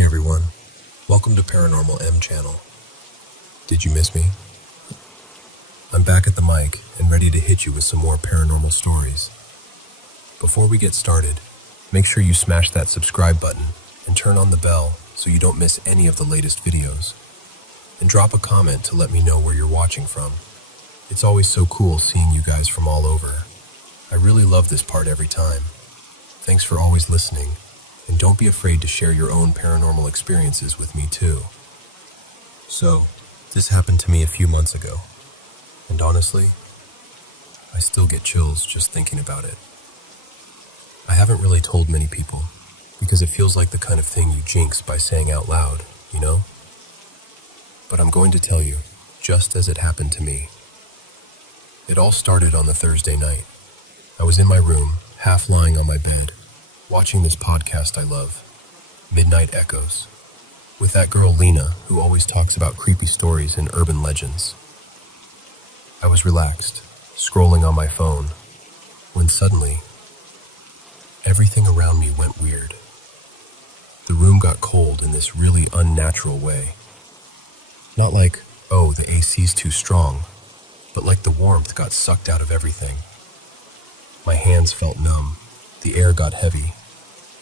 Hey everyone, welcome to Paranormal M channel. Did you miss me? I'm back at the mic and ready to hit you with some more paranormal stories. Before we get started, make sure you smash that subscribe button and turn on the bell so you don't miss any of the latest videos. And drop a comment to let me know where you're watching from. It's always so cool seeing you guys from all over. I really love this part every time. Thanks for always listening. And don't be afraid to share your own paranormal experiences with me too. So, this happened to me a few months ago. And honestly, I still get chills just thinking about it. I haven't really told many people, because it feels like the kind of thing you jinx by saying out loud, you know? But I'm going to tell you, just as it happened to me. It all started on the Thursday night. I was in my room, half lying on my bed, watching this podcast I love, Midnight Echoes, with that girl Lena who always talks about creepy stories and urban legends. I was relaxed, scrolling on my phone, when suddenly, everything around me went weird. The room got cold in this really unnatural way. Not like, oh, the AC's too strong, but like the warmth got sucked out of everything. My hands felt numb, the air got heavy,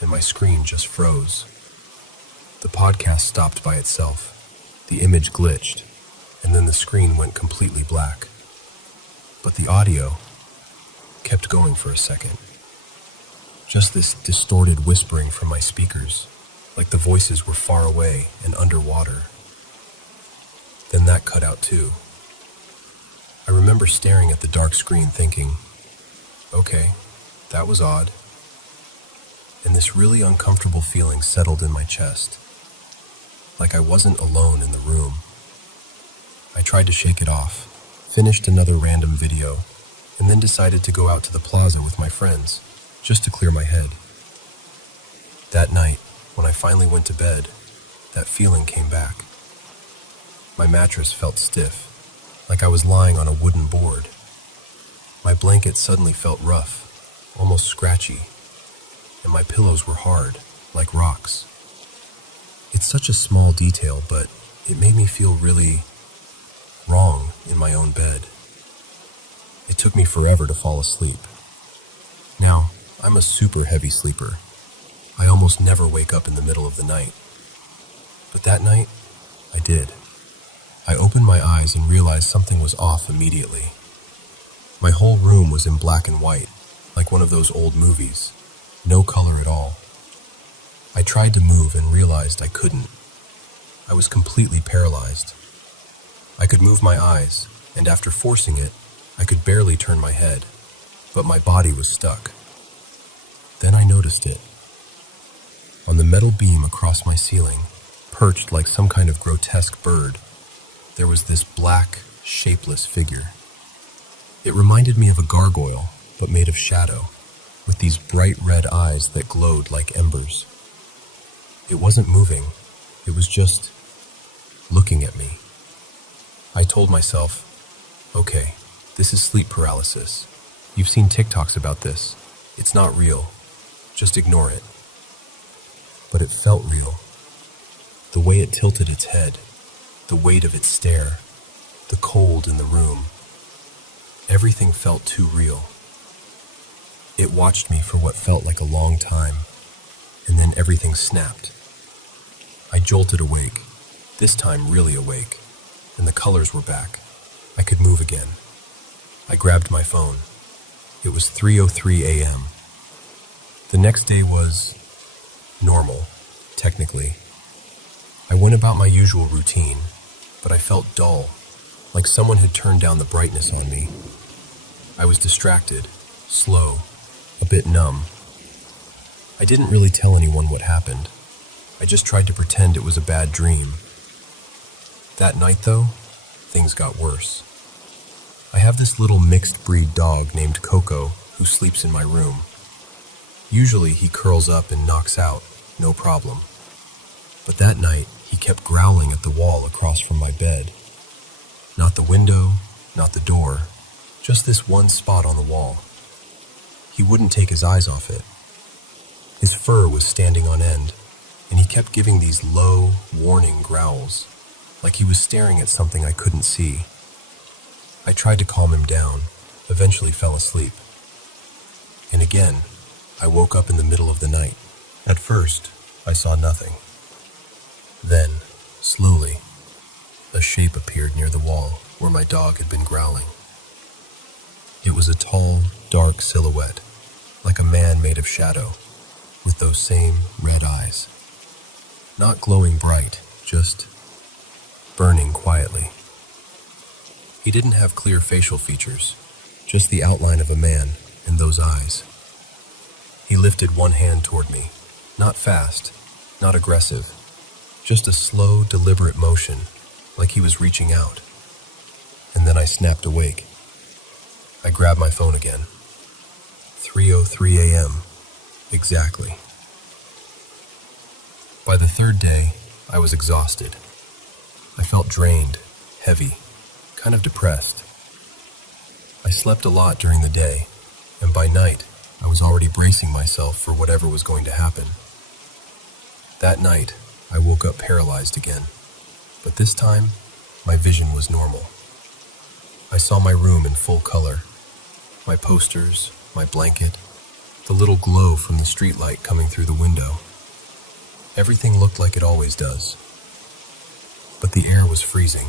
and my screen just froze. The podcast stopped by itself, the image glitched, and then the screen went completely black. But the audio kept going for a second. Just this distorted whispering from my speakers, like the voices were far away and underwater. Then that cut out too. I remember staring at the dark screen thinking, okay, that was odd. And this really uncomfortable feeling settled in my chest, like I wasn't alone in the room. I tried to shake it off, finished another random video, and then decided to go out to the plaza with my friends, just to clear my head. That night, when I finally went to bed, that feeling came back. My mattress felt stiff, like I was lying on a wooden board. My blanket suddenly felt rough, almost scratchy, and my pillows were hard, like rocks. It's such a small detail, but it made me feel really wrong in my own bed. It took me forever to fall asleep. Now, I'm a super heavy sleeper. I almost never wake up in the middle of the night. But that night, I did. I opened my eyes and realized something was off immediately. My whole room was in black and white, like one of those old movies. No color at all. I tried to move and realized I couldn't. I was completely paralyzed. I could move my eyes, and after forcing it, I could barely turn my head, but my body was stuck. Then I noticed it. On the metal beam across my ceiling, perched like some kind of grotesque bird, there was this black, shapeless figure. It reminded me of a gargoyle, but made of shadow, with these bright red eyes that glowed like embers. It wasn't moving, it was just looking at me. I told myself, okay, this is sleep paralysis. You've seen TikToks about this. It's not real. Just ignore it. But it felt real. The way it tilted its head, the weight of its stare, the cold in the room. Everything felt too real. It watched me for what felt like a long time, and then everything snapped. I jolted awake, this time really awake, and the colors were back. I could move again. I grabbed my phone. It was 3:03 a.m. The next day was normal, technically. I went about my usual routine, but I felt dull, like someone had turned down the brightness on me. I was distracted, slow, a bit numb. I didn't really tell anyone what happened. I just tried to pretend it was a bad dream. That night, though, things got worse. I have this little mixed breed dog named Coco who sleeps in my room. Usually he curls up and knocks out, no problem. But that night, he kept growling at the wall across from my bed. Not the window, not the door, just this one spot on the wall. He wouldn't take his eyes off it. His fur was standing on end, and he kept giving these low, warning growls, like he was staring at something I couldn't see. I tried to calm him down, eventually fell asleep. And again, I woke up in the middle of the night. At first, I saw nothing. Then, slowly, a shape appeared near the wall where my dog had been growling. It was a tall, dark silhouette, like a man made of shadow, with those same red eyes. Not glowing bright, just burning quietly. He didn't have clear facial features, just the outline of a man and those eyes. He lifted one hand toward me, not fast, not aggressive, just a slow, deliberate motion, like he was reaching out. And then I snapped awake. I grabbed my phone again. 3:03 a.m. Exactly. By the third day, I was exhausted. I felt drained, heavy, kind of depressed. I slept a lot during the day, and by night, I was already bracing myself for whatever was going to happen. That night, I woke up paralyzed again, but this time, my vision was normal. I saw my room in full color, my posters, my blanket, the little glow from the streetlight coming through the window. Everything looked like it always does. But the air was freezing,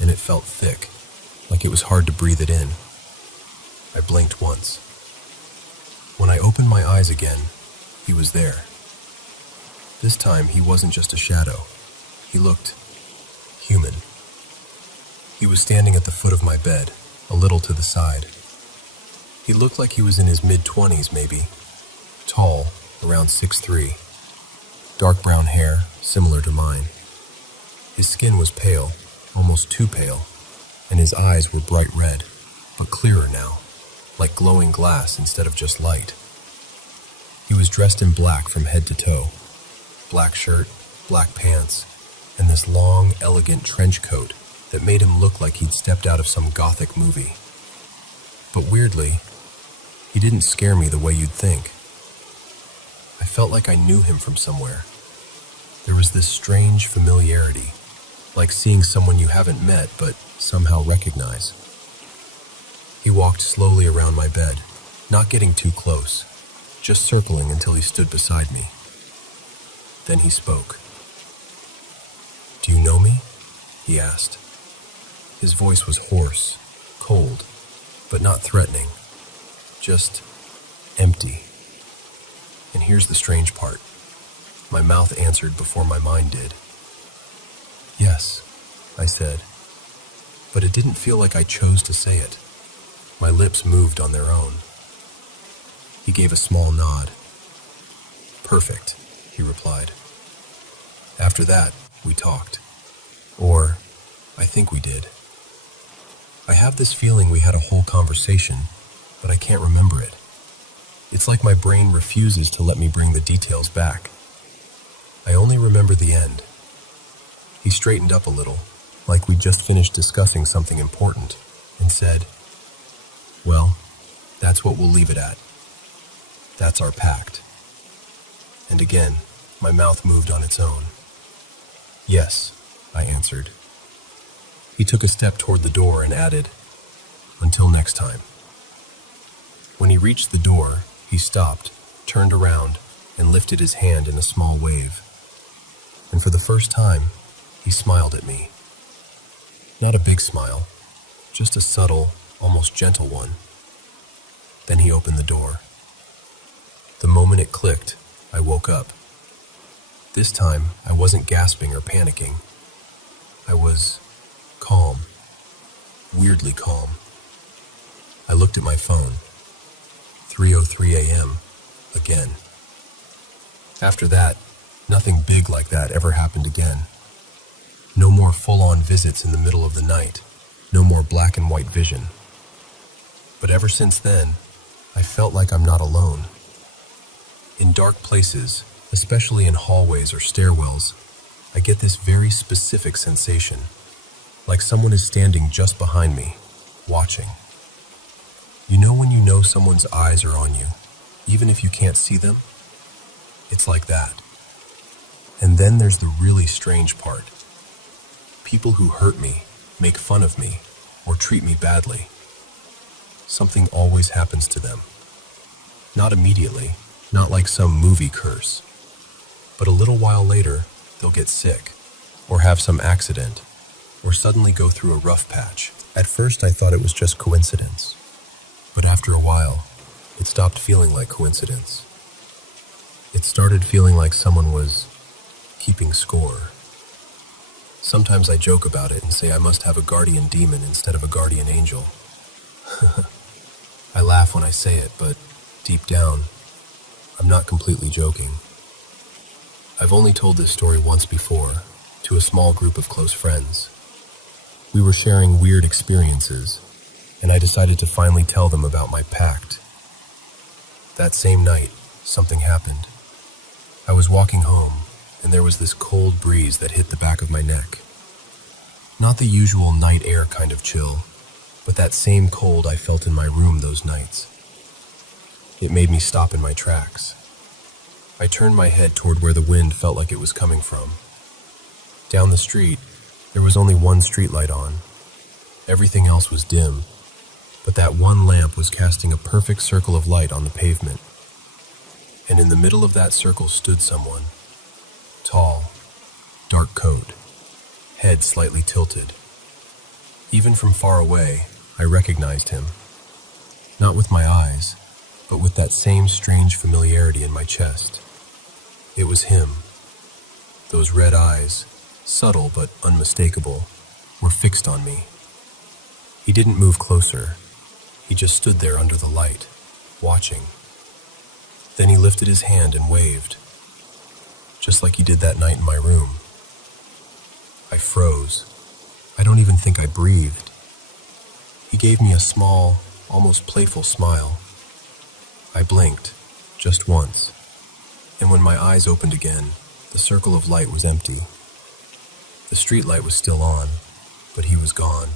and it felt thick, like it was hard to breathe it in. I blinked once. When I opened my eyes again, he was there. This time, he wasn't just a shadow. He looked human. He was standing at the foot of my bed, a little to the side. He looked like he was in his mid-20s, maybe. Tall, around 6'3". Dark brown hair, similar to mine. His skin was pale, almost too pale, and his eyes were bright red, but clearer now, like glowing glass instead of just light. He was dressed in black from head to toe. Black shirt, black pants, and this long, elegant trench coat that made him look like he'd stepped out of some gothic movie. But weirdly, he didn't scare me the way you'd think. I felt like I knew him from somewhere. There was this strange familiarity, like seeing someone you haven't met but somehow recognize. He walked slowly around my bed, not getting too close, just circling until he stood beside me. Then he spoke. "Do you know me?" he asked. His voice was hoarse, cold, but not threatening, just empty. And here's the strange part. My mouth answered before my mind did. "Yes," I said, but it didn't feel like I chose to say it. My lips moved on their own. He gave a small nod. "Perfect," he replied. After that, we talked. Or, I think we did. I have this feeling we had a whole conversation, but I can't remember it. It's like my brain refuses to let me bring the details back. I only remember the end. He straightened up a little, like we'd just finished discussing something important, and said, "Well, that's what we'll leave it at. That's our pact." And again, my mouth moved on its own. "Yes," I answered. He took a step toward the door and added, "Until next time." When he reached the door, he stopped, turned around, and lifted his hand in a small wave. And for the first time, he smiled at me. Not a big smile, just a subtle, almost gentle one. Then he opened the door. The moment it clicked, I woke up. This time, I wasn't gasping or panicking. I was calm, weirdly calm. I looked at my phone. 3:03 a.m. again. After that, nothing big like that ever happened again. No more full-on visits in the middle of the night. No more black and white vision. But ever since then, I felt like I'm not alone. In dark places, especially in hallways or stairwells, I get this very specific sensation, like someone is standing just behind me, watching. You know when you know someone's eyes are on you, even if you can't see them? It's like that. And then there's the really strange part. People who hurt me, make fun of me, or treat me badly. Something always happens to them. Not immediately, not like some movie curse. But a little while later, they'll get sick, or have some accident, or suddenly go through a rough patch. At first I thought it was just coincidence. But after a while, it stopped feeling like coincidence. It started feeling like someone was keeping score. Sometimes I joke about it and say I must have a guardian demon instead of a guardian angel. I laugh when I say it, but deep down, I'm not completely joking. I've only told this story once before, to a small group of close friends. We were sharing weird experiences, and I decided to finally tell them about my pact. That same night, something happened. I was walking home, and there was this cold breeze that hit the back of my neck. Not the usual night air kind of chill, but that same cold I felt in my room those nights. It made me stop in my tracks. I turned my head toward where the wind felt like it was coming from. Down the street, there was only one streetlight on. Everything else was dim, but that one lamp was casting a perfect circle of light on the pavement. And in the middle of that circle stood someone. Tall, dark coat, head slightly tilted. Even from far away, I recognized him. Not with my eyes, but with that same strange familiarity in my chest. It was him. Those red eyes, subtle but unmistakable, were fixed on me. He didn't move closer. He just stood there under the light, watching. Then he lifted his hand and waved, just like he did that night in my room. I froze. I don't even think I breathed. He gave me a small, almost playful smile. I blinked, just once, and when my eyes opened again, the circle of light was empty. The street light was still on, but he was gone.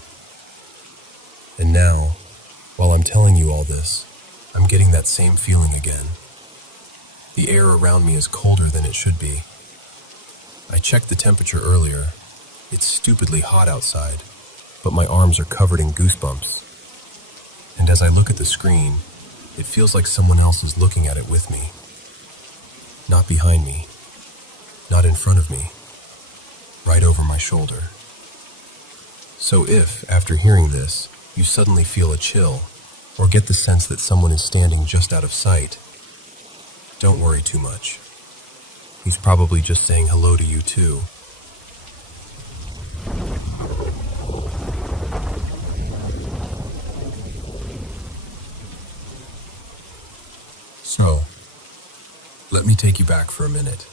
And now, while I'm telling you all this, I'm getting that same feeling again. The air around me is colder than it should be. I checked the temperature earlier. It's stupidly hot outside, but my arms are covered in goosebumps. And as I look at the screen, it feels like someone else is looking at it with me. Not behind me, not in front of me, right over my shoulder. So if, after hearing this, you suddenly feel a chill, or get the sense that someone is standing just out of sight, don't worry too much. He's probably just saying hello to you too. So, let me take you back for a minute.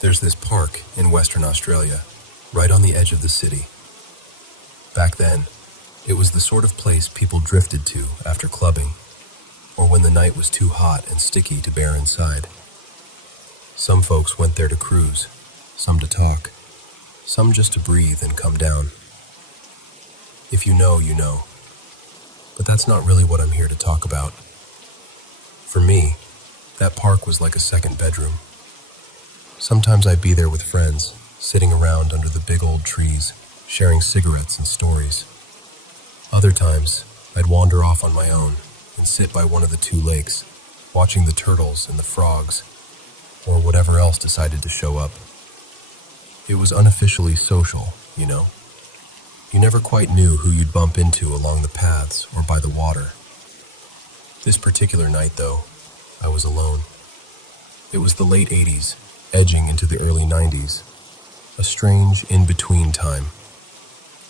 There's this park in Western Australia, right on the edge of the city. Back then, it was the sort of place people drifted to after clubbing, or when the night was too hot and sticky to bear inside. Some folks went there to cruise, some to talk, some just to breathe and come down. If you know, you know. But that's not really what I'm here to talk about. For me, that park was like a second bedroom. Sometimes I'd be there with friends, sitting around under the big old trees, sharing cigarettes and stories. Other times, I'd wander off on my own and sit by one of the two lakes, watching the turtles and the frogs, or whatever else decided to show up. It was unofficially social, you know. You never quite knew who you'd bump into along the paths or by the water. This particular night, though, I was alone. It was the late 80s, edging into the early 90s, a strange in-between time.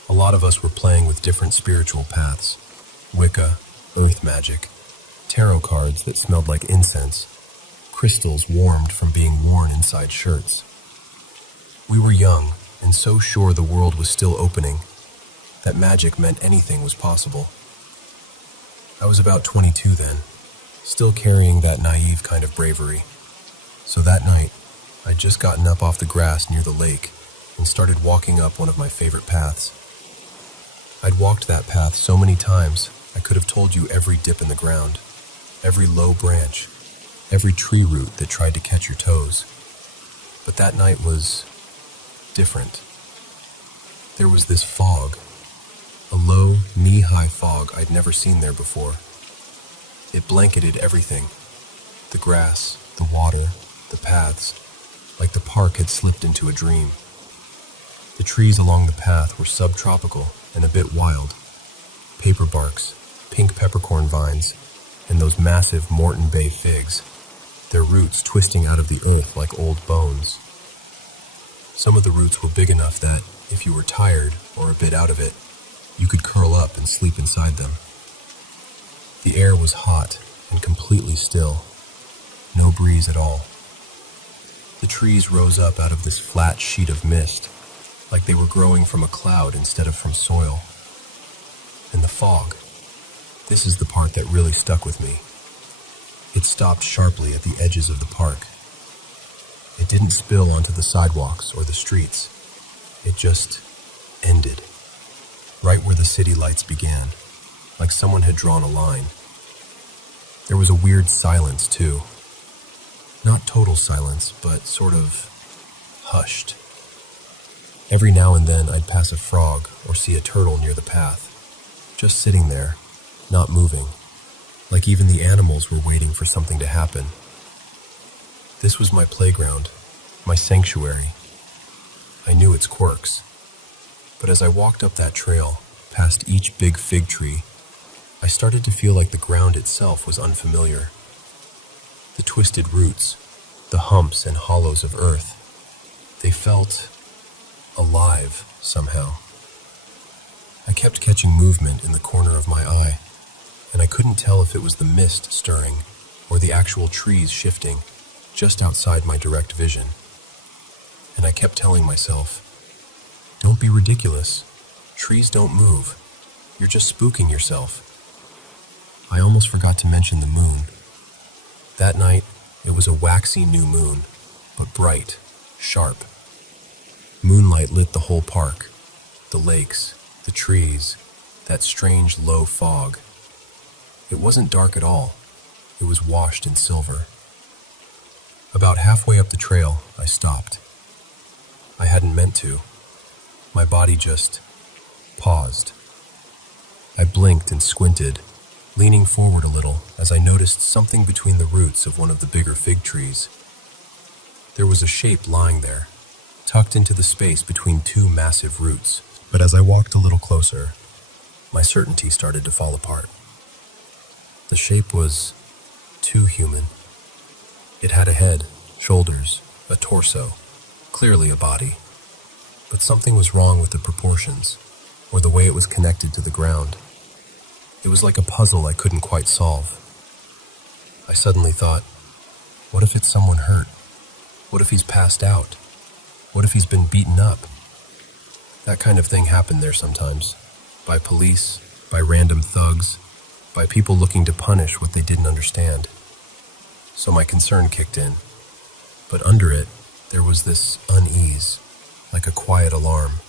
A lot of us were playing with different spiritual paths, Wicca, earth magic, tarot cards that smelled like incense, crystals warmed from being worn inside shirts. We were young and so sure the world was still opening, that magic meant anything was possible. I was about 22 then, still carrying that naive kind of bravery. So that night, I'd just gotten up off the grass near the lake and started walking up one of my favorite paths. I'd walked that path so many times, I could have told you every dip in the ground, every low branch, every tree root that tried to catch your toes. But that night was different. There was this fog, a low, knee-high fog I'd never seen there before. It blanketed everything, the grass, the water, the paths, like the park had slipped into a dream. The trees along the path were subtropical and a bit wild. Paper barks, pink peppercorn vines, and those massive Moreton Bay figs, their roots twisting out of the earth like old bones. Some of the roots were big enough that, if you were tired or a bit out of it, you could curl up and sleep inside them. The air was hot and completely still, no breeze at all. The trees rose up out of this flat sheet of mist, like they were growing from a cloud instead of from soil. And the fog, this is the part that really stuck with me. It stopped sharply at the edges of the park. It didn't spill onto the sidewalks or the streets. It just ended, right where the city lights began, like someone had drawn a line. There was a weird silence, too. Not total silence, but sort of hushed. Every now and then I'd pass a frog or see a turtle near the path, just sitting there, not moving, like even the animals were waiting for something to happen. This was my playground, my sanctuary. I knew its quirks. But as I walked up that trail, past each big fig tree, I started to feel like the ground itself was unfamiliar. The twisted roots, the humps and hollows of earth, they felt alive somehow. I kept catching movement in the corner of my eye, and I couldn't tell if it was the mist stirring or the actual trees shifting just outside my direct vision. And I kept telling myself, "Don't be ridiculous. Trees don't move. You're just spooking yourself." I almost forgot to mention the moon. That night, it was a waxy new moon, but bright, sharp. Moonlight lit the whole park, the lakes, the trees, that strange low fog. It wasn't dark at all. It was washed in silver. About halfway up the trail, I stopped. I hadn't meant to. My body just paused. I blinked and squinted, leaning forward a little as I noticed something between the roots of one of the bigger fig trees. There was a shape lying there, tucked into the space between two massive roots. But as I walked a little closer, my certainty started to fall apart. The shape was too human. It had a head, shoulders, a torso, clearly a body. But something was wrong with the proportions, or the way it was connected to the ground. It was like a puzzle I couldn't quite solve. I suddenly thought, what if it's someone hurt? What if he's passed out? What if he's been beaten up? That kind of thing happened there sometimes, by police, by random thugs, by people looking to punish what they didn't understand. So my concern kicked in, but under it, there was this unease, like a quiet alarm.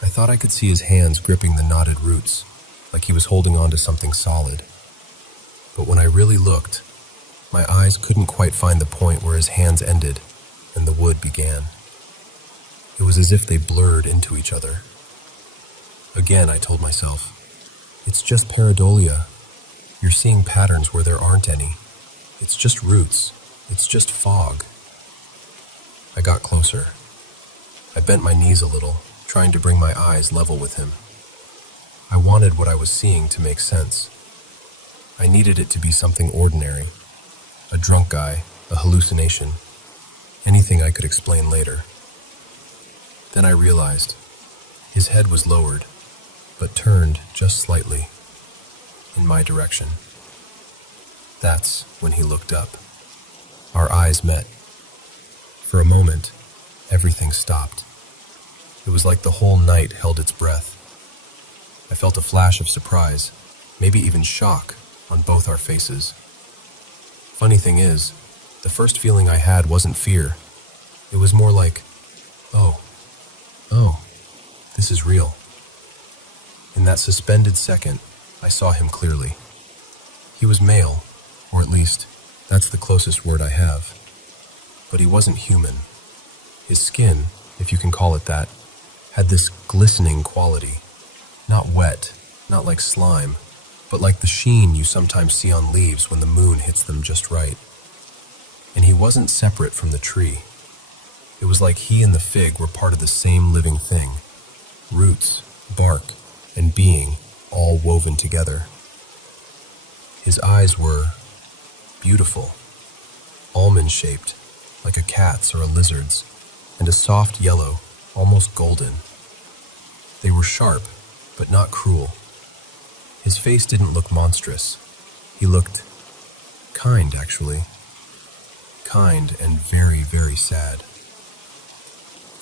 I thought I could see his hands gripping the knotted roots, like he was holding on to something solid. But when I really looked, my eyes couldn't quite find the point where his hands ended and the wood began. It was as if they blurred into each other. Again, I told myself, it's just pareidolia. You're seeing patterns where there aren't any. It's just roots. It's just fog. I got closer. I bent my knees a little, trying to bring my eyes level with him. I wanted what I was seeing to make sense. I needed it to be something ordinary. A drunk guy, a hallucination, anything I could explain later. Then I realized his head was lowered, but turned just slightly in my direction. That's when he looked up. Our eyes met. For a moment, everything stopped. It was like the whole night held its breath. I felt a flash of surprise, maybe even shock, on both our faces. Funny thing is, the first feeling I had wasn't fear. It was more like, oh, this is real. In that suspended second, I saw him clearly. He was male, or at least, that's the closest word I have. but he wasn't human. His skin, if you can call it that, had this glistening quality. Not wet, not like slime, but like the sheen you sometimes see on leaves when the moon hits them just right. And he wasn't separate from the tree. It was like he and the fig were part of the same living thing. Roots, bark, and being all woven together. His eyes were beautiful, almond-shaped, like a cat's or a lizard's, and a soft yellow, almost golden. They were sharp, but not cruel. His face didn't look monstrous. He looked kind, actually. Kind and very, very sad.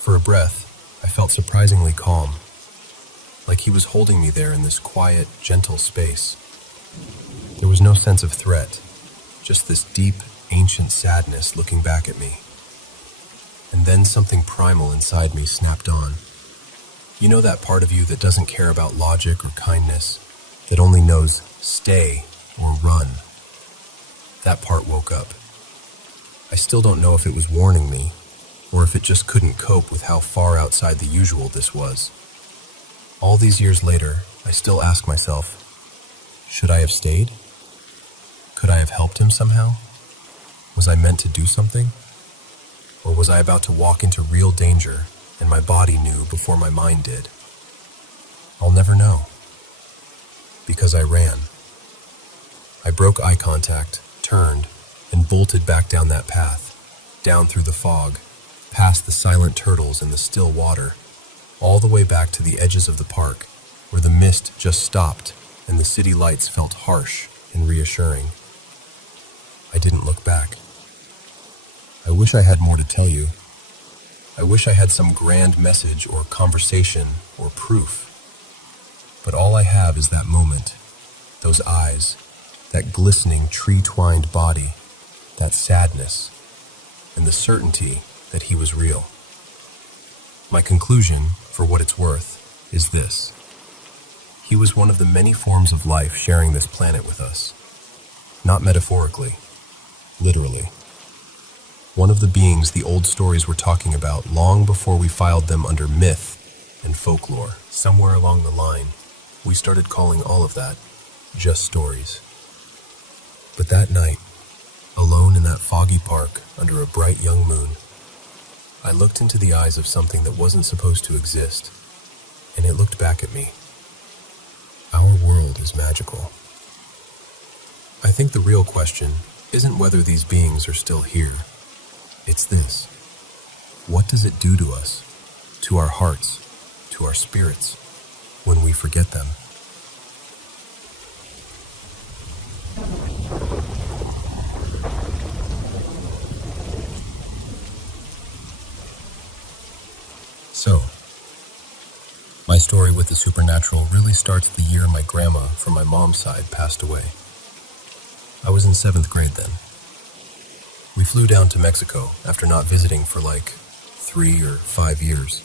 For a breath, I felt surprisingly calm, like he was holding me there in this quiet, gentle space. There was no sense of threat, just this deep, ancient sadness looking back at me. And then something primal inside me snapped on. You know that part of you that doesn't care about logic or kindness, that only knows stay or run? That part woke up. I still don't know if it was warning me, or if it just couldn't cope with how far outside the usual this was. All these years later, I still ask myself, should I have stayed? Could I have helped him somehow? Was I meant to do something? Or was I about to walk into real danger, and my body knew before my mind did? I'll never know. Because I ran. I broke eye contact, turned, and bolted back down that path, down through the fog, past the silent turtles in the still water, all the way back to the edges of the park, where the mist just stopped and the city lights felt harsh and reassuring. I didn't look back. I wish I had more to tell you. I wish I had some grand message or conversation or proof. But all I have is that moment, those eyes, that glistening tree-twined body, that sadness, and the certainty that he was real. My conclusion, for what it's worth, is this. He was one of the many forms of life sharing this planet with us. Not metaphorically, literally. One of the beings the old stories were talking about long before we filed them under myth and folklore. Somewhere along the line, we started calling all of that just stories. But that night, alone in that foggy park under a bright young moon, I looked into the eyes of something that wasn't supposed to exist, and it looked back at me. Our world is magical. I think the real question isn't whether these beings are still here. It's this. What does it do to us, to our hearts, to our spirits, when we forget them? So, my story with the supernatural really starts the year my grandma from my mom's side passed away. I was in 7th grade then. We flew down to Mexico after not visiting for like 3 or 5 years.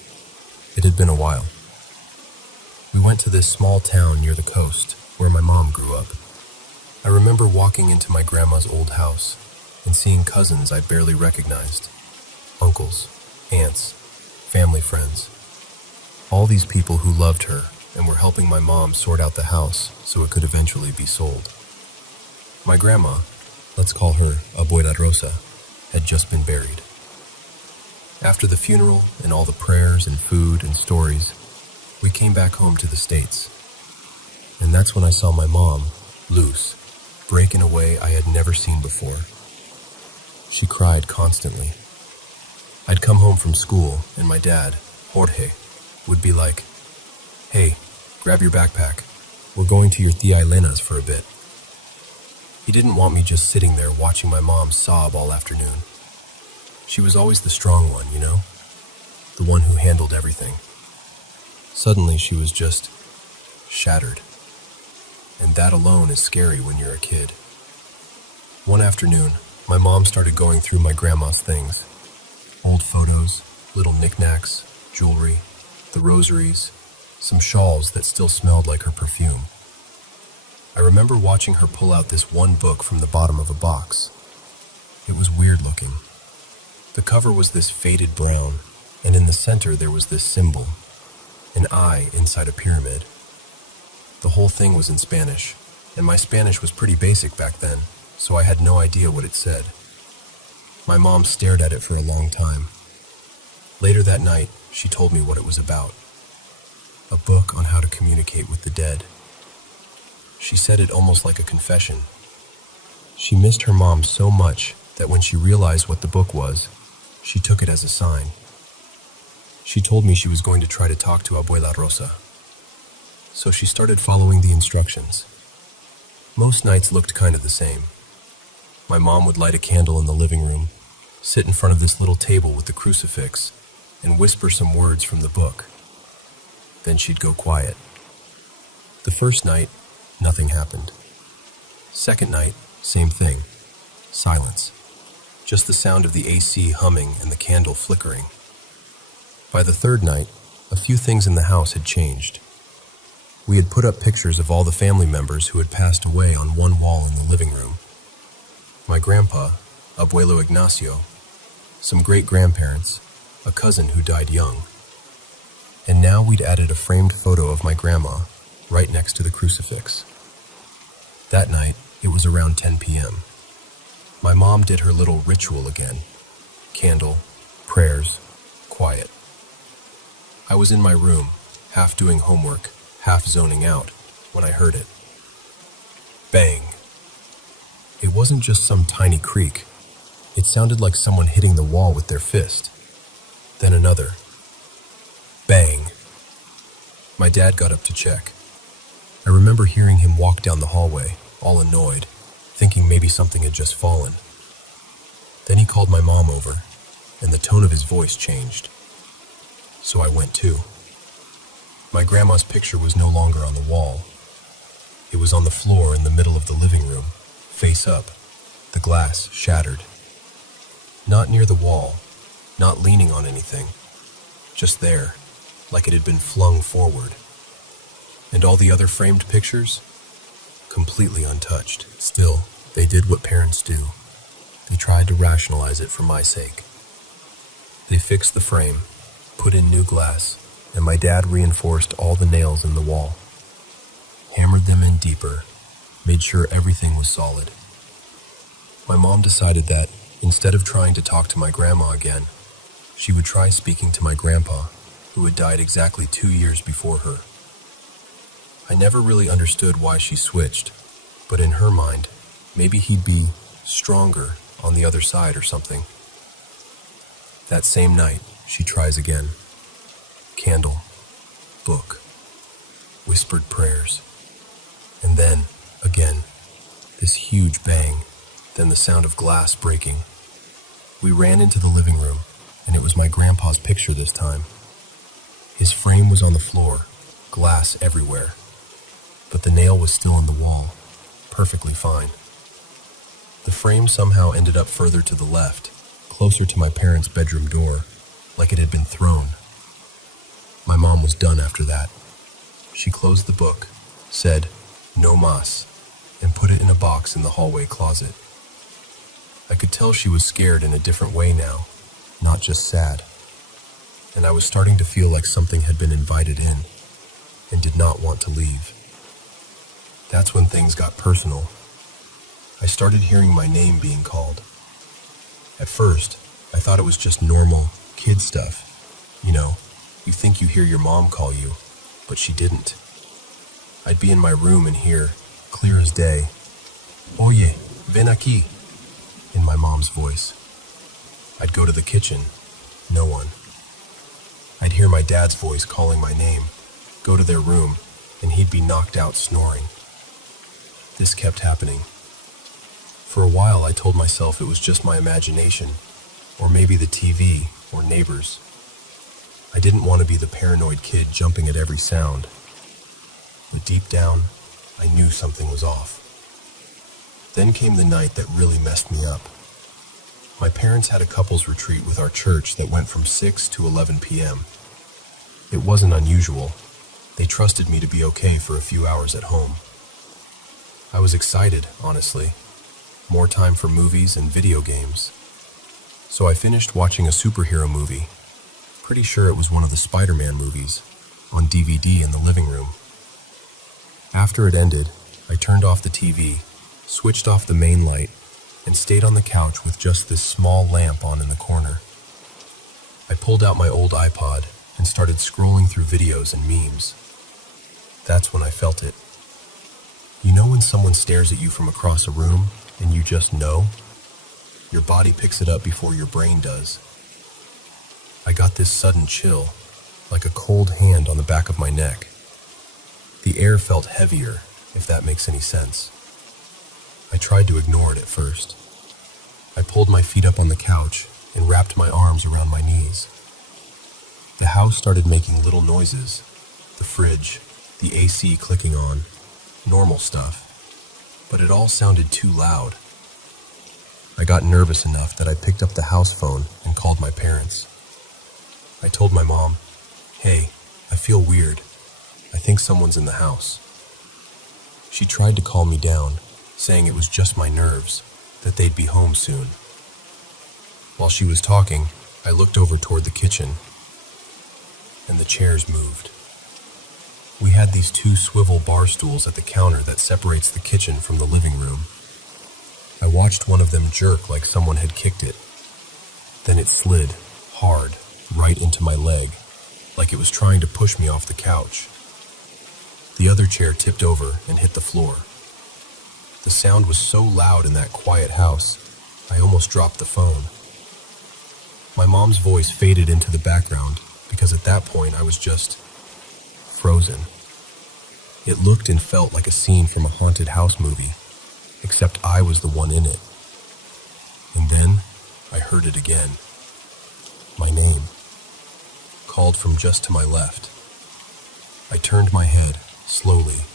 It had been a while. We went to this small town near the coast where my mom grew up. I remember walking into my grandma's old house and seeing cousins I barely recognized, uncles, aunts, family friends. All these people who loved her and were helping my mom sort out the house so it could eventually be sold. My grandma, let's call her Abuela Rosa, had just been buried. After the funeral and all the prayers and food and stories, we came back home to the States. And that's when I saw my mom, loose, break in a way I had never seen before. She cried constantly. I'd come home from school and my dad, Jorge, would be like, "Hey, grab your backpack. We're going to your Tia Elena's for a bit." He didn't want me just sitting there watching my mom sob all afternoon. She was always the strong one, you know? The one who handled everything. Suddenly she was just shattered. And that alone is scary when you're a kid. One afternoon, my mom started going through my grandma's things. Old photos, little knickknacks, jewelry, the rosaries, some shawls that still smelled like her perfume. I remember watching her pull out this one book from the bottom of a box. It was weird looking. The cover was this faded brown, and in the center there was this symbol, an eye inside a pyramid. The whole thing was in Spanish, and my Spanish was pretty basic back then, so I had no idea what it said. My mom stared at it for a long time. Later that night, she told me what it was about. A book on how to communicate with the dead. She said it almost like a confession. She missed her mom so much that when she realized what the book was, she took it as a sign. She told me she was going to try to talk to Abuela Rosa. So she started following the instructions. Most nights looked kind of the same. My mom would light a candle in the living room, sit in front of this little table with the crucifix, and whisper some words from the book. Then she'd go quiet. The first night, nothing happened. Second night, same thing. Silence. Just the sound of the AC humming and the candle flickering. By the third night, a few things in the house had changed. We had put up pictures of all the family members who had passed away on one wall in the living room. My grandpa, Abuelo Ignacio, some great-grandparents, a cousin who died young. And now we'd added a framed photo of my grandma right next to the crucifix. That night, it was around 10 p.m. My mom did her little ritual again. Candle, prayers, quiet. I was in my room, half doing homework, half zoning out, when I heard it. Bang. It wasn't just some tiny creak. It sounded like someone hitting the wall with their fist. Then another. Bang. My dad got up to check. I remember hearing him walk down the hallway, all annoyed, thinking maybe something had just fallen. Then he called my mom over, and the tone of his voice changed. So I went too. My grandma's picture was no longer on the wall. It was on the floor in the middle of the living room, face up, the glass shattered. Not near the wall, not leaning on anything, just there, like it had been flung forward. And all the other framed pictures? Completely untouched. Still, they did what parents do. They tried to rationalize it for my sake. They fixed the frame, put in new glass, and my dad reinforced all the nails in the wall. Hammered them in deeper, made sure everything was solid. My mom decided that, instead of trying to talk to my grandma again, she would try speaking to my grandpa, who had died exactly 2 years before her. I never really understood why she switched, but in her mind, maybe he'd be stronger on the other side or something. That same night, she tries again. Candle, book, whispered prayers. And then, again, this huge bang, then the sound of glass breaking. We ran into the living room, and it was my grandpa's picture this time. His frame was on the floor, glass everywhere, but the nail was still in the wall, perfectly fine. The frame somehow ended up further to the left, closer to my parents' bedroom door, like it had been thrown. My mom was done after that. She closed the book, said, "No mas," and put it in a box in the hallway closet. I could tell she was scared in a different way now, not just sad. And I was starting to feel like something had been invited in and did not want to leave. That's when things got personal. I started hearing my name being called. At first, I thought it was just normal kid stuff. You know, you think you hear your mom call you, but she didn't. I'd be in my room and hear, clear as day, "Oye, ven aquí," in my mom's voice. I'd go to the kitchen, no one. I'd hear my dad's voice calling my name, go to their room, and he'd be knocked out snoring. This kept happening. For a while, I told myself it was just my imagination, or maybe the TV, or neighbors. I didn't want to be the paranoid kid jumping at every sound. But deep down, I knew something was off. Then came the night that really messed me up. My parents had a couples retreat with our church that went from 6 to 11 p.m. It wasn't unusual. They trusted me to be okay for a few hours at home. I was excited, honestly. More time for movies and video games. So I finished watching a superhero movie. Pretty sure it was one of the Spider-Man movies, on DVD in the living room. After it ended, I turned off the TV, switched off the main light, and stayed on the couch with just this small lamp on in the corner. I pulled out my old iPod and started scrolling through videos and memes. That's when I felt it. You know when someone stares at you from across a room and you just know? Your body picks it up before your brain does. I got this sudden chill, like a cold hand on the back of my neck. The air felt heavier, if that makes any sense. I tried to ignore it at first. I pulled my feet up on the couch and wrapped my arms around my knees. The house started making little noises. The fridge, the AC clicking on, normal stuff. But it all sounded too loud. I got nervous enough that I picked up the house phone and called my parents. I told my mom, "Hey, I feel weird. I think someone's in the house." She tried to calm me down, saying it was just my nerves, that they'd be home soon. While she was talking, I looked over toward the kitchen, and the chairs moved. We had these two swivel bar stools at the counter that separates the kitchen from the living room. I watched one of them jerk like someone had kicked it. Then it slid, hard, right into my leg, like it was trying to push me off the couch. The other chair tipped over and hit the floor. The sound was so loud in that quiet house, I almost dropped the phone. My mom's voice faded into the background because at that point I was just frozen. It looked and felt like a scene from a haunted house movie, except I was the one in it. And then I heard it again. My name, called from just to my left. I turned my head slowly,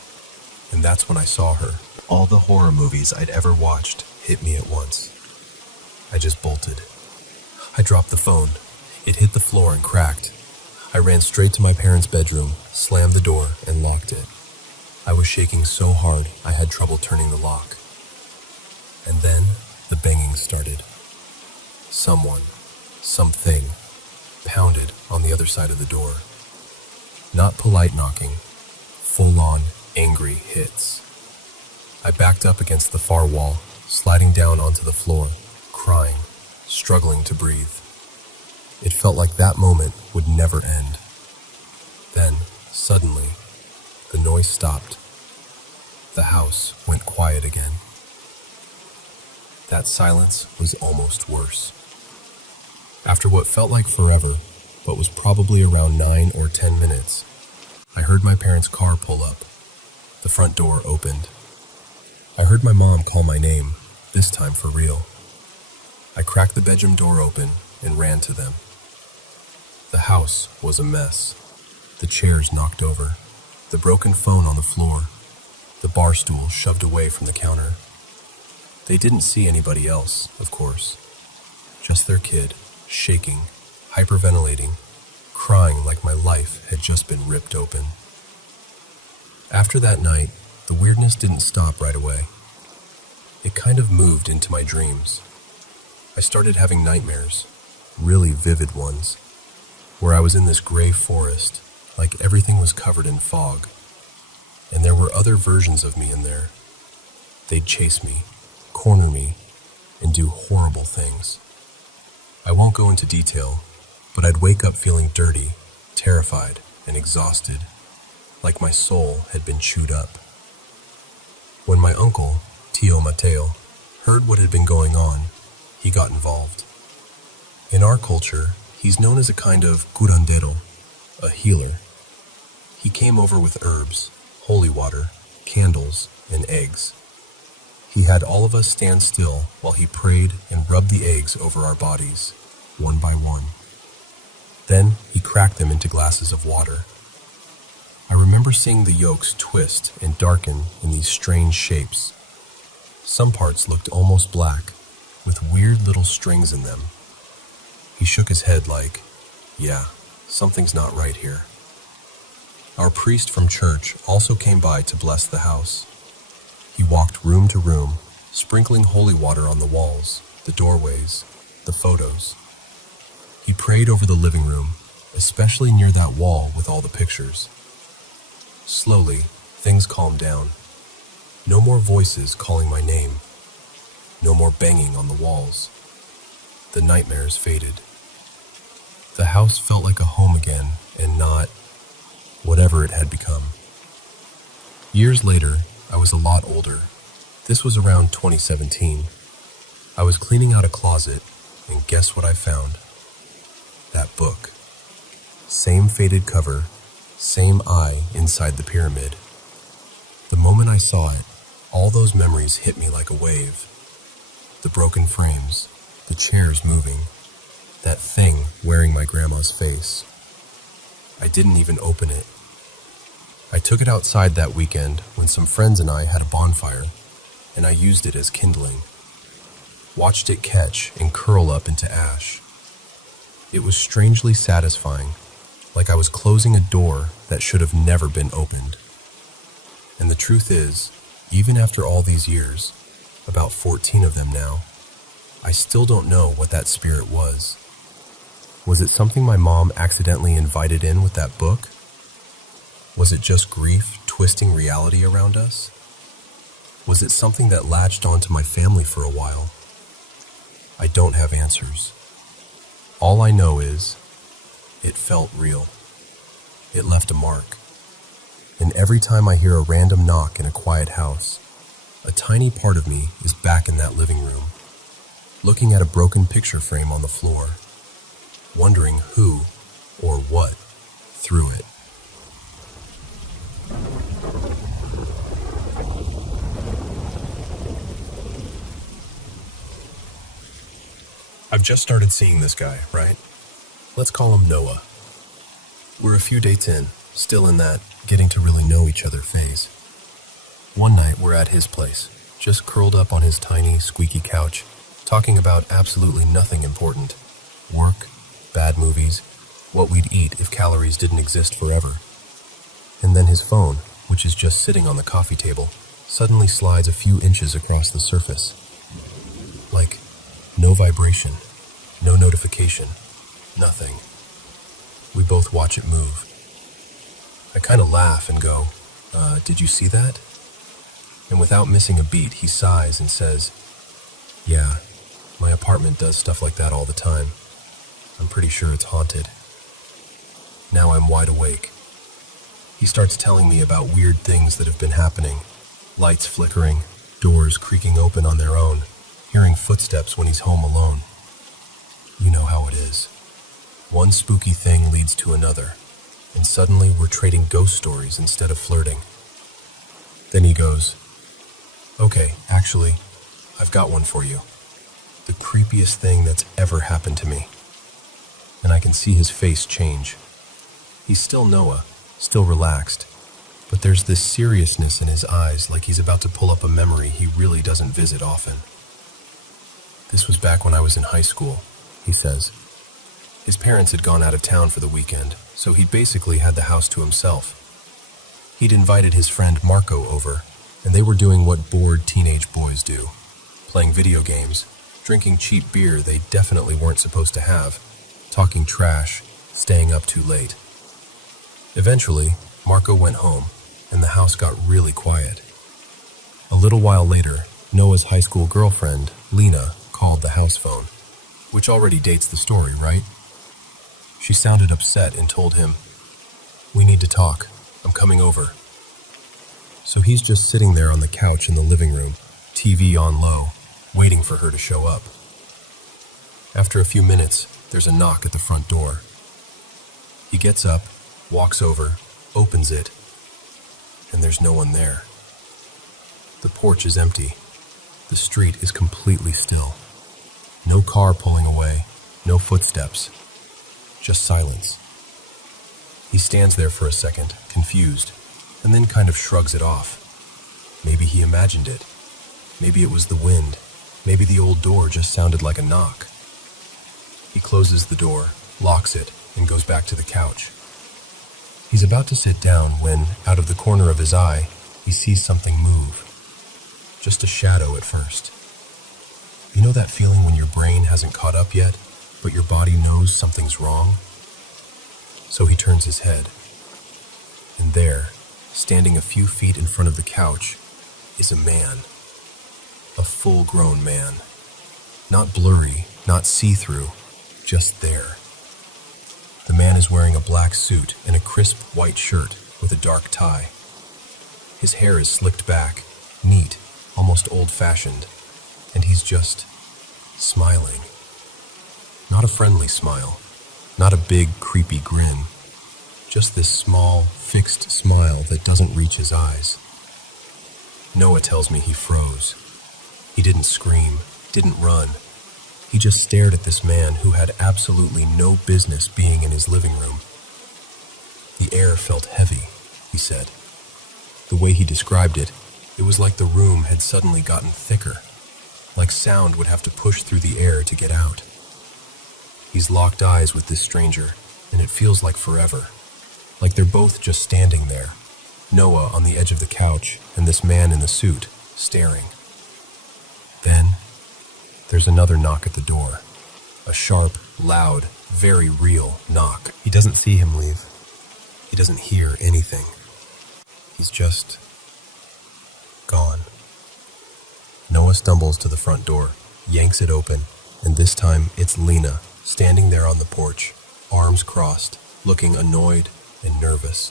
and that's when I saw her. All the horror movies I'd ever watched hit me at once. I just bolted. I dropped the phone. It hit the floor and cracked. I ran straight to my parents' bedroom, slammed the door, and locked it. I was shaking so hard I had trouble turning the lock. And then the banging started. Someone, something, pounded on the other side of the door. Not polite knocking, full-on, angry hits. I backed up against the far wall, sliding down onto the floor, crying, struggling to breathe. It felt like that moment would never end. Then, suddenly, the noise stopped. The house went quiet again. That silence was almost worse. After what felt like forever, but was probably around 9 or 10 minutes, I heard my parents' car pull up. The front door opened. I heard my mom call my name, this time for real. I cracked the bedroom door open and ran to them. The house was a mess. The chairs knocked over, the broken phone on the floor, the bar stool shoved away from the counter. They didn't see anybody else, of course. Just their kid, shaking, hyperventilating, crying like my life had just been ripped open. After that night, the weirdness didn't stop right away. It kind of moved into my dreams. I started having nightmares, really vivid ones, where I was in this gray forest, like everything was covered in fog. And there were other versions of me in there. They'd chase me, corner me, and do horrible things. I won't go into detail, but I'd wake up feeling dirty, terrified, and exhausted, like my soul had been chewed up. When my uncle, Tio Mateo, heard what had been going on, he got involved. In our culture, he's known as a kind of curandero, a healer. He came over with herbs, holy water, candles, and eggs. He had all of us stand still while he prayed and rubbed the eggs over our bodies, one by one. Then he cracked them into glasses of water. I remember seeing the yolks twist and darken in these strange shapes. Some parts looked almost black, with weird little strings in them. He shook his head like, yeah, something's not right here. Our priest from church also came by to bless the house. He walked room to room, sprinkling holy water on the walls, the doorways, the photos. He prayed over the living room, especially near that wall with all the pictures. Slowly, things calmed down. No more voices calling my name. No more banging on the walls. The nightmares faded. The house felt like a home again, and not whatever it had become. Years later, I was a lot older. This was around 2017. I was cleaning out a closet, and guess what I found? That book. Same faded cover, same eye inside the pyramid. The moment I saw it, all those memories hit me like a wave. The broken frames, the chairs moving, that thing wearing my grandma's face. I didn't even open it. I took it outside that weekend when some friends and I had a bonfire, and I used it as kindling. Watched it catch and curl up into ash. It was strangely satisfying, like I was closing a door that should have never been opened. And the truth is, even after all these years, about 14 of them now, I still don't know what that spirit was. Was it something my mom accidentally invited in with that book? Was it just grief twisting reality around us? Was it something that latched onto my family for a while? I don't have answers. All I know is, it felt real. It left a mark. And every time I hear a random knock in a quiet house, a tiny part of me is back in that living room, looking at a broken picture frame on the floor, wondering who or what threw it. I've just started seeing this guy, right? Let's call him Noah. We're a few dates in, still in that getting to really know each other phase. One night we're at his place, just curled up on his tiny, squeaky couch, talking about absolutely nothing important. Work, bad movies, what we'd eat if calories didn't exist forever. And then his phone, which is just sitting on the coffee table, suddenly slides a few inches across the surface. Like, no vibration, no notification, nothing. We both watch it move. I kind of laugh and go, did you see that? And without missing a beat, he sighs and says, yeah, my apartment does stuff like that all the time. I'm pretty sure it's haunted. Now I'm wide awake. He starts telling me about weird things that have been happening. Lights flickering, doors creaking open on their own, hearing footsteps when he's home alone. You know how it is. One spooky thing leads to another, and suddenly we're trading ghost stories instead of flirting. Then he goes, okay, actually, I've got one for you. The creepiest thing that's ever happened to me. And I can see his face change. He's still Noah, still relaxed, but there's this seriousness in his eyes like he's about to pull up a memory he really doesn't visit often. This was back when I was in high school, he says. His parents had gone out of town for the weekend, so he'd basically had the house to himself. He'd invited his friend Marco over, and they were doing what bored teenage boys do, playing video games, drinking cheap beer they definitely weren't supposed to have, talking trash, staying up too late. Eventually, Marco went home, and the house got really quiet. A little while later, Noah's high school girlfriend, Lena, called the house phone, which already dates the story, right? She sounded upset and told him, we need to talk. I'm coming over. So he's just sitting there on the couch in the living room, TV on low, waiting for her to show up. After a few minutes, there's a knock at the front door. He gets up, walks over, opens it, and there's no one there. The porch is empty. The street is completely still. No car pulling away, no footsteps, just silence. He stands there for a second, confused, and then kind of shrugs it off. Maybe he imagined it. Maybe it was the wind. Maybe the old door just sounded like a knock. He closes the door, locks it, and goes back to the couch. He's about to sit down when, out of the corner of his eye, he sees something move. Just a shadow at first. You know that feeling when your brain hasn't caught up yet, but your body knows something's wrong? So he turns his head, and there, standing a few feet in front of the couch, is a man. A full-grown man. Not blurry, not see-through, just there. The man is wearing a black suit and a crisp white shirt with a dark tie. His hair is slicked back, neat, almost old-fashioned, and he's just smiling. Not a friendly smile, not a big, creepy grin, just this small, fixed smile that doesn't reach his eyes. Noah tells me he froze. He didn't scream, didn't run. He just stared at this man who had absolutely no business being in his living room. The air felt heavy, he said. The way he described it, it was like the room had suddenly gotten thicker, like sound would have to push through the air to get out. He's locked eyes with this stranger, and it feels like forever, like they're both just standing there, Noah on the edge of the couch and this man in the suit, staring. Then, there's another knock at the door. A sharp, loud, very real knock. He doesn't see him leave. He doesn't hear anything. He's just gone. Noah stumbles to the front door, yanks it open, and this time it's Lena, standing there on the porch, arms crossed, looking annoyed and nervous.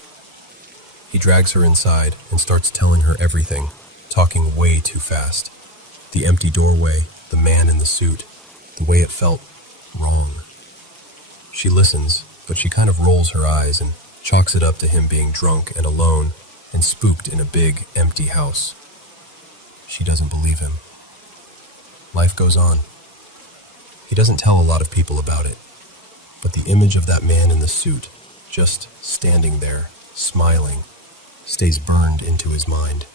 He drags her inside and starts telling her everything, talking way too fast. The empty doorway, the man in the suit, the way it felt wrong. She listens, but she kind of rolls her eyes and chalks it up to him being drunk and alone and spooked in a big, empty house. She doesn't believe him. Life goes on. He doesn't tell a lot of people about it, but the image of that man in the suit, just standing there, smiling, stays burned into his mind.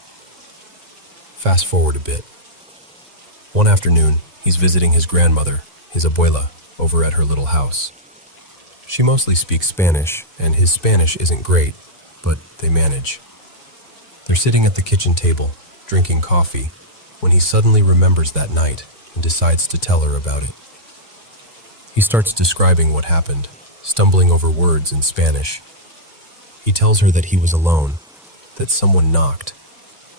Fast forward a bit. One afternoon, he's visiting his grandmother, his abuela, over at her little house. She mostly speaks Spanish, and his Spanish isn't great, but they manage. They're sitting at the kitchen table, drinking coffee, when he suddenly remembers that night and decides to tell her about it. He starts describing what happened, stumbling over words in Spanish. He tells her that he was alone, that someone knocked,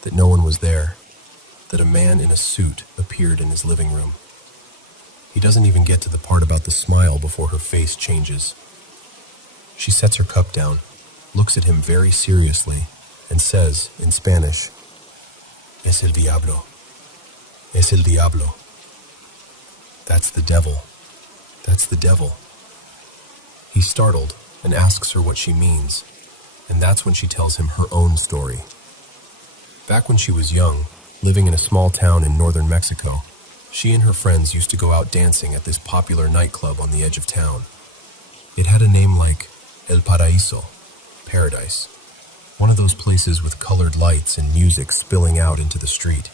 that no one was there, that a man in a suit appeared in his living room. He doesn't even get to the part about the smile before her face changes. She sets her cup down, looks at him very seriously, and says, in Spanish, "Es el diablo. Es el diablo." That's the devil. That's the devil. He's startled and asks her what she means, and that's when she tells him her own story. Back when she was young, living in a small town in northern Mexico, she and her friends used to go out dancing at this popular nightclub on the edge of town. It had a name like El Paraíso, Paradise, one of those places with colored lights and music spilling out into the street.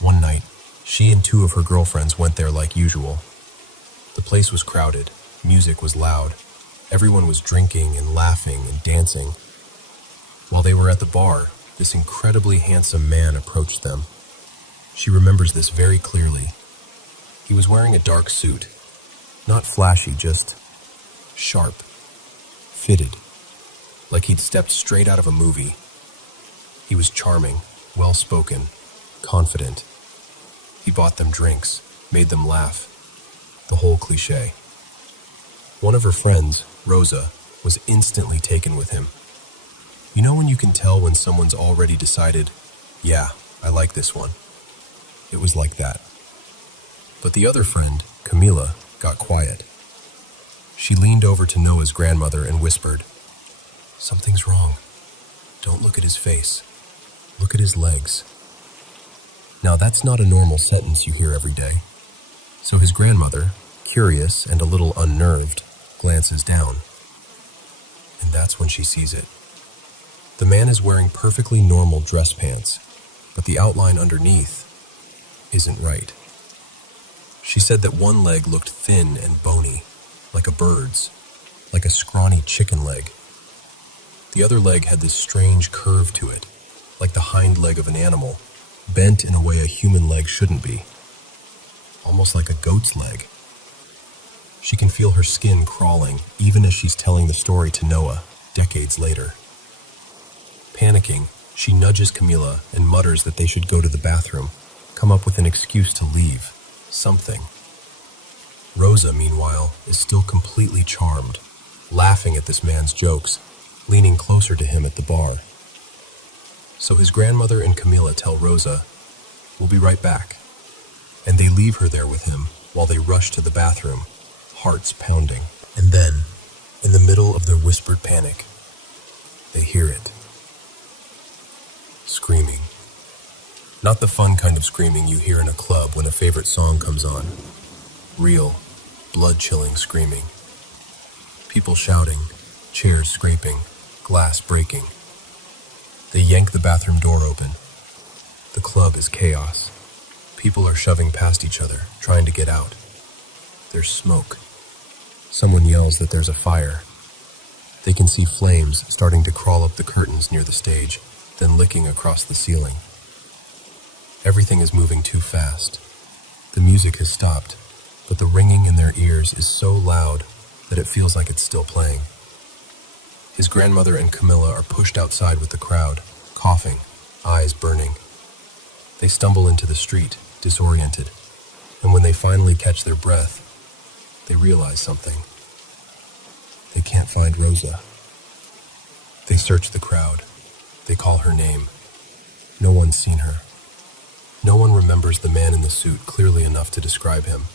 One night, she and two of her girlfriends went there like usual. The place was crowded, music was loud, everyone was drinking and laughing and dancing. While they were at the bar, this incredibly handsome man approached them. She remembers this very clearly. He was wearing a dark suit, not flashy, just sharp, fitted, like he'd stepped straight out of a movie. He was charming, well-spoken, confident. He bought them drinks, made them laugh, the whole cliché. One of her friends, Rosa, was instantly taken with him. You know when you can tell when someone's already decided, yeah, I like this one? It was like that. But the other friend, Camila, got quiet. She leaned over to Noah's grandmother and whispered, "Something's wrong. Don't look at his face. Look at his legs." Now that's not a normal sentence you hear every day. So his grandmother, curious and a little unnerved, glances down. And that's when she sees it. The man is wearing perfectly normal dress pants, but the outline underneath isn't right. She said that one leg looked thin and bony, like a bird's, like a scrawny chicken leg. The other leg had this strange curve to it, like the hind leg of an animal, bent in a way a human leg shouldn't be. almost like a goat's leg. She can feel her skin crawling even as she's telling the story to Noah decades later. Panicking, she nudges Camila and mutters that they should go to the bathroom, come up with an excuse to leave, something. Rosa, meanwhile, is still completely charmed, laughing at this man's jokes, leaning closer to him at the bar. So his grandmother and Camila tell Rosa, "We'll be right back," and they leave her there with him while they rush to the bathroom, hearts pounding. And then, in the middle of their whispered panic, they hear it. Screaming. Not the fun kind of screaming you hear in a club when a favorite song comes on. Real, blood-chilling screaming. People shouting, chairs scraping, glass breaking. They yank the bathroom door open. The club is chaos. People are shoving past each other, trying to get out. There's smoke. Someone yells that there's a fire. They can see flames starting to crawl up the curtains near the stage, then licking across the ceiling. Everything is moving too fast. The music has stopped, but the ringing in their ears is so loud that it feels like it's still playing. His grandmother and Camilla are pushed outside with the crowd, coughing, eyes burning. They stumble into the street, disoriented, and when they finally catch their breath, they realize something. They can't find Rosa. They search the crowd. They call her name. No one's seen her. No one remembers the man in the suit clearly enough to describe him.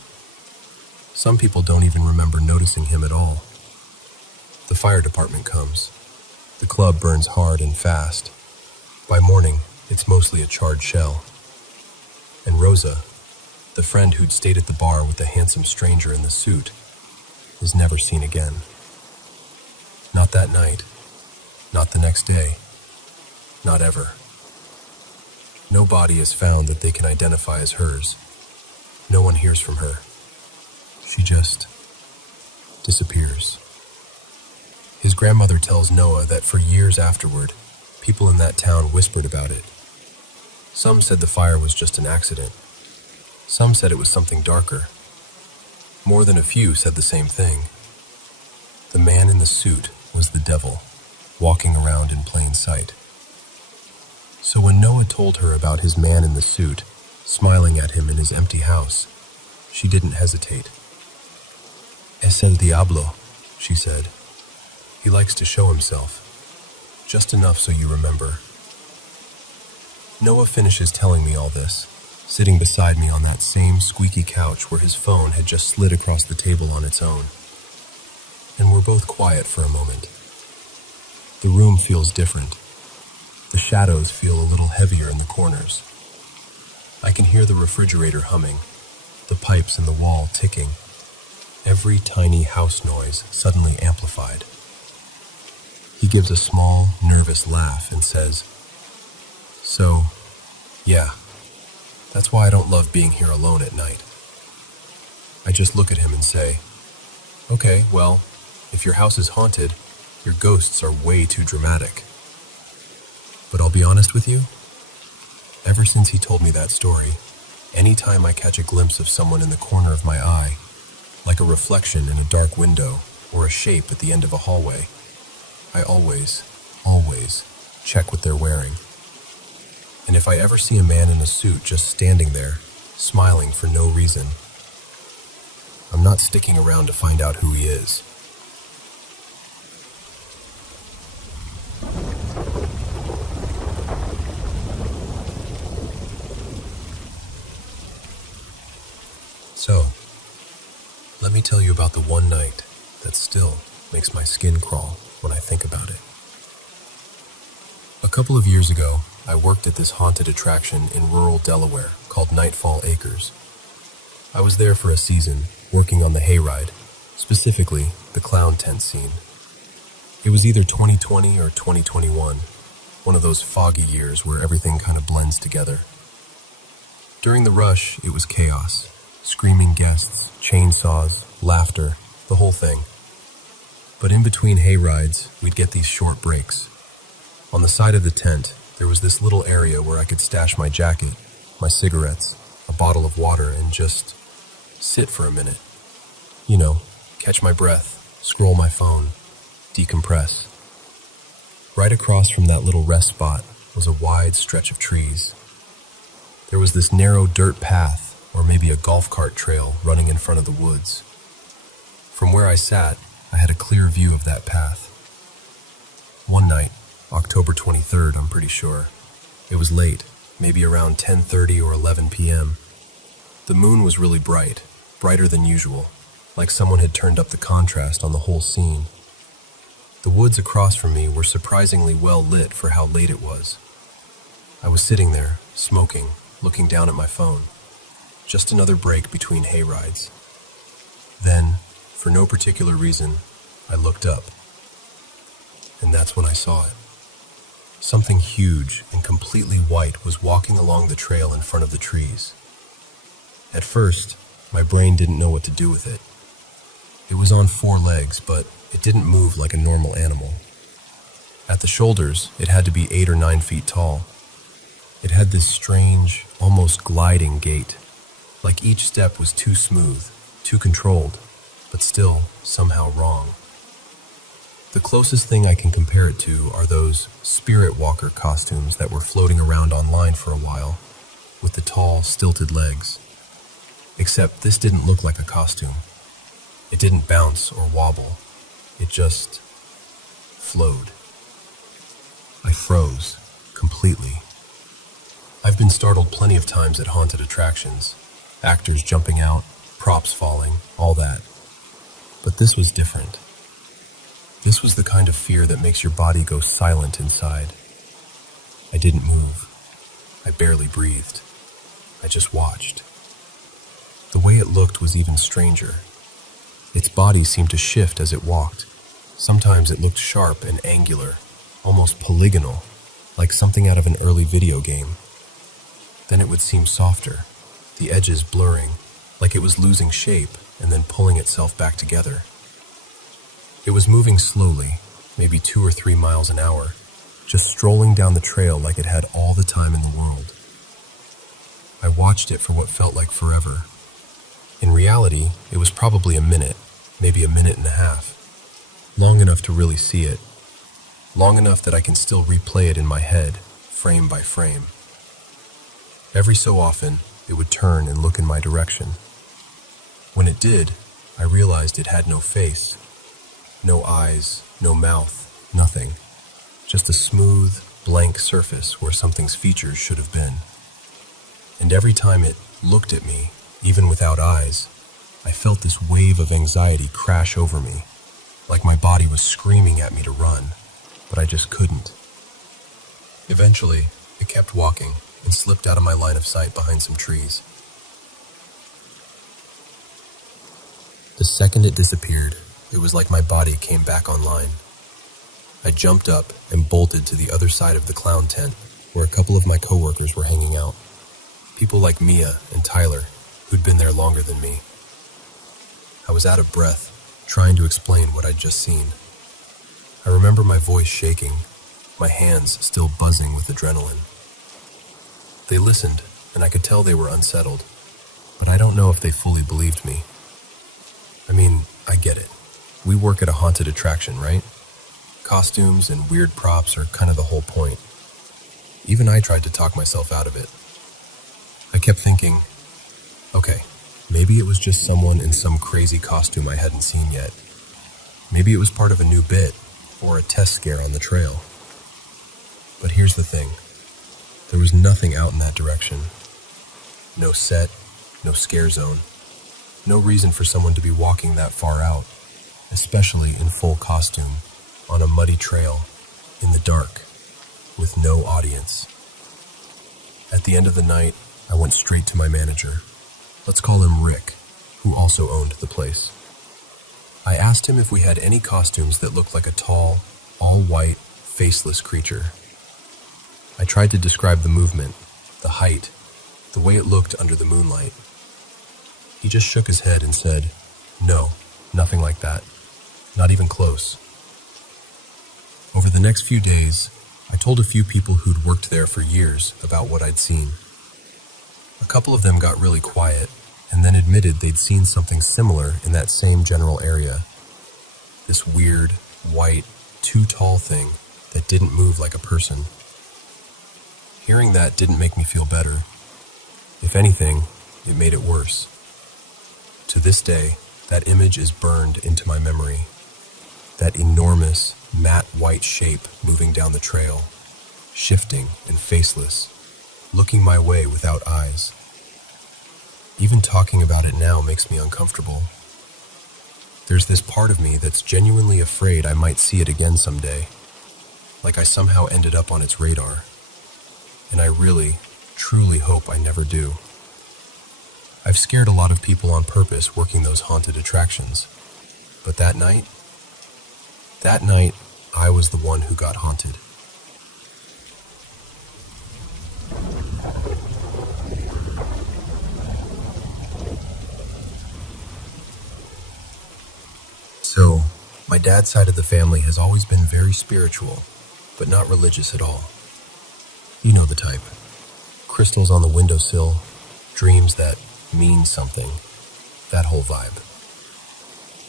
Some people don't even remember noticing him at all. The fire department comes. The club burns hard and fast. By morning, it's mostly a charred shell. And Rosa, the friend who'd stayed at the bar with the handsome stranger in the suit, is never seen again. Not that night. Not the next day. Not ever. No body is found that they can identify as hers. No one hears from her. She just disappears. His grandmother tells Noah that for years afterward, people in that town whispered about it. Some said the fire was just an accident. Some said it was something darker. More than a few said the same thing. The man in the suit was the devil, walking around in plain sight. So when Noah told her about his man in the suit, smiling at him in his empty house, she didn't hesitate. "Es el diablo," she said. "He likes to show himself. Just enough so you remember." Noah finishes telling me all this, sitting beside me on that same squeaky couch where his phone had just slid across the table on its own. And we're both quiet for a moment. The room feels different. The shadows feel a little heavier in the corners. I can hear the refrigerator humming, the pipes in the wall ticking, every tiny house noise suddenly amplified. He gives a small, nervous laugh and says, "So, yeah, that's why I don't love being here alone at night." I just look at him and say, "Okay, well, if your house is haunted, your ghosts are way too dramatic." But I'll be honest with you, ever since he told me that story, anytime I catch a glimpse of someone in the corner of my eye, like a reflection in a dark window or a shape at the end of a hallway, I always check what they're wearing. And if I ever see a man in a suit just standing there, smiling for no reason, I'm not sticking around to find out who he is. So, let me tell you about the one night that still makes my skin crawl when I think about it. A couple of years ago, I worked at this haunted attraction in rural Delaware called Nightfall Acres. I was there for a season, working on the hayride, specifically the clown tent scene. It was either 2020 or 2021, one of those foggy years where everything kind of blends together. During the rush, it was chaos. Screaming guests, chainsaws, laughter, the whole thing. But in between hayrides, we'd get these short breaks. On the side of the tent, there was this little area where I could stash my jacket, my cigarettes, a bottle of water, and just sit for a minute. You know, catch my breath, scroll my phone, decompress. Right across from that little rest spot was a wide stretch of trees. There was this narrow dirt path, or maybe a golf cart trail running in front of the woods. From where I sat, I had a clear view of that path. One night, October 23rd, I'm pretty sure. It was late, maybe around 10:30 or 11 p.m. The moon was really bright, brighter than usual, like someone had turned up the contrast on the whole scene. The woods across from me were surprisingly well lit for how late it was. I was sitting there, smoking, looking down at my phone. Just another break between hay rides. Then, for no particular reason, I looked up. And that's when I saw it. Something huge and completely white was walking along the trail in front of the trees. At first, my brain didn't know what to do with it. It was on 4 legs, but it didn't move like a normal animal. At the shoulders, it had to be 8 or 9 feet tall. It had this strange, almost gliding gait, like each step was too smooth, too controlled, but still somehow wrong. The closest thing I can compare it to are those spirit walker costumes that were floating around online for a while, with the tall, stilted legs. Except this didn't look like a costume. It didn't bounce or wobble. It just flowed. I froze, completely. I've been startled plenty of times at haunted attractions. Actors jumping out, props falling, all that. But this was different. This was the kind of fear that makes your body go silent inside. I didn't move. I barely breathed. I just watched. The way it looked was even stranger. Its body seemed to shift as it walked. Sometimes it looked sharp and angular, almost polygonal, like something out of an early video game. Then it would seem softer, the edges blurring, like it was losing shape and then pulling itself back together. It was moving slowly, maybe 2 or 3 miles an hour, just strolling down the trail like it had all the time in the world. I watched it for what felt like forever. In reality, it was probably a minute, maybe a minute and a half. Long enough to really see it. Long enough that I can still replay it in my head, frame by frame. Every so often, it would turn and look in my direction. When it did, I realized it had no face. No eyes, no mouth, nothing. Just a smooth, blank surface where something's features should have been. And every time it looked at me, even without eyes, I felt this wave of anxiety crash over me, like my body was screaming at me to run, but I just couldn't. Eventually, it kept walking and slipped out of my line of sight behind some trees. The second it disappeared, it was like my body came back online. I jumped up and bolted to the other side of the clown tent, where a couple of my coworkers were hanging out. People like Mia and Tyler, who'd been there longer than me. I was out of breath, trying to explain what I'd just seen. I remember my voice shaking, my hands still buzzing with adrenaline. They listened, and I could tell they were unsettled, but I don't know if they fully believed me. I mean, I get it. We work at a haunted attraction, right? Costumes and weird props are kind of the whole point. Even I tried to talk myself out of it. I kept thinking, okay, maybe it was just someone in some crazy costume I hadn't seen yet. Maybe it was part of a new bit, or a test scare on the trail. But here's the thing. There was nothing out in that direction. No set, no scare zone. No reason for someone to be walking that far out, especially in full costume, on a muddy trail, in the dark, with no audience. At the end of the night, I went straight to my manager. Let's call him Rick, who also owned the place. I asked him if we had any costumes that looked like a tall, all-white, faceless creature. I tried to describe the movement, the height, the way it looked under the moonlight. He just shook his head and said, "No, nothing like that. Not even close." Over the next few days, I told a few people who'd worked there for years about what I'd seen. A couple of them got really quiet, and then admitted they'd seen something similar in that same general area. This weird, white, too tall thing that didn't move like a person. Hearing that didn't make me feel better. If anything, it made it worse. To this day, that image is burned into my memory. That enormous, matte white shape moving down the trail, shifting and faceless, looking my way without eyes. Even talking about it now makes me uncomfortable. There's this part of me that's genuinely afraid I might see it again someday, like I somehow ended up on its radar. And I really, truly hope I never do. I've scared a lot of people on purpose working those haunted attractions, but that night, I was the one who got haunted. So, my dad's side of the family has always been very spiritual, but not religious at all. You know the type. Crystals on the windowsill, dreams that mean something, that whole vibe.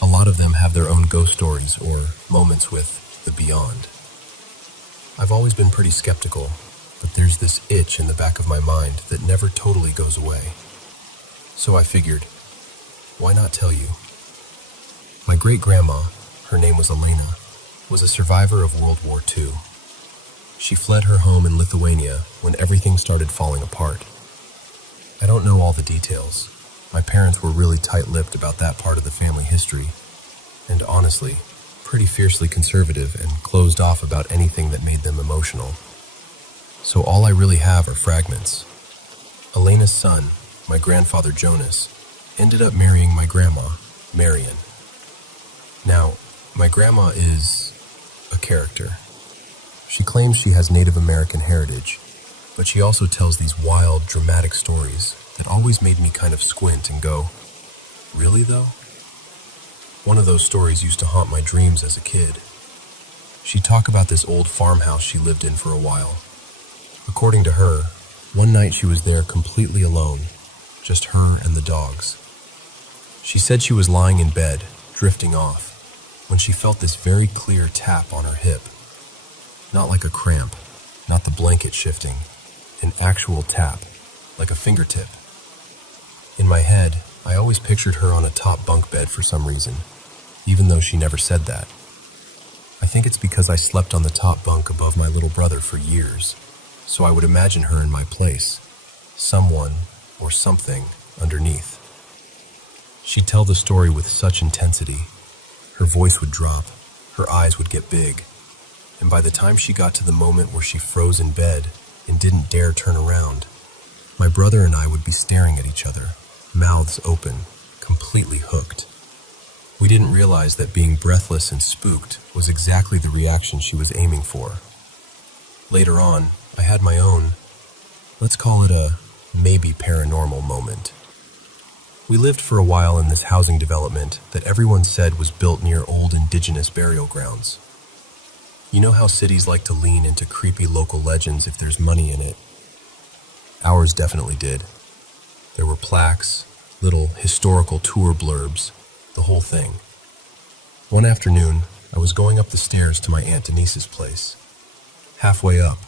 A lot of them have their own ghost stories or moments with the beyond. I've always been pretty skeptical, but there's this itch in the back of my mind that never totally goes away. So I figured, why not tell you? My great-grandma, her name was Elena, was a survivor of World War II. She fled her home in Lithuania when everything started falling apart. I don't know all the details. My parents were really tight-lipped about that part of the family history, and honestly, pretty fiercely conservative and closed off about anything that made them emotional. So all I really have are fragments. Elena's son, my grandfather Jonas, ended up marrying my grandma, Marion. Now, my grandma is a character. She claims she has Native American heritage, but she also tells these wild, dramatic stories that always made me kind of squint and go, really though? One of those stories used to haunt my dreams as a kid. She'd talk about this old farmhouse she lived in for a while. According to her, one night she was there completely alone, just her and the dogs. She said she was lying in bed, drifting off, when she felt this very clear tap on her hip. Not like a cramp, not the blanket shifting, an actual tap, like a fingertip. In my head, I always pictured her on a top bunk bed for some reason, even though she never said that. I think it's because I slept on the top bunk above my little brother for years, so I would imagine her in my place, someone or something underneath. She'd tell the story with such intensity. Her voice would drop, her eyes would get big, and by the time she got to the moment where she froze in bed and didn't dare turn around, my brother and I would be staring at each other, mouths open, completely hooked. We didn't realize that being breathless and spooked was exactly the reaction she was aiming for. Later on, I had my own, let's call it a maybe paranormal moment. We lived for a while in this housing development that everyone said was built near old indigenous burial grounds. You know how cities like to lean into creepy local legends if there's money in it? Ours definitely did. There were plaques, little historical tour blurbs, the whole thing. One afternoon, I was going up the stairs to my Aunt Denise's place. Halfway up,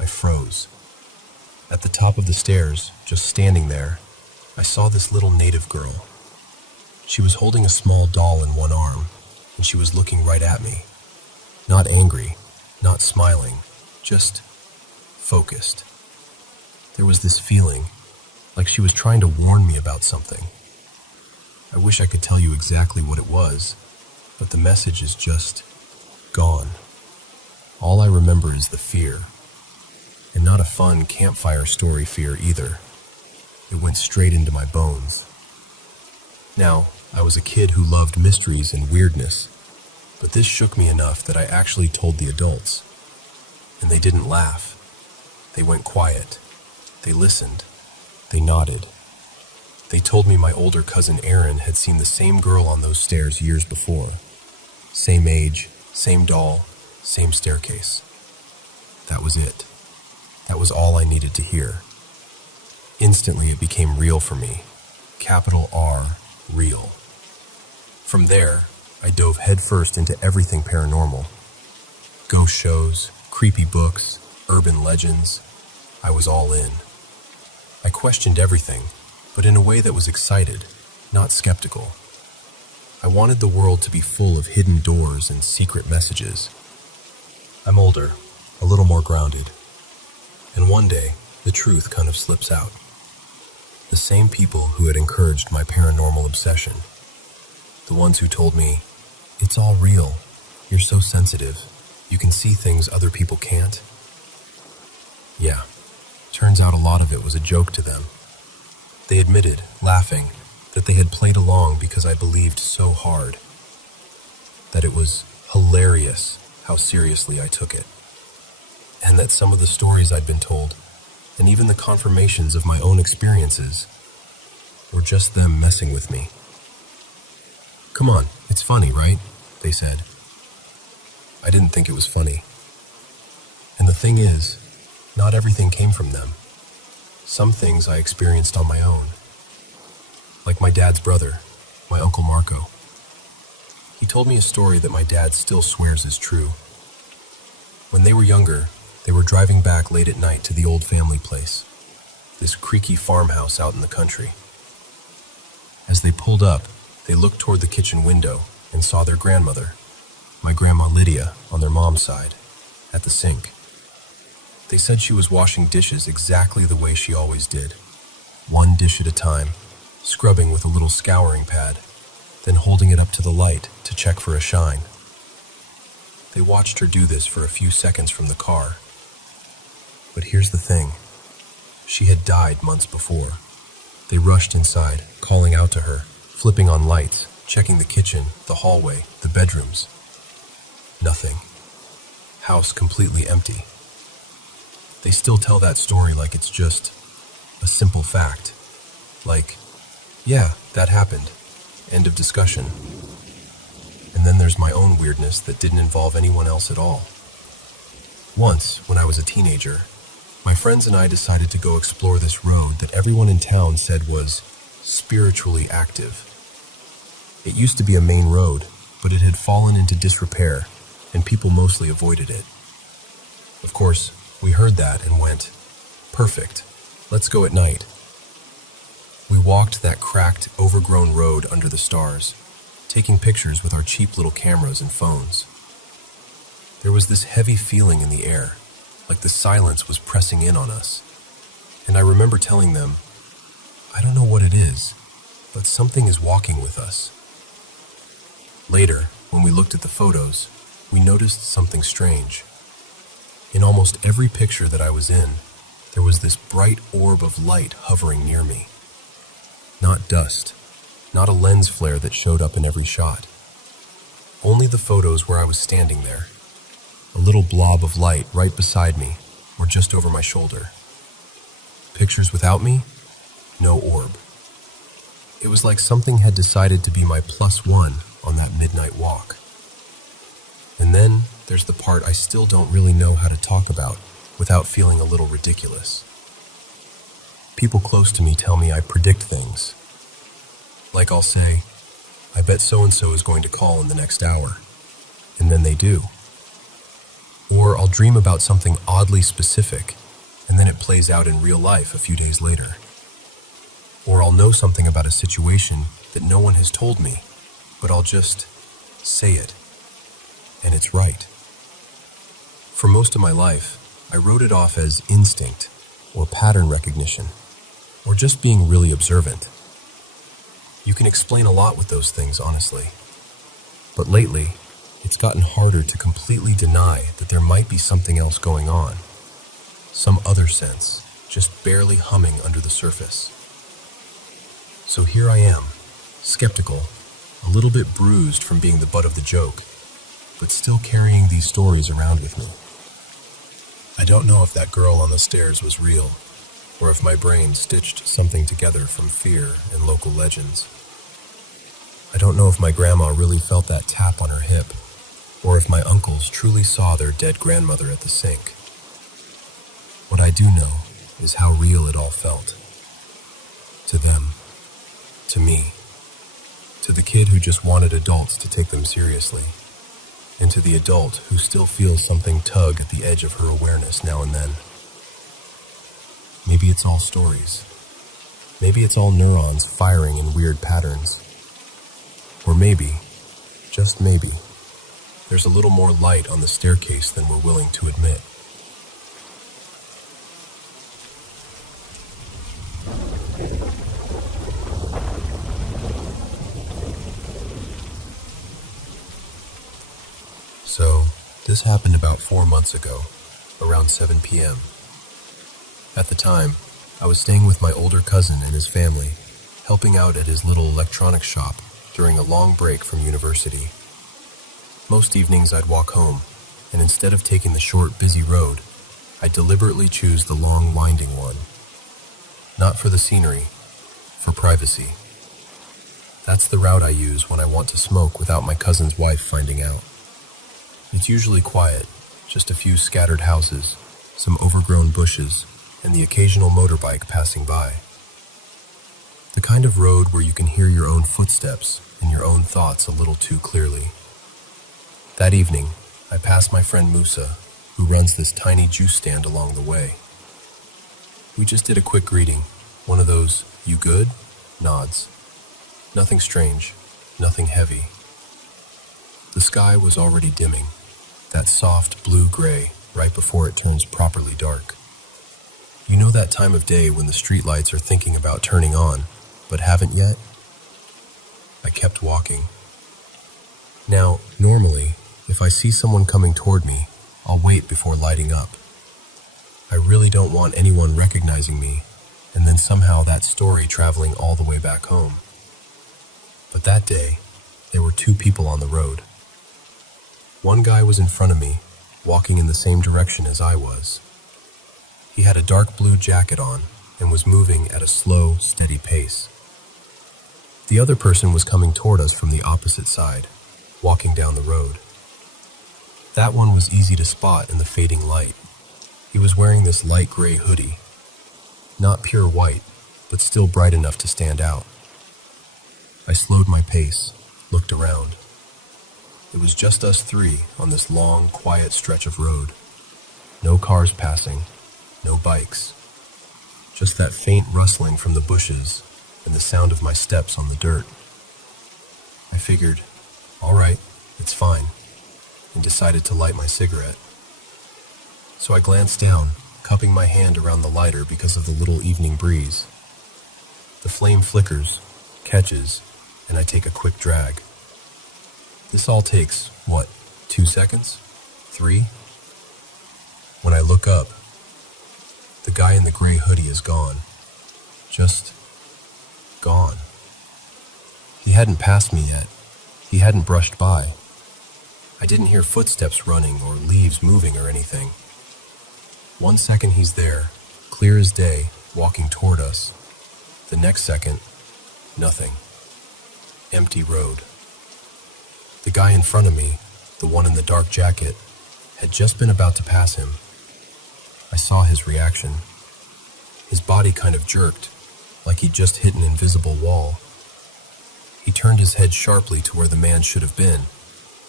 I froze. At the top of the stairs, just standing there, I saw this little native girl. She was holding a small doll in one arm, and she was looking right at me. Not angry, not smiling, just focused. There was this feeling, like she was trying to warn me about something. I wish I could tell you exactly what it was, but the message is just gone. All I remember is the fear, and not a fun campfire story fear either. It went straight into my bones. Now, I was a kid who loved mysteries and weirdness, but this shook me enough that I actually told the adults. And they didn't laugh. They went quiet. They listened. They nodded. They told me my older cousin Aaron had seen the same girl on those stairs years before. Same age, same doll, same staircase. That was it. That was all I needed to hear. Instantly, it became real for me. Capital R, real. From there, I dove headfirst into everything paranormal. Ghost shows, creepy books, urban legends. I was all in. I questioned everything, but in a way that was excited, not skeptical. I wanted the world to be full of hidden doors and secret messages. I'm older, a little more grounded, and one day, the truth kind of slips out. The same people who had encouraged my paranormal obsession, the ones who told me, "It's all real, you're so sensitive, you can see things other people can't." Yeah, turns out a lot of it was a joke to them. They admitted, laughing, that they had played along because I believed so hard, that it was hilarious how seriously I took it, and that some of the stories I'd been told, and even the confirmations of my own experiences, were just them messing with me. "Come on, it's funny, right?" they said. I didn't think it was funny. And the thing is, not everything came from them. Some things I experienced on my own. Like my dad's brother, my Uncle Marco. He told me a story that my dad still swears is true. When they were younger, they were driving back late at night to the old family place, this creaky farmhouse out in the country. As they pulled up, they looked toward the kitchen window and saw their grandmother, my Grandma Lydia on their mom's side, at the sink. They said she was washing dishes exactly the way she always did, one dish at a time, scrubbing with a little scouring pad, then holding it up to the light to check for a shine. They watched her do this for a few seconds from the car. But here's the thing. She had died months before. They rushed inside, calling out to her, flipping on lights, checking the kitchen, the hallway, the bedrooms. Nothing. House completely empty. They still tell that story like it's just a simple fact. Like, yeah, that happened. End of discussion. And then there's my own weirdness that didn't involve anyone else at all. Once, when I was a teenager, my friends and I decided to go explore this road that everyone in town said was spiritually active. It used to be a main road, but it had fallen into disrepair, and people mostly avoided it. Of course, we heard that and went, "Perfect, let's go at night." We walked that cracked, overgrown road under the stars, taking pictures with our cheap little cameras and phones. There was this heavy feeling in the air, like the silence was pressing in on us. And I remember telling them, "I don't know what it is, but something is walking with us." Later, when we looked at the photos, we noticed something strange. In almost every picture that I was in, there was this bright orb of light hovering near me. Not dust, not a lens flare that showed up in every shot. Only the photos where I was standing there, a little blob of light right beside me or just over my shoulder. Pictures without me, no orb. It was like something had decided to be my +1 on that midnight walk. And then there's the part I still don't really know how to talk about without feeling a little ridiculous. People close to me tell me I predict things. Like I'll say, "I bet so-and-so is going to call in the next hour," and then they do. Or I'll dream about something oddly specific, and then it plays out in real life a few days later. Or I'll know something about a situation that no one has told me, but I'll just say it, and it's right. For most of my life, I wrote it off as instinct, or pattern recognition, or just being really observant. You can explain a lot with those things, honestly. But lately, it's gotten harder to completely deny that there might be something else going on. Some other sense, just barely humming under the surface. So here I am, skeptical, a little bit bruised from being the butt of the joke, but still carrying these stories around with me. I don't know if that girl on the stairs was real, or if my brain stitched something together from fear and local legends. I don't know if my grandma really felt that tap on her hip, or if my uncles truly saw their dead grandmother at the sink. What I do know is how real it all felt. To them. To me. To the kid who just wanted adults to take them seriously. And to the adult who still feels something tug at the edge of her awareness now and then. Maybe it's all stories. Maybe it's all neurons firing in weird patterns. Or maybe, just maybe, there's a little more light on the staircase than we're willing to admit. So, this happened about 4 months ago, around 7 p.m. At the time, I was staying with my older cousin and his family, helping out at his little electronics shop during a long break from university. Most evenings I'd walk home, and instead of taking the short, busy road, I'd deliberately choose the long, winding one. Not for the scenery, for privacy. That's the route I use when I want to smoke without my cousin's wife finding out. It's usually quiet, just a few scattered houses, some overgrown bushes, and the occasional motorbike passing by. The kind of road where you can hear your own footsteps and your own thoughts a little too clearly. That evening, I passed my friend Musa, who runs this tiny juice stand along the way. We just did a quick greeting, one of those, "You good?" nods. Nothing strange, nothing heavy. The sky was already dimming, that soft blue-gray right before it turns properly dark. You know that time of day when the streetlights are thinking about turning on, but haven't yet? I kept walking. Now, normally, if I see someone coming toward me, I'll wait before lighting up. I really don't want anyone recognizing me, and then somehow that story traveling all the way back home. But that day, there were 2 people on the road. One guy was in front of me, walking in the same direction as I was. He had a dark blue jacket on and was moving at a slow, steady pace. The other person was coming toward us from the opposite side, walking down the road. That one was easy to spot in the fading light. He was wearing this light gray hoodie. Not pure white, but still bright enough to stand out. I slowed my pace, looked around. It was just us 3 on this long, quiet stretch of road. No cars passing, no bikes. Just that faint rustling from the bushes and the sound of my steps on the dirt. I figured, all right, it's fine, and decided to light my cigarette. So I glanced down, cupping my hand around the lighter because of the little evening breeze. The flame flickers, catches, and I take a quick drag. This all takes, 2 seconds? 3? When I look up, the guy in the gray hoodie is gone. Just gone. He hadn't passed me yet. He hadn't brushed by. I didn't hear footsteps running or leaves moving or anything. 1 second he's there, clear as day, walking toward us. The next second, nothing. Empty road. The guy in front of me, the one in the dark jacket, had just been about to pass him. I saw his reaction. His body kind of jerked, like he'd just hit an invisible wall. He turned his head sharply to where the man should have been,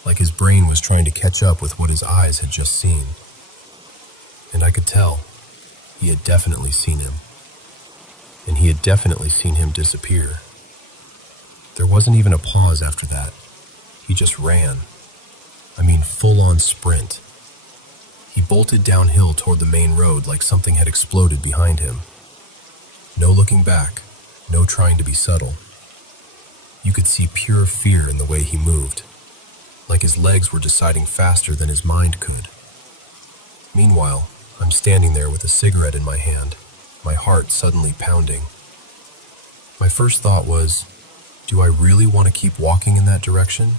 like his brain was trying to catch up with what his eyes had just seen. And I could tell, he had definitely seen him. And he had definitely seen him disappear. There wasn't even a pause after that. He just ran. I mean, full-on sprint. He bolted downhill toward the main road like something had exploded behind him. No looking back, no trying to be subtle. You could see pure fear in the way he moved, like his legs were deciding faster than his mind could. Meanwhile, I'm standing there with a cigarette in my hand, my heart suddenly pounding. My first thought was, do I really want to keep walking in that direction?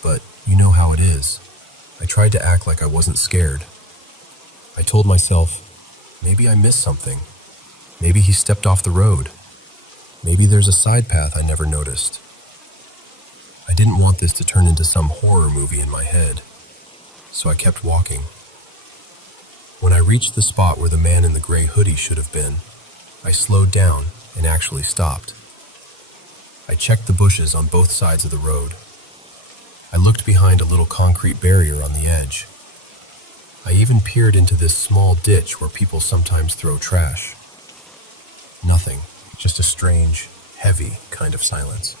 But you know how it is. I tried to act like I wasn't scared. I told myself, maybe I missed something. Maybe he stepped off the road. Maybe there's a side path I never noticed. I didn't want this to turn into some horror movie in my head, so I kept walking. When I reached the spot where the man in the gray hoodie should have been, I slowed down and actually stopped. I checked the bushes on both sides of the road. I looked behind a little concrete barrier on the edge. I even peered into this small ditch where people sometimes throw trash. Nothing, just a strange, heavy kind of silence.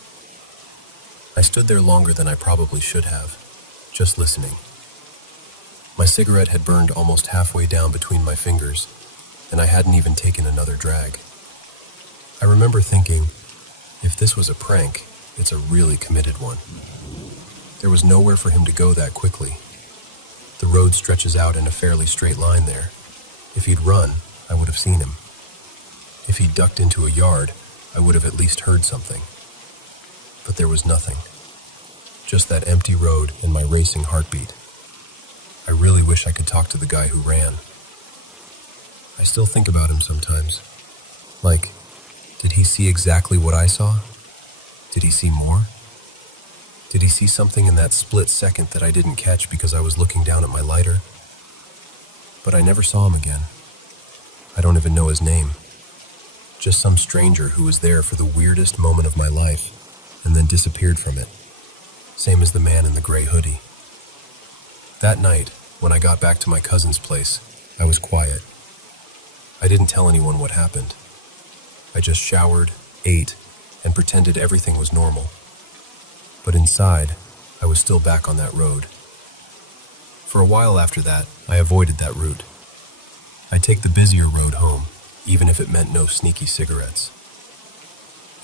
I stood there longer than I probably should have, just listening. My cigarette had burned almost halfway down between my fingers, and I hadn't even taken another drag. I remember thinking, if this was a prank, it's a really committed one. There was nowhere for him to go that quickly. The road stretches out in a fairly straight line there. If he'd run, I would have seen him. If he ducked into a yard, I would have at least heard something. But there was nothing. Just that empty road and my racing heartbeat. I really wish I could talk to the guy who ran. I still think about him sometimes. Like, did he see exactly what I saw? Did he see more? Did he see something in that split second that I didn't catch because I was looking down at my lighter? But I never saw him again. I don't even know his name. Just some stranger who was there for the weirdest moment of my life and then disappeared from it. Same as the man in the gray hoodie. That night, when I got back to my cousin's place, I was quiet. I didn't tell anyone what happened. I just showered, ate, and pretended everything was normal. But inside, I was still back on that road. For a while after that, I avoided that route. I'd take the busier road home, even if it meant no sneaky cigarettes.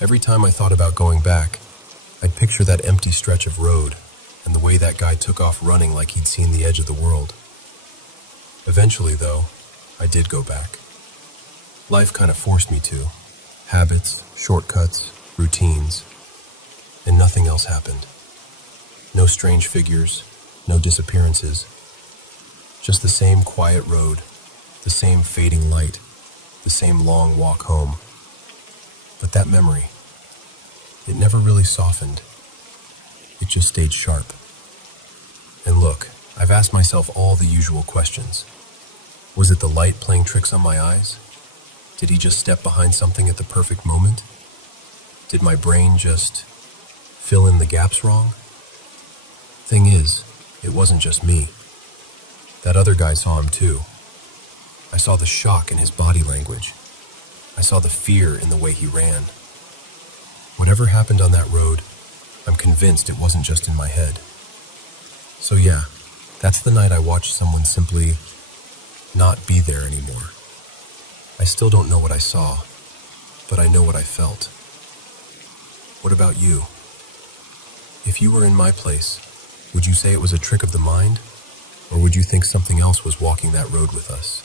Every time I thought about going back, I'd picture that empty stretch of road and the way that guy took off running like he'd seen the edge of the world. Eventually, though, I did go back. Life kind of forced me to. Habits, shortcuts, routines, and nothing else happened. No strange figures, no disappearances. Just the same quiet road, the same fading light, the same long walk home. But that memory, it never really softened. It just stayed sharp. And look, I've asked myself all the usual questions. Was it the light playing tricks on my eyes? Did he just step behind something at the perfect moment? Did my brain just fill in the gaps wrong? Thing is, it wasn't just me. That other guy saw him too. I saw the shock in his body language. I saw the fear in the way he ran. Whatever happened on that road, I'm convinced it wasn't just in my head. So yeah, that's the night I watched someone simply not be there anymore. I still don't know what I saw, but I know what I felt. What about you? If you were in my place, would you say it was a trick of the mind? Or would you think something else was walking that road with us?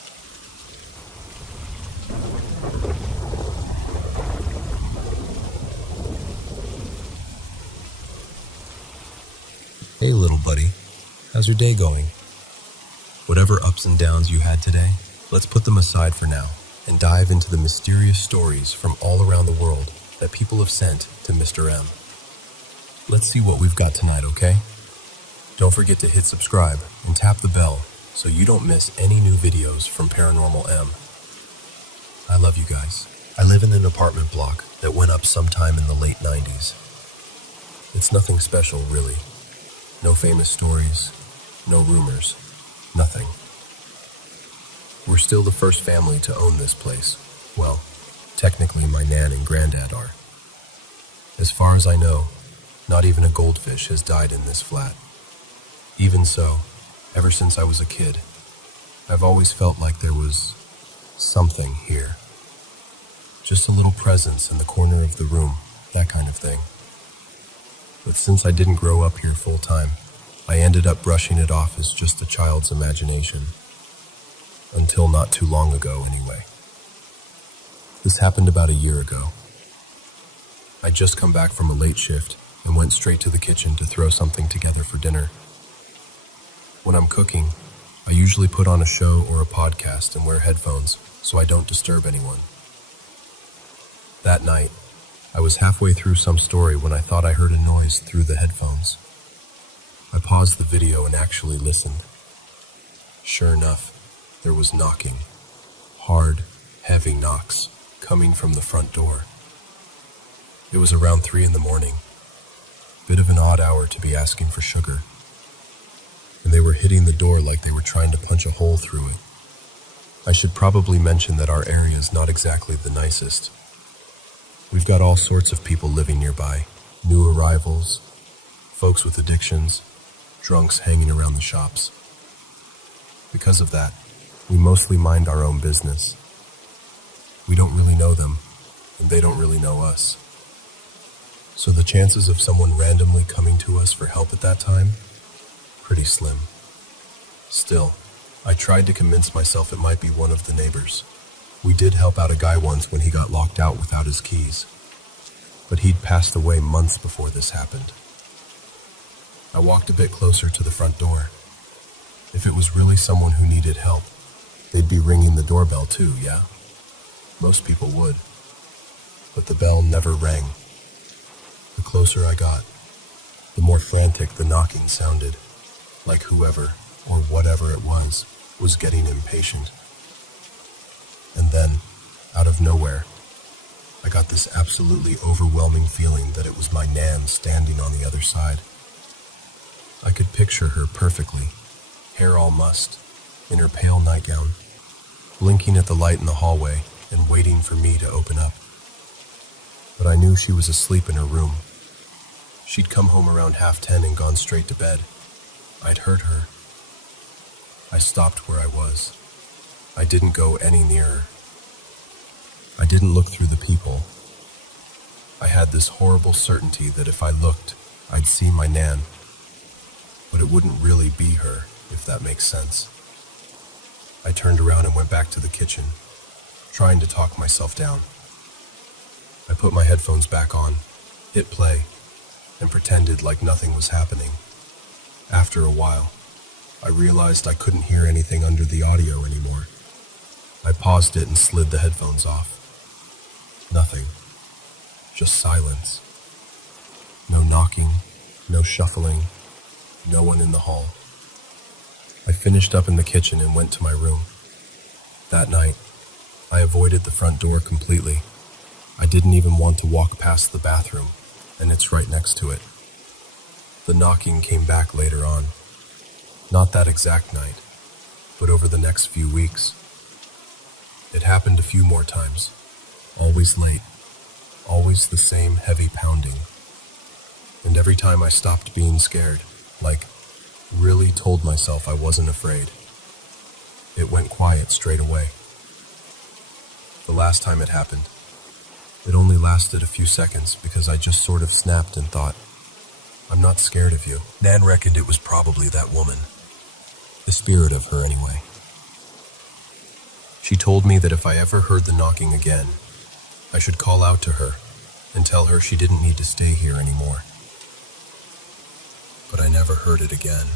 Hey little buddy, how's your day going? Whatever ups and downs you had today, let's put them aside for now and dive into the mysterious stories from all around the world that people have sent to Mr. M. Let's see what we've got tonight, okay? Don't forget to hit subscribe and tap the bell so you don't miss any new videos from Paranormal M. I love you guys. I live in an apartment block that went up sometime in the late 90s. It's nothing special, really. No famous stories, no rumors, nothing. We're still the first family to own this place. Well, technically my nan and granddad are. As far as I know, not even a goldfish has died in this flat. Even so, ever since I was a kid, I've always felt like there was something here. Just a little presence in the corner of the room, that kind of thing. But since I didn't grow up here full time, I ended up brushing it off as just a child's imagination. Until not too long ago, anyway. This happened about a year ago. I'd just come back from a late shift and went straight to the kitchen to throw something together for dinner. When I'm cooking, I usually put on a show or a podcast and wear headphones so I don't disturb anyone. That night, I was halfway through some story when I thought I heard a noise through the headphones. I paused the video and actually listened. Sure enough, there was knocking. Hard, heavy knocks coming from the front door. It was around 3 in the morning. Bit of an odd hour to be asking for sugar. And they were hitting the door like they were trying to punch a hole through it. I should probably mention that our area is not exactly the nicest. We've got all sorts of people living nearby, new arrivals, folks with addictions, drunks hanging around the shops. Because of that, we mostly mind our own business. We don't really know them, and they don't really know us. So the chances of someone randomly coming to us for help at that time? Pretty slim. Still, I tried to convince myself it might be one of the neighbors. We did help out a guy once when he got locked out without his keys. But he'd passed away months before this happened. I walked a bit closer to the front door. If it was really someone who needed help, they'd be ringing the doorbell too, yeah? Most people would. But the bell never rang. The closer I got, the more frantic the knocking sounded, like whoever, or whatever it was getting impatient. And then, out of nowhere, I got this absolutely overwhelming feeling that it was my Nan standing on the other side. I could picture her perfectly, hair all mussed, in her pale nightgown, blinking at the light in the hallway and waiting for me to open up. But I knew she was asleep in her room. She'd come home around 10:30 and gone straight to bed. I'd heard her. I stopped where I was. I didn't go any nearer. I didn't look through the people. I had this horrible certainty that if I looked, I'd see my Nan. But it wouldn't really be her, if that makes sense. I turned around and went back to the kitchen, trying to talk myself down. I put my headphones back on, hit play, and pretended like nothing was happening. After a while, I realized I couldn't hear anything under the audio anymore. I paused it and slid the headphones off. Nothing. Just silence. No knocking, no shuffling, no one in the hall. I finished up in the kitchen and went to my room. That night, I avoided the front door completely. I didn't even want to walk past the bathroom, and it's right next to it. The knocking came back later on. Not that exact night, but over the next few weeks. It happened a few more times, always late, always the same heavy pounding. And every time I stopped being scared, like really told myself I wasn't afraid, it went quiet straight away. The last time it happened, it only lasted a few seconds because I just sort of snapped and thought, I'm not scared of you. Nan reckoned it was probably that woman. The spirit of her, anyway. She told me that if I ever heard the knocking again, I should call out to her and tell her she didn't need to stay here anymore. But I never heard it again.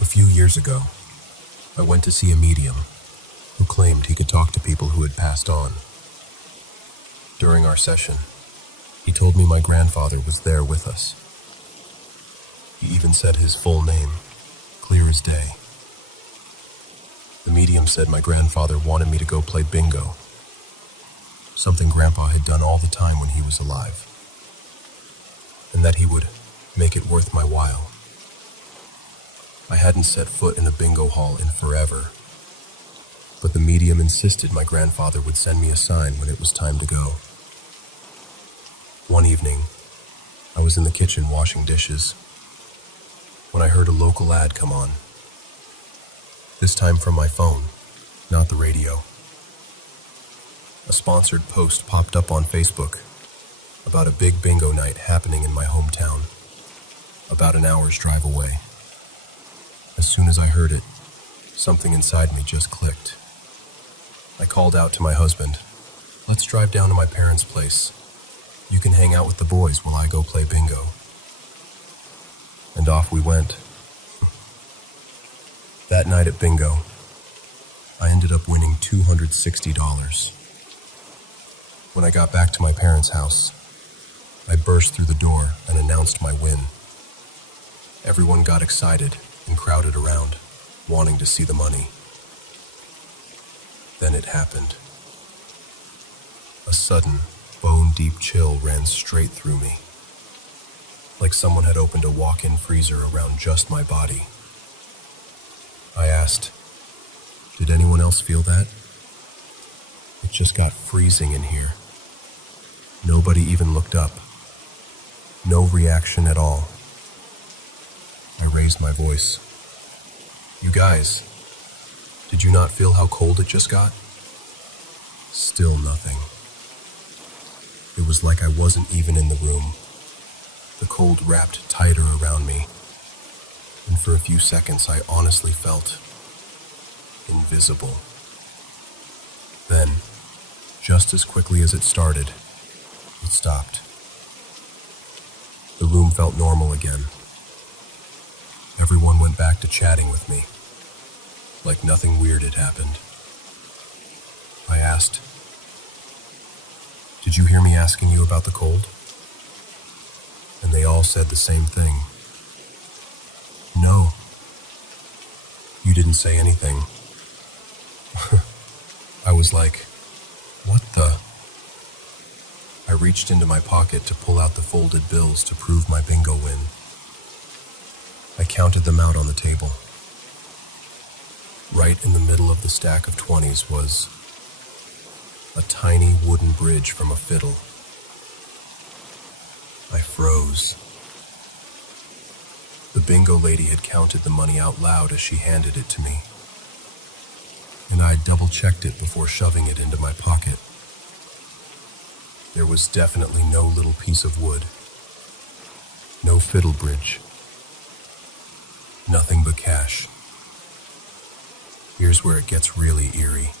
A few years ago, I went to see a medium who claimed he could talk to people who had passed on. During our session, he told me my grandfather was there with us. He even said his full name, clear as day. The medium said my grandfather wanted me to go play bingo, something Grandpa had done all the time when he was alive, and that he would make it worth my while. I hadn't set foot in a bingo hall in forever, but the medium insisted my grandfather would send me a sign when it was time to go. One evening, I was in the kitchen washing dishes when I heard a local ad come on. This time from my phone, not the radio. A sponsored post popped up on Facebook about a big bingo night happening in my hometown, about an hour's drive away. As soon as I heard it, something inside me just clicked. I called out to my husband, "Let's drive down to my parents' place. You can hang out with the boys while I go play bingo." And off we went. That night at bingo, I ended up winning $260. When I got back to my parents' house, I burst through the door and announced my win. Everyone got excited and crowded around, wanting to see the money. Then it happened. A sudden, bone-deep chill ran straight through me, like someone had opened a walk-in freezer around just my body. I asked, "Did anyone else feel that?" It just got freezing in here. Nobody even looked up. No reaction at all. I raised my voice. "You guys, did you not feel how cold it just got?" Still nothing. It was like I wasn't even in the room. The cold wrapped tighter around me, and for a few seconds I honestly felt invisible. Then, just as quickly as it started, it stopped. The room felt normal again. Everyone went back to chatting with me, like nothing weird had happened. I asked, "Did you hear me asking you about the cold?" And they all said the same thing. "No." "You didn't say anything." I was like, "What the?" I reached into my pocket to pull out the folded bills to prove my bingo win. I counted them out on the table. Right in the middle of the stack of 20s was a tiny wooden bridge from a fiddle. I froze. The bingo lady had counted the money out loud as she handed it to me, and I double-checked it before shoving it into my pocket. There was definitely no little piece of wood. No fiddle bridge. Nothing but cash. Here's where it gets really eerie.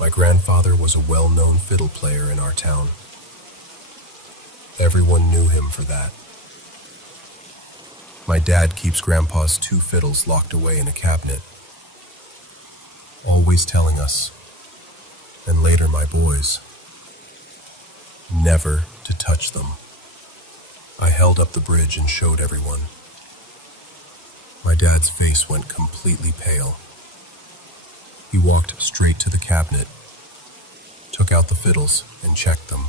My grandfather was a well-known fiddle player in our town. Everyone knew him for that. My dad keeps Grandpa's 2 fiddles locked away in a cabinet, always telling us, and later my boys, never to touch them. I held up the bridge and showed everyone. My dad's face went completely pale. He walked straight to the cabinet, took out the fiddles, and checked them.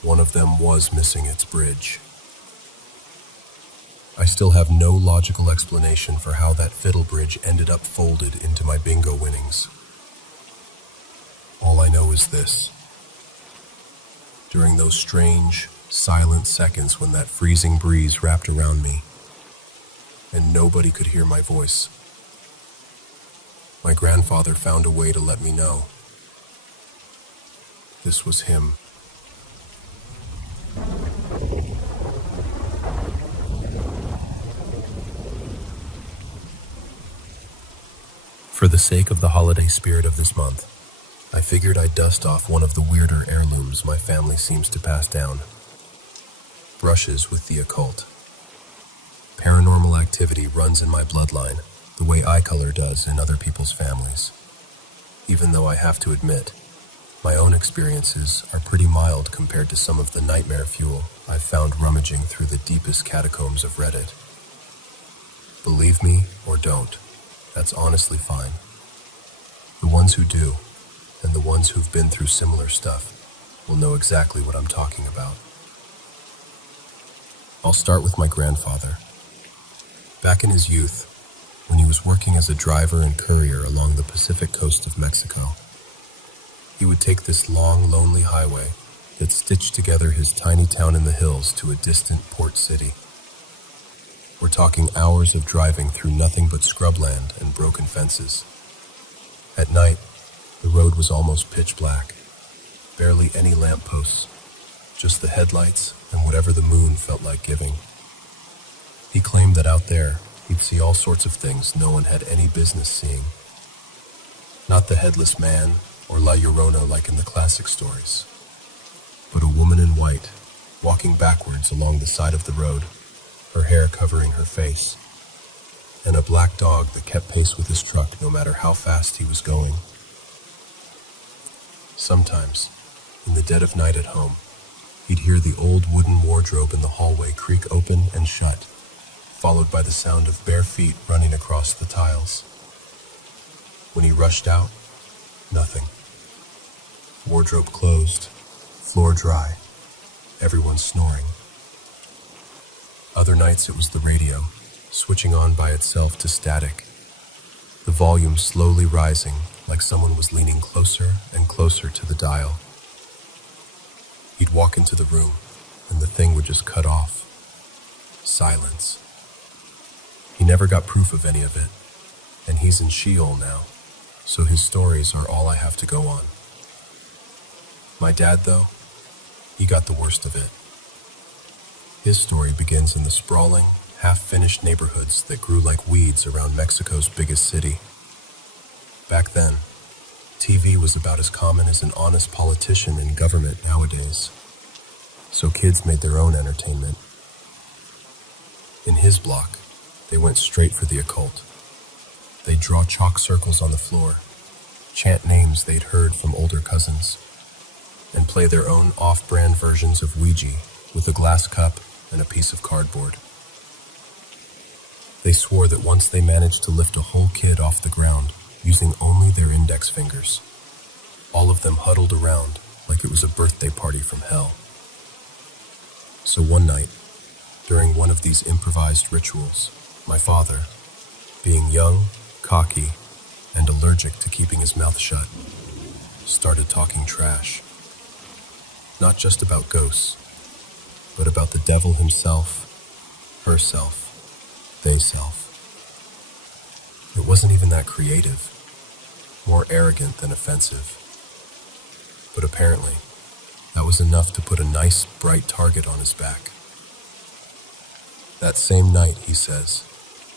One of them was missing its bridge. I still have no logical explanation for how that fiddle bridge ended up folded into my bingo winnings. All I know is this. During those strange, silent seconds when that freezing breeze wrapped around me, and nobody could hear my voice, my grandfather found a way to let me know. This was him. For the sake of the holiday spirit of this month, I figured I'd dust off one of the weirder heirlooms my family seems to pass down. Brushes with the occult. Paranormal activity runs in my bloodline, the way eye color does in other people's families. Even though I have to admit, my own experiences are pretty mild compared to some of the nightmare fuel I've found rummaging through the deepest catacombs of Reddit. Believe me or don't, that's honestly fine. The ones who do, and the ones who've been through similar stuff, will know exactly what I'm talking about. I'll start with my grandfather. Back in his youth, when he was working as a driver and courier along the Pacific coast of Mexico, he would take this long, lonely highway that stitched together his tiny town in the hills to a distant port city. We're talking hours of driving through nothing but scrubland and broken fences. At night, the road was almost pitch black, barely any lampposts, just the headlights and whatever the moon felt like giving. He claimed that out there, he'd see all sorts of things no one had any business seeing. Not the headless man or La Llorona like in the classic stories, but a woman in white, walking backwards along the side of the road, her hair covering her face, and a black dog that kept pace with his truck no matter how fast he was going. Sometimes, in the dead of night at home, he'd hear the old wooden wardrobe in the hallway creak open and shut followed by the sound of bare feet running across the tiles. When he rushed out, nothing. Wardrobe closed, floor dry, everyone snoring. Other nights it was the radio, switching on by itself to static, the volume slowly rising like someone was leaning closer and closer to the dial. He'd walk into the room, and the thing would just cut off. Silence. He never got proof of any of it, and he's in Sheol now, so his stories are all I have to go on. My dad, though, he got the worst of it. His story begins in the sprawling, half-finished neighborhoods that grew like weeds around Mexico's biggest city. Back then, TV was about as common as an honest politician in government nowadays, so kids made their own entertainment. In his block, they went straight for the occult. They'd draw chalk circles on the floor, chant names they'd heard from older cousins, and play their own off-brand versions of Ouija with a glass cup and a piece of cardboard. They swore that once they managed to lift a whole kid off the ground using only their index fingers, all of them huddled around like it was a birthday party from hell. So one night, during one of these improvised rituals, my father, being young, cocky, and allergic to keeping his mouth shut, started talking trash. Not just about ghosts, but about the devil himself, herself, theyself. It wasn't even that creative, more arrogant than offensive. But apparently, that was enough to put a nice, bright target on his back. That same night, he says,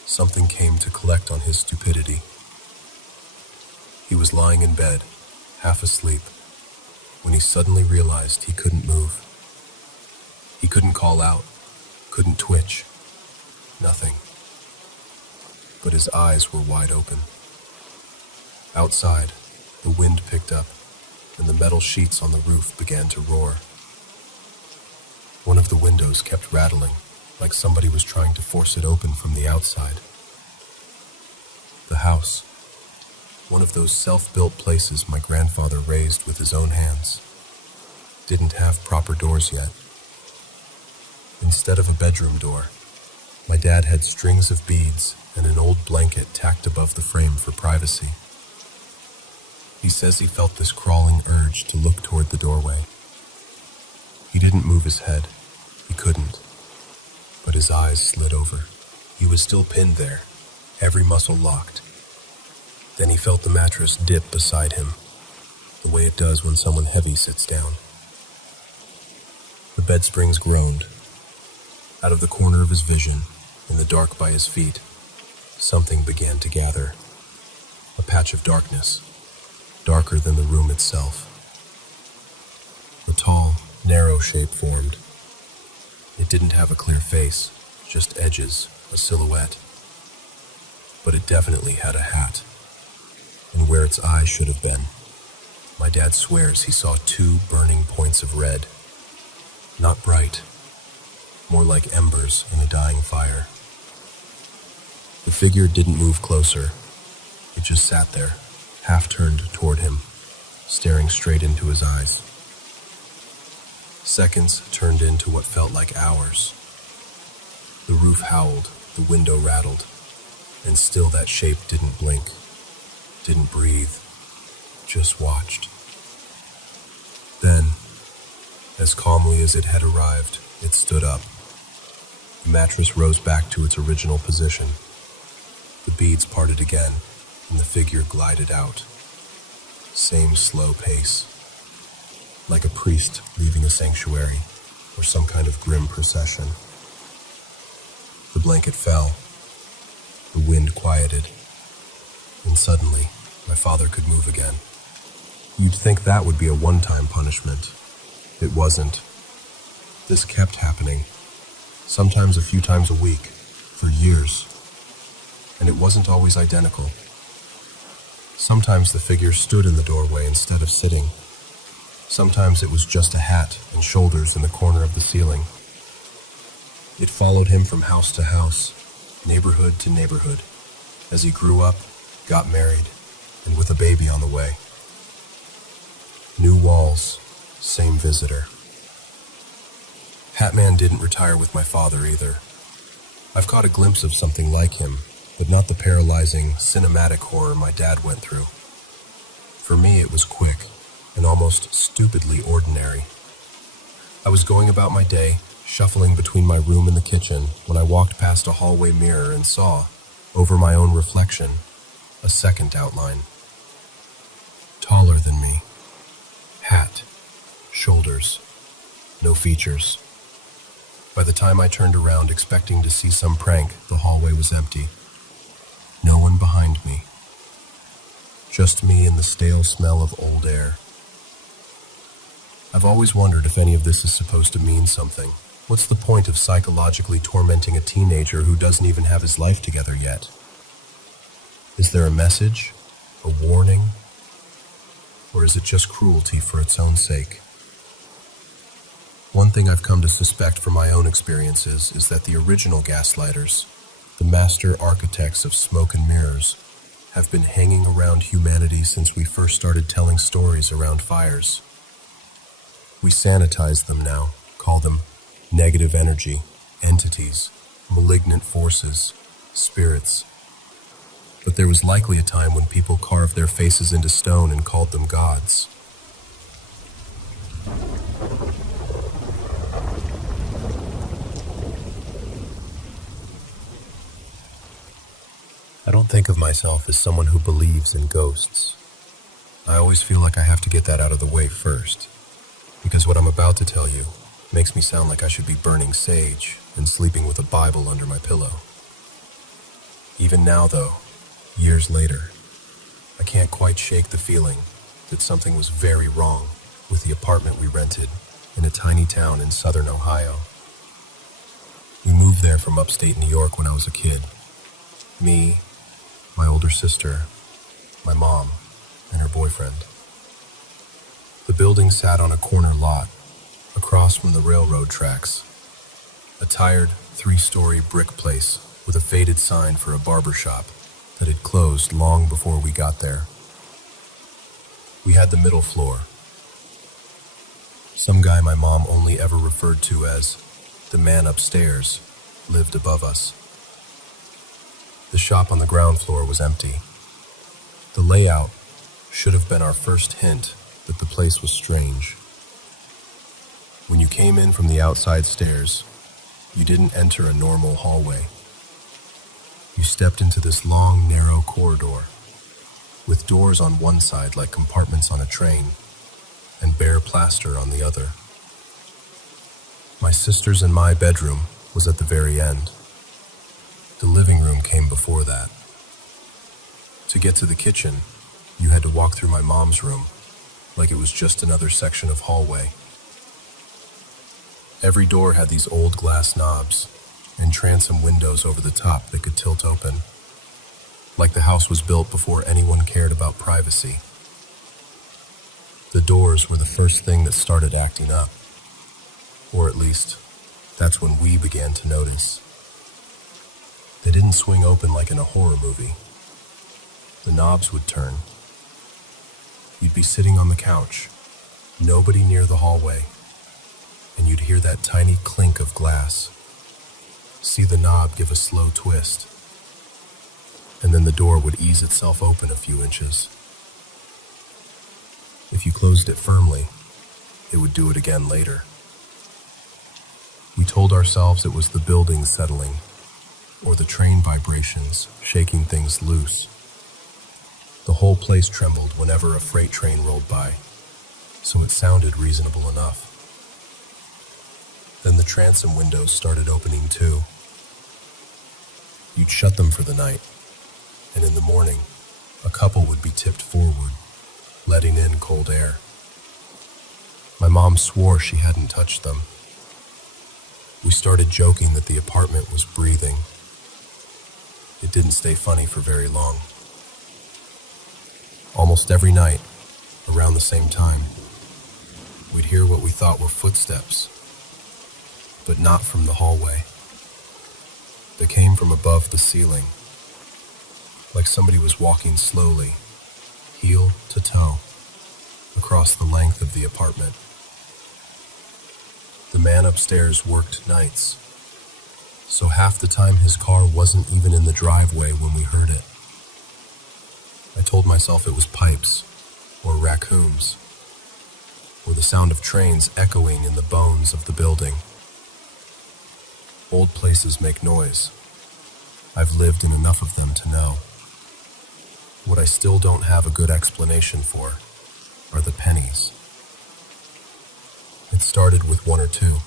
something came to collect on his stupidity. He was lying in bed, half asleep, when he suddenly realized he couldn't move. He couldn't call out, couldn't twitch, nothing. But his eyes were wide open. Outside, the wind picked up, and the metal sheets on the roof began to roar. One of the windows kept rattling, like somebody was trying to force it open from the outside. The house, one of those self-built places my grandfather raised with his own hands, didn't have proper doors yet. Instead of a bedroom door, my dad had strings of beads and an old blanket tacked above the frame for privacy. He says he felt this crawling urge to look toward the doorway. He didn't move his head. He couldn't. But his eyes slid over. He was still pinned there, every muscle locked. Then he felt the mattress dip beside him, the way it does when someone heavy sits down. The bed springs groaned. Out of the corner of his vision, in the dark by his feet, something began to gather. A patch of darkness, darker than the room itself. A tall, narrow shape formed. It didn't have a clear face, just edges, a silhouette. But it definitely had a hat. And where its eyes should have been, my dad swears he saw 2 burning points of red. Not bright, more like embers in a dying fire. The figure didn't move closer. It just sat there, half turned toward him, staring straight into his eyes. Seconds turned into what felt like hours. The roof howled, the window rattled, and still that shape didn't blink, didn't breathe, just watched. Then, as calmly as it had arrived, it stood up. The mattress rose back to its original position. The beads parted again, and the figure glided out. Same slow pace, like a priest leaving a sanctuary or some kind of grim procession. The blanket fell. The wind quieted. And suddenly, my father could move again. You'd think that would be a one-time punishment. It wasn't. This kept happening, sometimes a few times a week, for years. And it wasn't always identical. Sometimes the figure stood in the doorway instead of sitting. Sometimes it was just a hat and shoulders in the corner of the ceiling. It followed him from house to house, neighborhood to neighborhood, as he grew up, got married, and with a baby on the way. New walls, same visitor. Hatman didn't retire with my father either. I've caught a glimpse of something like him, but not the paralyzing, cinematic horror my dad went through. For me, it was quick and almost stupidly ordinary. I was going about my day, shuffling between my room and the kitchen, when I walked past a hallway mirror and saw, over my own reflection, a second outline. Taller than me. Hat. Shoulders. No features. By the time I turned around expecting to see some prank, the hallway was empty. No one behind me. Just me and the stale smell of old air. I've always wondered if any of this is supposed to mean something. What's the point of psychologically tormenting a teenager who doesn't even have his life together yet? Is there a message? A warning? Or is it just cruelty for its own sake? One thing I've come to suspect from my own experiences is that the original gaslighters, the master architects of smoke and mirrors, have been hanging around humanity since we first started telling stories around fires. We sanitize them now, call them negative energy, entities, malignant forces, spirits. But there was likely a time when people carved their faces into stone and called them gods. I don't think of myself as someone who believes in ghosts. I always feel like I have to get that out of the way first, because what I'm about to tell you makes me sound like I should be burning sage and sleeping with a Bible under my pillow. Even now, though, years later, I can't quite shake the feeling that something was very wrong with the apartment we rented in a tiny town in southern Ohio. We moved there from upstate New York when I was a kid. Me, my older sister, my mom, and her boyfriend. The building sat on a corner lot, across from the railroad tracks. A tired, 3-story brick place with a faded sign for a barber shop that had closed long before we got there. We had the middle floor. Some guy my mom only ever referred to as the man upstairs lived above us. The shop on the ground floor was empty. The layout should have been our first hint that the place was strange. When you came in from the outside stairs, you didn't enter a normal hallway. You stepped into this long, narrow corridor, with doors on one side like compartments on a train, and bare plaster on the other. My sister's and my bedroom was at the very end. The living room came before that. To get to the kitchen, you had to walk through my mom's room, like it was just another section of hallway. Every door had these old glass knobs and transom windows over the top that could tilt open, like the house was built before anyone cared about privacy. The doors were the first thing that started acting up, or at least, that's when we began to notice. They didn't swing open like in a horror movie. The knobs would turn. You'd be sitting on the couch, nobody near the hallway, and you'd hear that tiny clink of glass. See the knob give a slow twist, and then the door would ease itself open a few inches. If you closed it firmly, it would do it again later. We told ourselves it was the building settling, or the train vibrations shaking things loose. The whole place trembled whenever a freight train rolled by, so it sounded reasonable enough. Then the transom windows started opening too. You'd shut them for the night, and in the morning, a couple would be tipped forward, letting in cold air. My mom swore she hadn't touched them. We started joking that the apartment was breathing. It didn't stay funny for very long. Almost every night, around the same time, we'd hear what we thought were footsteps, but not from the hallway. that came from above the ceiling, like somebody was walking slowly, heel to toe, across the length of the apartment. The man upstairs worked nights, so half the time his car wasn't even in the driveway when we heard it. I told myself it was pipes, or raccoons, or the sound of trains echoing in the bones of the building. Old places make noise. I've lived in enough of them to know. What I still don't have a good explanation for are the pennies. It started with one or two.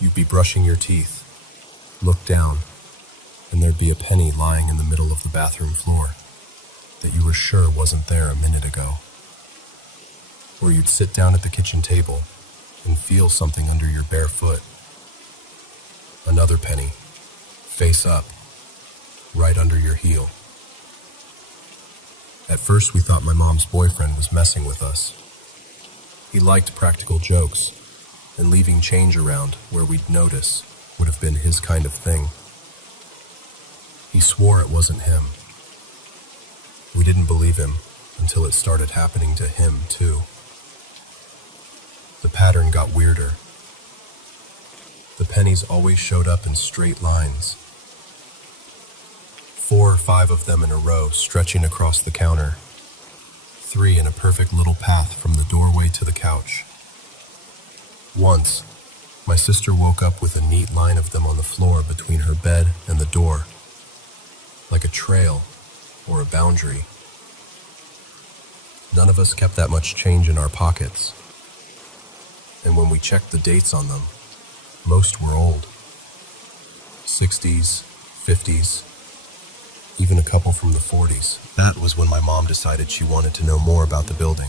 You'd be brushing your teeth, look down, and there'd be a penny lying in the middle of the bathroom floor that you were sure wasn't there a minute ago. Or you'd sit down at the kitchen table and feel something under your bare foot. Another penny, face up, right under your heel. At first we thought my mom's boyfriend was messing with us. He liked practical jokes, and leaving change around where we'd notice would have been his kind of thing. He swore it wasn't him. We didn't believe him until it started happening to him too. The pattern got weirder. The pennies always showed up in straight lines. 4 or 5 of them in a row stretching across the counter. 3 in a perfect little path from the doorway to the couch. Once, my sister woke up with a neat line of them on the floor between her bed and the door, like a trail or a boundary. None of us kept that much change in our pockets, and when we checked the dates on them, most were old. 60s, 50s, even a couple from the 40s. That was when my mom decided she wanted to know more about the building.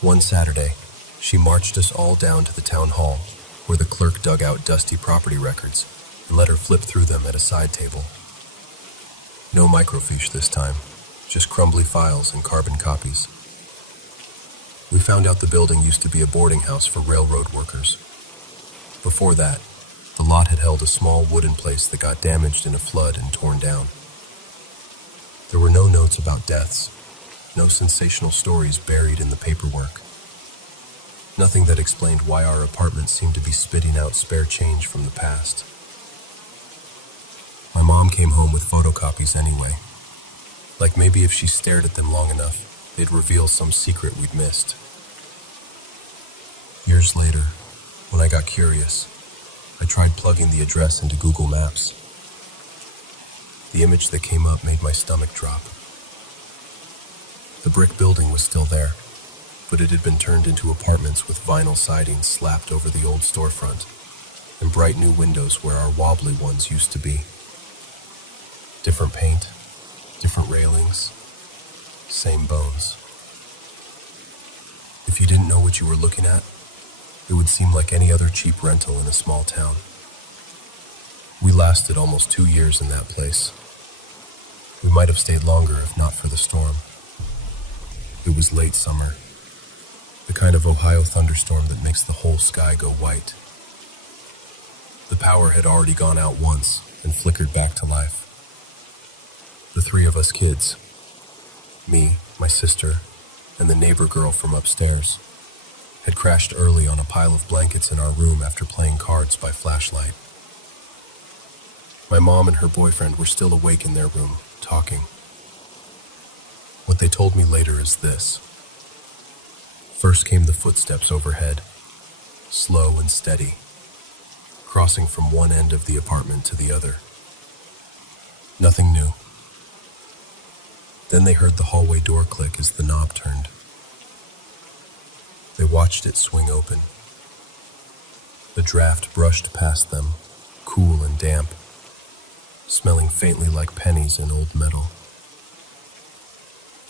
One Saturday, she marched us all down to the town hall, where the clerk dug out dusty property records and let her flip through them at a side table. No microfiche this time, just crumbly files and carbon copies. We found out the building used to be a boarding house for railroad workers. Before that, the lot had held a small wooden place that got damaged in a flood and torn down. There were no notes about deaths, no sensational stories buried in the paperwork. Nothing that explained why our apartment seemed to be spitting out spare change from the past. My mom came home with photocopies anyway. Like maybe if she stared at them long enough, they'd reveal some secret we'd missed. Years later, when I got curious, I tried plugging the address into Google Maps. The image that came up made my stomach drop. The brick building was still there, but it had been turned into apartments with vinyl siding slapped over the old storefront, and bright new windows where our wobbly ones used to be. Different paint, different railings, same bones. If you didn't know what you were looking at, it would seem like any other cheap rental in a small town. We lasted almost 2 years in that place. We might have stayed longer if not for the storm. It was late summer, the kind of Ohio thunderstorm that makes the whole sky go white. The power had already gone out once and flickered back to life. The 3 of us kids, me, my sister, and the neighbor girl from upstairs, had crashed early on a pile of blankets in our room after playing cards by flashlight. My mom and her boyfriend were still awake in their room, talking. What they told me later is this. First came the footsteps overhead, slow and steady, crossing from one end of the apartment to the other. Nothing new. Then they heard the hallway door click as the knob turned. They watched it swing open. The draft brushed past them, cool and damp, smelling faintly like pennies and old metal.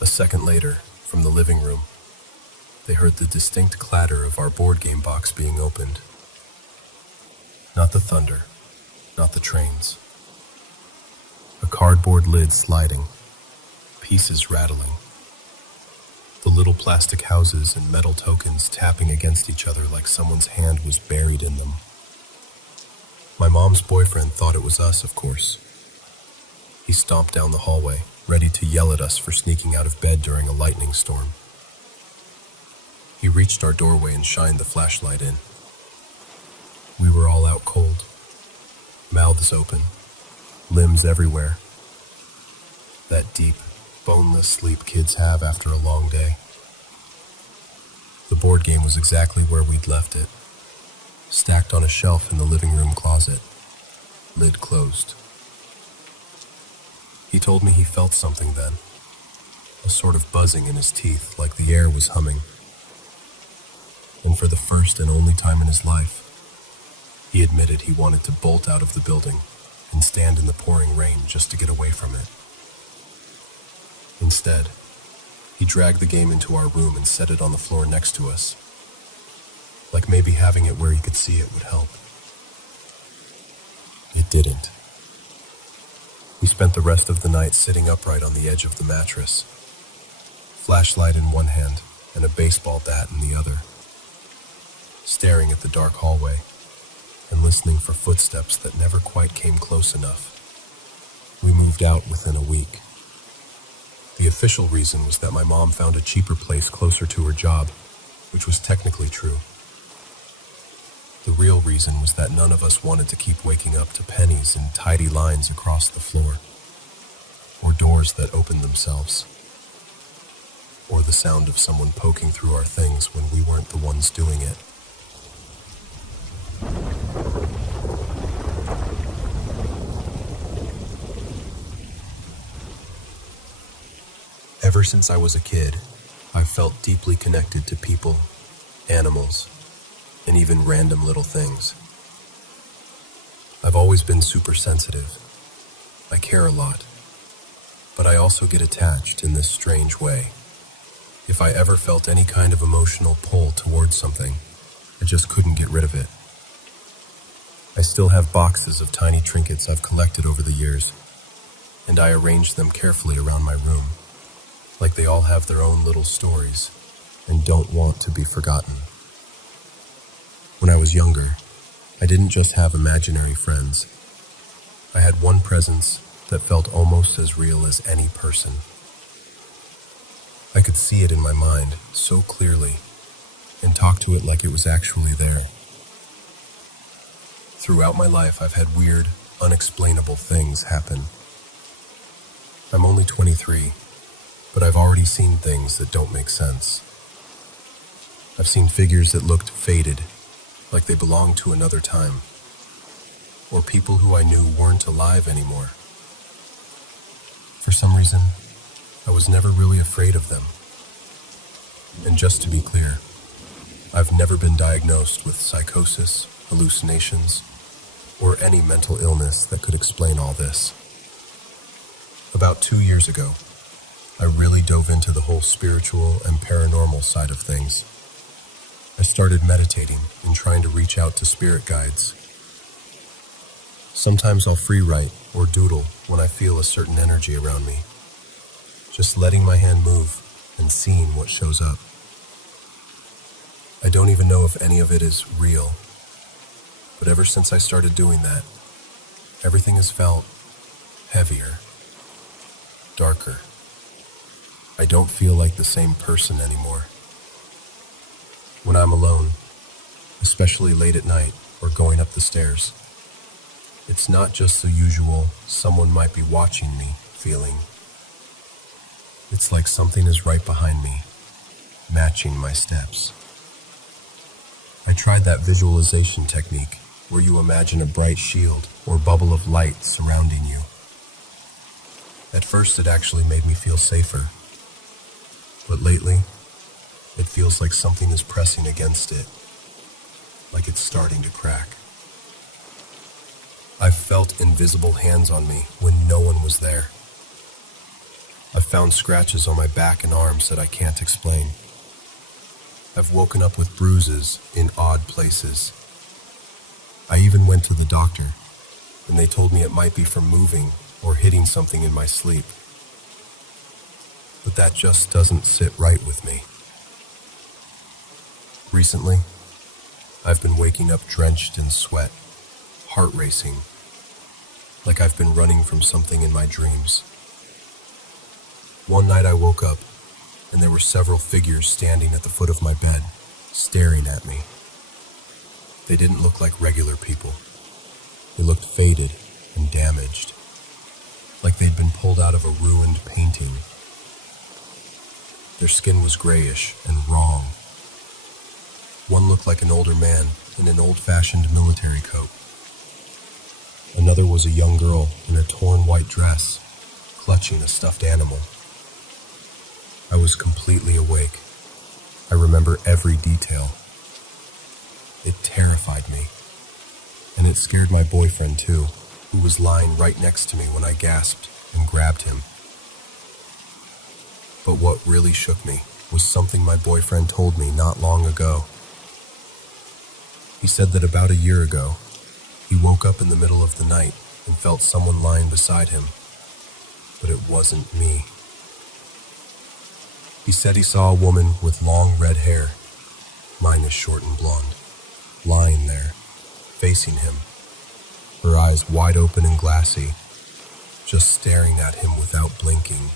A second later, from the living room, they heard the distinct clatter of our board game box being opened. Not the thunder, not the trains. A cardboard lid sliding, pieces rattling. The little plastic houses and metal tokens tapping against each other like someone's hand was buried in them. My mom's boyfriend thought it was us, of course. He stomped down the hallway, ready to yell at us for sneaking out of bed during a lightning storm. He reached our doorway and shined the flashlight in. We were all out cold, mouths open, limbs everywhere. That deep, boneless sleep kids have after a long day. The board game was exactly where we'd left it, stacked on a shelf in the living room closet, lid closed. He told me he felt something then, a sort of buzzing in his teeth like the air was humming. And for the first and only time in his life, he admitted he wanted to bolt out of the building and stand in the pouring rain just to get away from it. Instead, he dragged the game into our room and set it on the floor next to us, like maybe having it where he could see it would help. It didn't. We spent the rest of the night sitting upright on the edge of the mattress, flashlight in one hand and a baseball bat in the other, staring at the dark hallway and listening for footsteps that never quite came close enough. We moved out within a week. The official reason was that my mom found a cheaper place closer to her job, which was technically true. The real reason was that none of us wanted to keep waking up to pennies in tidy lines across the floor, or doors that opened themselves, or the sound of someone poking through our things when we weren't the ones doing it. Ever since I was a kid, I've felt deeply connected to people, animals, and even random little things. I've always been super sensitive. I care a lot, but I also get attached in this strange way. If I ever felt any kind of emotional pull towards something, I just couldn't get rid of it. I still have boxes of tiny trinkets I've collected over the years, and I arrange them carefully around my room, like they all have their own little stories and don't want to be forgotten. When I was younger, I didn't just have imaginary friends. I had one presence that felt almost as real as any person. I could see it in my mind so clearly and talk to it like it was actually there. Throughout my life, I've had weird, unexplainable things happen. I'm only 23, but I've already seen things that don't make sense. I've seen figures that looked faded, like they belonged to another time, or people who I knew weren't alive anymore. For some reason, I was never really afraid of them. And just to be clear, I've never been diagnosed with psychosis, hallucinations, or any mental illness that could explain all this. About 2 years ago, I really dove into the whole spiritual and paranormal side of things. I started meditating and trying to reach out to spirit guides. Sometimes I'll free write or doodle when I feel a certain energy around me, just letting my hand move and seeing what shows up. I don't even know if any of it is real, but ever since I started doing that, everything has felt heavier, darker. I don't feel like the same person anymore. When I'm alone, especially late at night or going up the stairs, it's not just the usual someone might be watching me feeling. It's like something is right behind me, matching my steps. I tried that visualization technique where you imagine a bright shield or bubble of light surrounding you. At first, it actually made me feel safer. But lately, it feels like something is pressing against it, like it's starting to crack. I've felt invisible hands on me when no one was there. I've found scratches on my back and arms that I can't explain. I've woken up with bruises in odd places. I even went to the doctor, and they told me it might be from moving or hitting something in my sleep. But that just doesn't sit right with me. Recently, I've been waking up drenched in sweat, heart racing, like I've been running from something in my dreams. One night I woke up, and there were several figures standing at the foot of my bed, staring at me. They didn't look like regular people. They looked faded and damaged, like they'd been pulled out of a ruined painting. Their skin was grayish and wrong. One looked like an older man in an old-fashioned military coat. Another was a young girl in a torn white dress, clutching a stuffed animal. I was completely awake. I remember every detail. It terrified me, and it scared my boyfriend too, who was lying right next to me when I gasped and grabbed him. But what really shook me was something my boyfriend told me not long ago. He said that about a year ago, he woke up in the middle of the night and felt someone lying beside him, but it wasn't me. He said he saw a woman with long red hair, mine is short and blonde, lying there, facing him, her eyes wide open and glassy, just staring at him without blinking.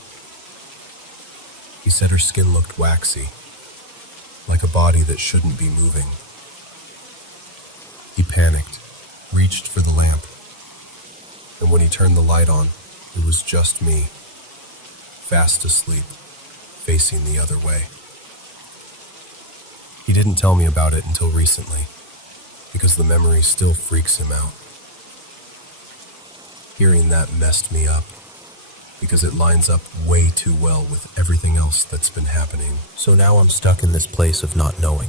He said her skin looked waxy, like a body that shouldn't be moving. He panicked, reached for the lamp, and when he turned the light on, it was just me, fast asleep, facing the other way. He didn't tell me about it until recently, because the memory still freaks him out. Hearing that messed me up, because it lines up way too well with everything else that's been happening. So now I'm stuck in this place of not knowing.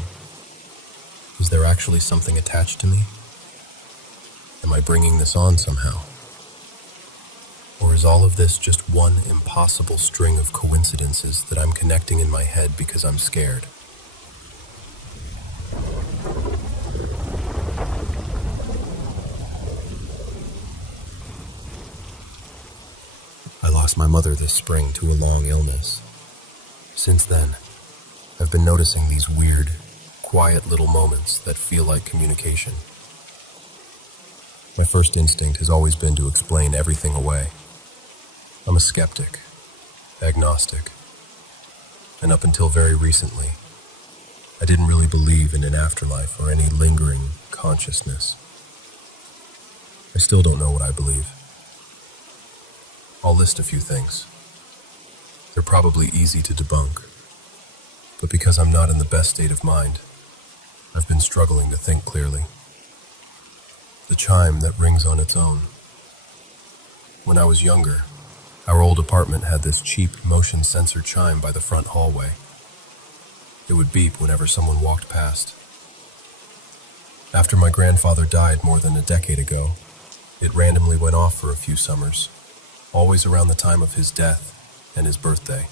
Is there actually something attached to me? Am I bringing this on somehow? Or is all of this just one impossible string of coincidences that I'm connecting in my head because I'm scared? I lost my mother this spring to a long illness. Since then, I've been noticing these weird, quiet little moments that feel like communication. My first instinct has always been to explain everything away. I'm a skeptic, agnostic, and up until very recently, I didn't really believe in an afterlife or any lingering consciousness. I still don't know what I believe. I'll list a few things. They're probably easy to debunk, but because I'm not in the best state of mind, I've been struggling to think clearly. The chime that rings on its own. When I was younger, our old apartment had this cheap motion sensor chime by the front hallway. It would beep whenever someone walked past. After my grandfather died more than a decade ago, it randomly went off for a few summers, always around the time of his death and his birthday.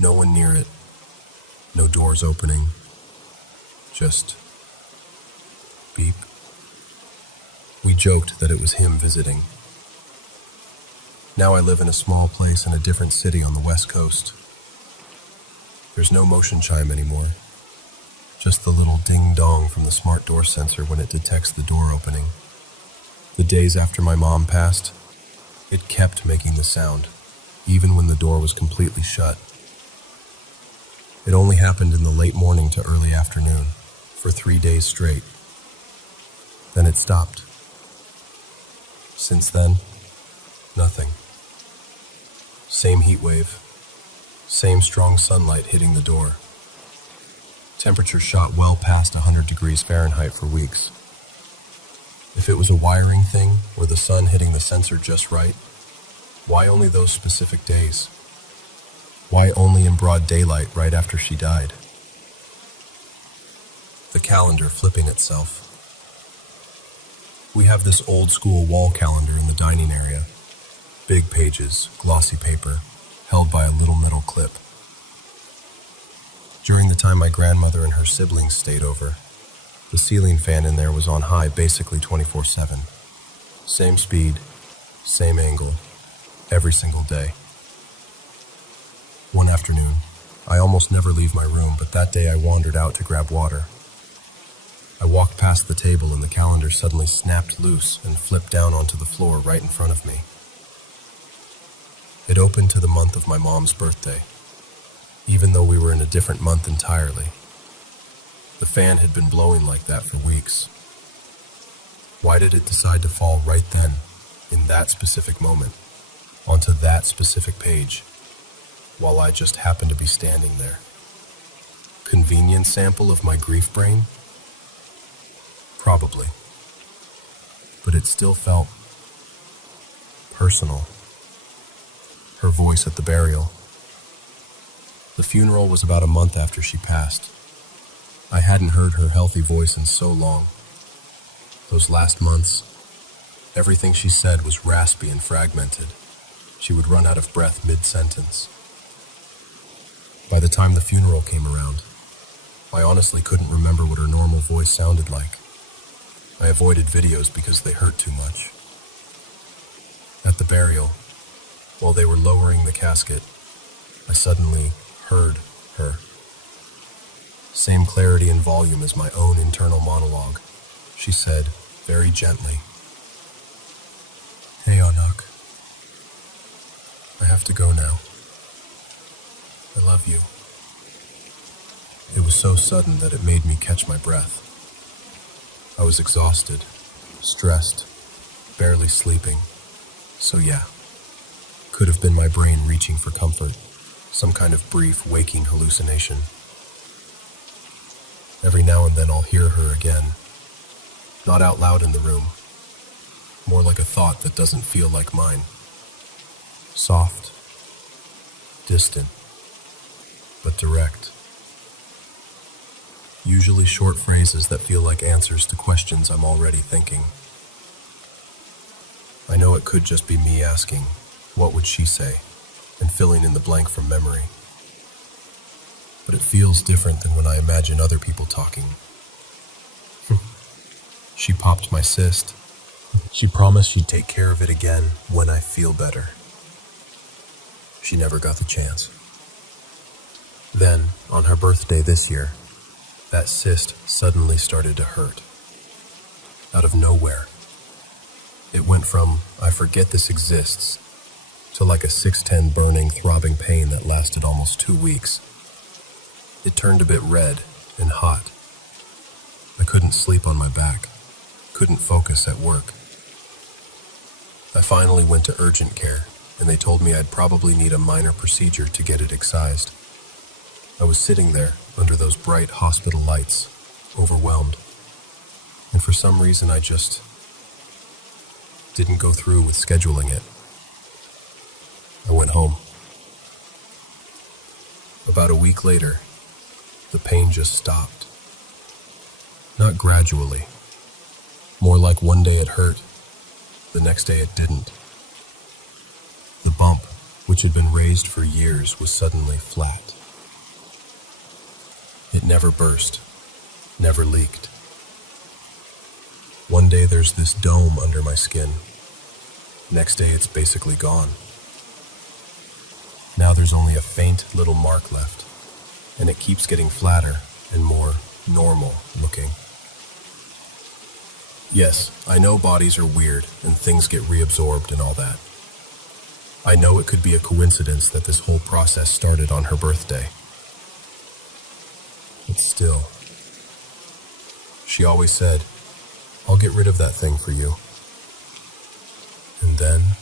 No one near it, no doors opening, just beep. We joked that it was him visiting. Now I live in a small place in a different city on the West Coast. There's no motion chime anymore, just the little ding-dong from the smart door sensor when it detects the door opening. The days after my mom passed, it kept making the sound, even when the door was completely shut. It only happened in the late morning to early afternoon, for 3 days straight. Then it stopped. Since then, nothing. Same heat wave, same strong sunlight hitting the door. Temperature shot well past 100 degrees Fahrenheit for weeks. If it was a wiring thing, or the sun hitting the sensor just right, why only those specific days? Why only in broad daylight right after she died? The calendar flipping itself. We have this old school wall calendar in the dining area. Big pages, glossy paper, held by a little metal clip. During the time my grandmother and her siblings stayed over, the ceiling fan in there was on high basically 24/7. Same speed, same angle, every single day. One afternoon, I almost never leave my room, but that day I wandered out to grab water. I walked past the table and the calendar suddenly snapped loose and flipped down onto the floor right in front of me. It opened to the month of my mom's birthday, even though we were in a different month entirely. The fan had been blowing like that for weeks. Why did it decide to fall right then, in that specific moment, onto that specific page, while I just happened to be standing there? Convenient sample of my grief brain? Probably. But it still felt personal. Her voice at the burial. The funeral was about a month after she passed. I hadn't heard her healthy voice in so long. Those last months, everything she said was raspy and fragmented. She would run out of breath mid-sentence. By the time the funeral came around, I honestly couldn't remember what her normal voice sounded like. I avoided videos because they hurt too much. At the burial, while they were lowering the casket, I suddenly heard her. Same clarity and volume as my own internal monologue. She said, very gently, "Hey, Anuk. I have to go now. I love you." It was so sudden that it made me catch my breath. I was exhausted, stressed, barely sleeping. So yeah, could have been my brain reaching for comfort, some kind of brief waking hallucination. Every now and then I'll hear her again, not out loud in the room, more like a thought that doesn't feel like mine. Soft, distant, but direct. Usually short phrases that feel like answers to questions I'm already thinking. I know it could just be me asking, what would she say, and filling in the blank from memory. But it feels different than when I imagine other people talking. She popped my cyst. She promised she'd take care of it again when I feel better. She never got the chance. Then, on her birthday this year, that cyst suddenly started to hurt. Out of nowhere. It went from, I forget this exists, to like a 610 burning, throbbing pain that lasted almost 2 weeks. It turned a bit red and hot. I couldn't sleep on my back, couldn't focus at work. I finally went to urgent care, and they told me I'd probably need a minor procedure to get it excised. I was sitting there, under those bright hospital lights, overwhelmed. And for some reason I just didn't go through with scheduling it. I went home. About a week later, the pain just stopped. Not gradually. More like one day it hurt, the next day it didn't. The bump, which had been raised for years, was suddenly flat. It never burst, never leaked. One day there's this dome under my skin. Next day it's basically gone. Now there's only a faint little mark left, and it keeps getting flatter and more normal looking. Yes, I know bodies are weird and things get reabsorbed and all that. I know it could be a coincidence that this whole process started on her birthday. But still, she always said, "I'll get rid of that thing for you." And then,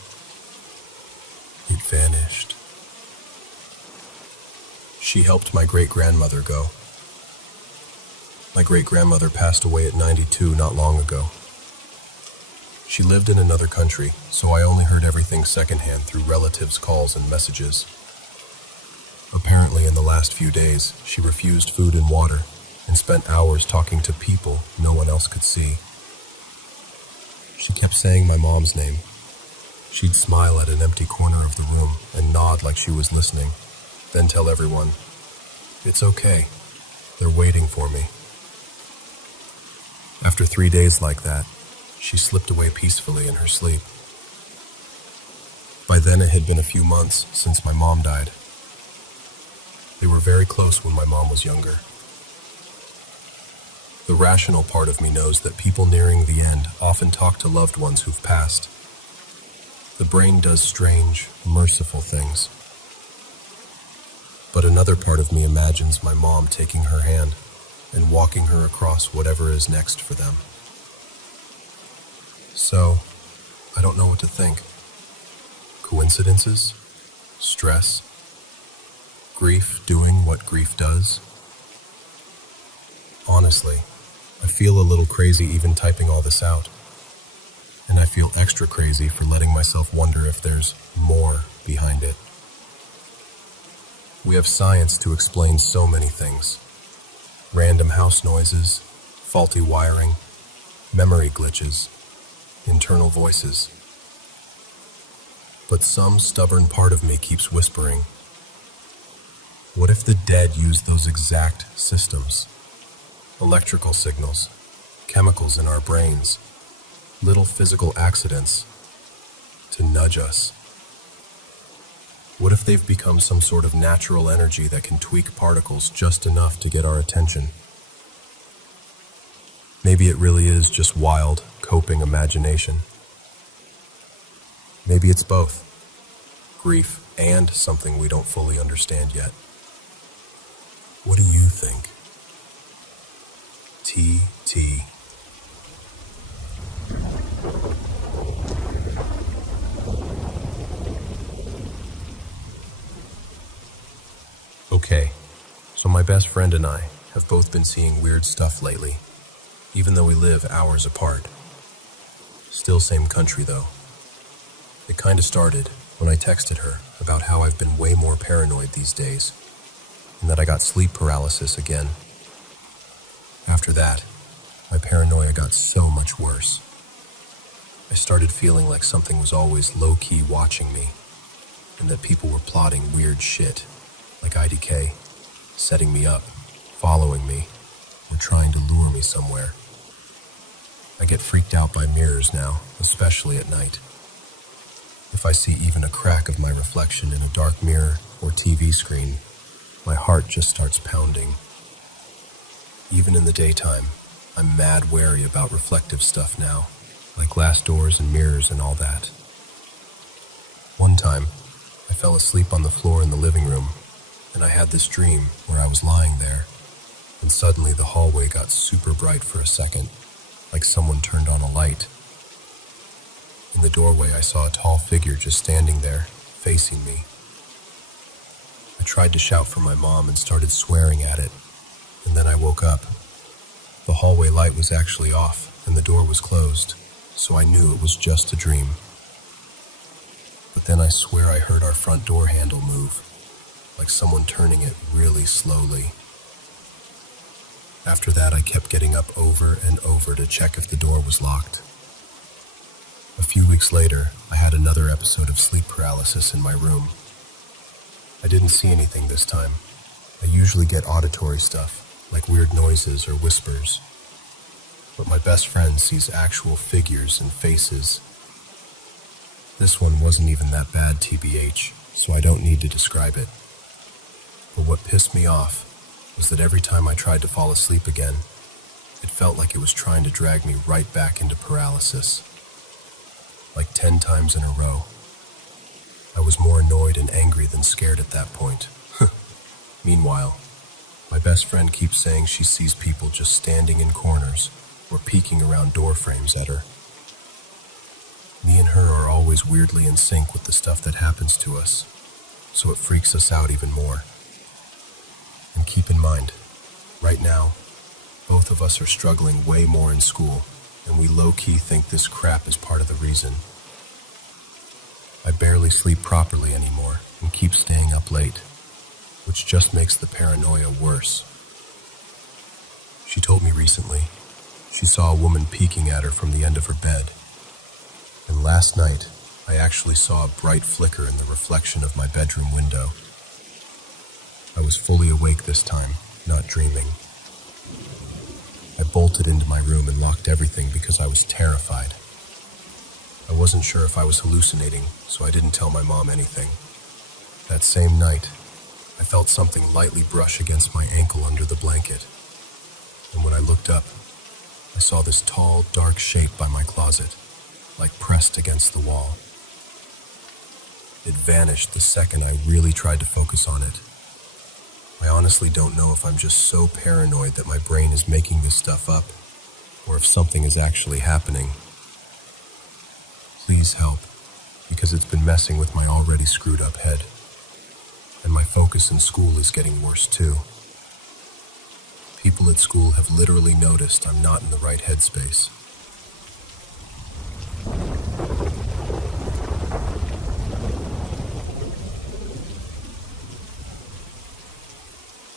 it vanished. She helped my great-grandmother go. My great-grandmother passed away at 92 not long ago. She lived in another country, so I only heard everything secondhand through relatives' calls and messages. Apparently, in the last few days, she refused food and water and spent hours talking to people no one else could see. She kept saying my mom's name. She'd smile at an empty corner of the room and nod like she was listening, then tell everyone, "It's okay. They're waiting for me." After 3 days like that, she slipped away peacefully in her sleep. By then it had been a few months since my mom died. They were very close when my mom was younger. The rational part of me knows that people nearing the end often talk to loved ones who've passed. The brain does strange, merciful things. But another part of me imagines my mom taking her hand and walking her across whatever is next for them. So, I don't know what to think. Coincidences? Stress? Grief doing what grief does? Honestly, I feel a little crazy even typing all this out. And I feel extra crazy for letting myself wonder if there's more behind it. We have science to explain so many things. Random house noises, faulty wiring, memory glitches, internal voices. But some stubborn part of me keeps whispering, what if the dead used those exact systems? Electrical signals, chemicals in our brains, little physical accidents to nudge us. What if they've become some sort of natural energy that can tweak particles just enough to get our attention? Maybe it really is just wild, coping imagination. Maybe it's both, grief and something we don't fully understand yet. What do you think? TT. Okay, so my best friend and I have both been seeing weird stuff lately, even though we live hours apart. Still same country though. It kinda started when I texted her about how I've been way more paranoid these days, and that I got sleep paralysis again. After that, my paranoia got so much worse. I started feeling like something was always low-key watching me, and that people were plotting weird shit, like IDK, setting me up, following me, or trying to lure me somewhere. I get freaked out by mirrors now, especially at night. If I see even a crack of my reflection in a dark mirror or TV screen, my heart just starts pounding. Even in the daytime, I'm mad wary about reflective stuff now, like glass doors and mirrors and all that. One time, I fell asleep on the floor in the living room, and I had this dream where I was lying there, and suddenly the hallway got super bright for a second, like someone turned on a light. In the doorway, I saw a tall figure just standing there, facing me. I tried to shout for my mom and started swearing at it, and then I woke up. The hallway light was actually off, and the door was closed, so I knew it was just a dream. But then I swear I heard our front door handle move, like someone turning it really slowly. After that, I kept getting up over and over to check if the door was locked. A few weeks later, I had another episode of sleep paralysis in my room. I didn't see anything this time. I usually get auditory stuff, like weird noises or whispers. But my best friend sees actual figures and faces. This one wasn't even that bad, TBH, so I don't need to describe it. But what pissed me off was that every time I tried to fall asleep again, it felt like it was trying to drag me right back into paralysis. Like 10 times in a row. I was more annoyed and angry than scared at that point. Meanwhile, my best friend keeps saying she sees people just standing in corners or peeking around door frames at her. Me and her are always weirdly in sync with the stuff that happens to us, so it freaks us out even more. And keep in mind, right now, both of us are struggling way more in school, and we low-key think this crap is part of the reason. I barely sleep properly anymore and keep staying up late, which just makes the paranoia worse. She told me recently she saw a woman peeking at her from the end of her bed, and last night I actually saw a bright flicker in the reflection of my bedroom window. I was fully awake this time, not dreaming. I bolted into my room and locked everything because I was terrified. I wasn't sure if I was hallucinating, so I didn't tell my mom anything. That same night, I felt something lightly brush against my ankle under the blanket. and when I looked up, I saw this tall, dark shape by my closet, like pressed against the wall. It vanished the second I really tried to focus on it. I honestly don't know if I'm just so paranoid that my brain is making this stuff up, or if something is actually happening. Please help, because it's been messing with my already screwed up head, and my focus in school is getting worse too. People at school have literally noticed I'm not in the right headspace.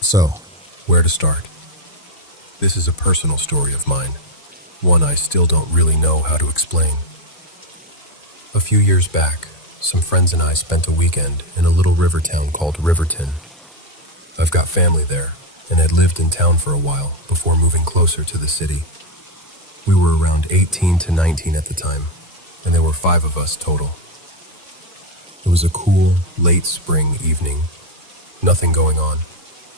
So, where to start? This is a personal story of mine, one I still don't really know how to explain. A few years back, some friends and I spent a weekend in a little river town called Riverton. I've got family there, and had lived in town for a while before moving closer to the city. We were around 18 to 19 at the time, and there were 5 of us total. It was a cool, late spring evening, nothing going on,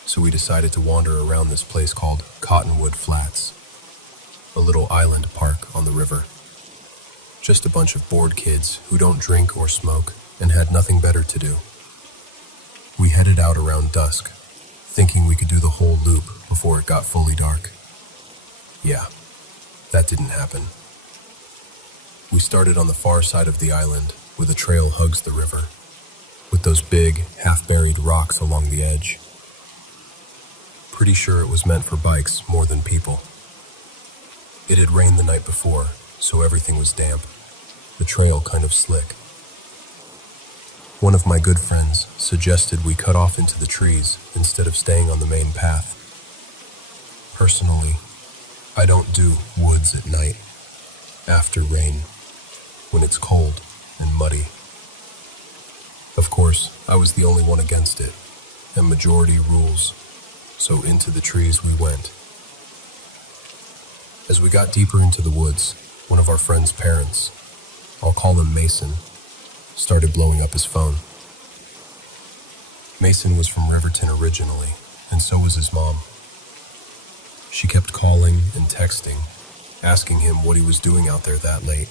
so we decided to wander around this place called Cottonwood Flats, a little island park on the river. Just a bunch of bored kids who don't drink or smoke and had nothing better to do. We headed out around dusk, thinking we could do the whole loop before it got fully dark. Yeah, that didn't happen. We started on the far side of the island where the trail hugs the river, with those big, half-buried rocks along the edge. Pretty sure it was meant for bikes more than people. It had rained the night before, so everything was damp, the trail kind of slick. One of my good friends suggested we cut off into the trees instead of staying on the main path. Personally, I don't do woods at night, after rain, when it's cold and muddy. Of course, I was the only one against it, and majority rules, so into the trees we went. As we got deeper into the woods, one of our friend's parents, I'll call him Mason, started blowing up his phone. Mason was from Riverton originally, and so was his mom. She kept calling and texting, asking him what he was doing out there that late,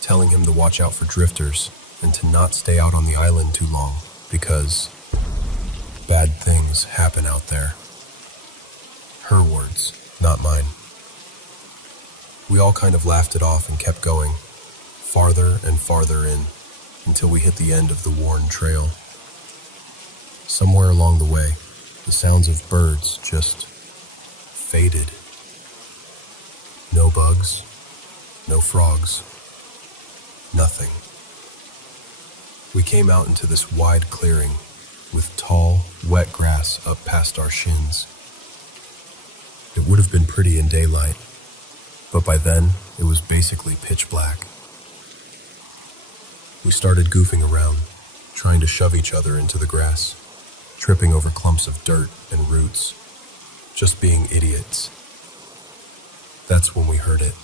telling him to watch out for drifters and to not stay out on the island too long because bad things happen out there. Her words, not mine. We all kind of laughed it off and kept going, farther and farther in, until we hit the end of the worn trail. Somewhere along the way, the sounds of birds just faded. No bugs, no frogs, nothing. We came out into this wide clearing with tall, wet grass up past our shins. It would have been pretty in daylight, but by then it was basically pitch black. We started goofing around, trying to shove each other into the grass, tripping over clumps of dirt and roots, just being idiots. That's when we heard it.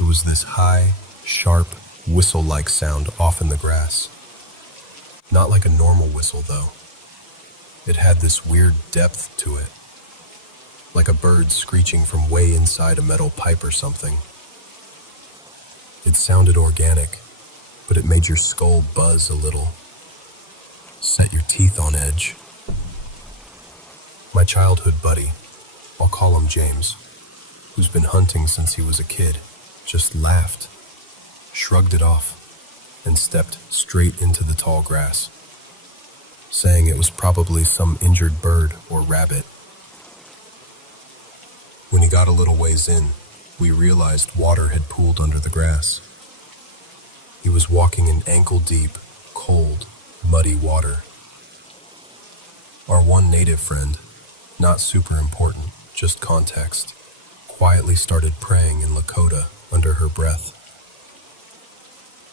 It was this high, sharp, whistle-like sound off in the grass. Not like a normal whistle, though. It had this weird depth to it, like a bird screeching from way inside a metal pipe or something. It sounded organic, but it made your skull buzz a little, set your teeth on edge. My childhood buddy, I'll call him James, who's been hunting since he was a kid, just laughed, shrugged it off, and stepped straight into the tall grass, saying it was probably some injured bird or rabbit. When he got a little ways in, we realized water had pooled under the grass. He was walking in ankle-deep, cold, muddy water. Our one native friend, not super important, just context, quietly started praying in Lakota under her breath.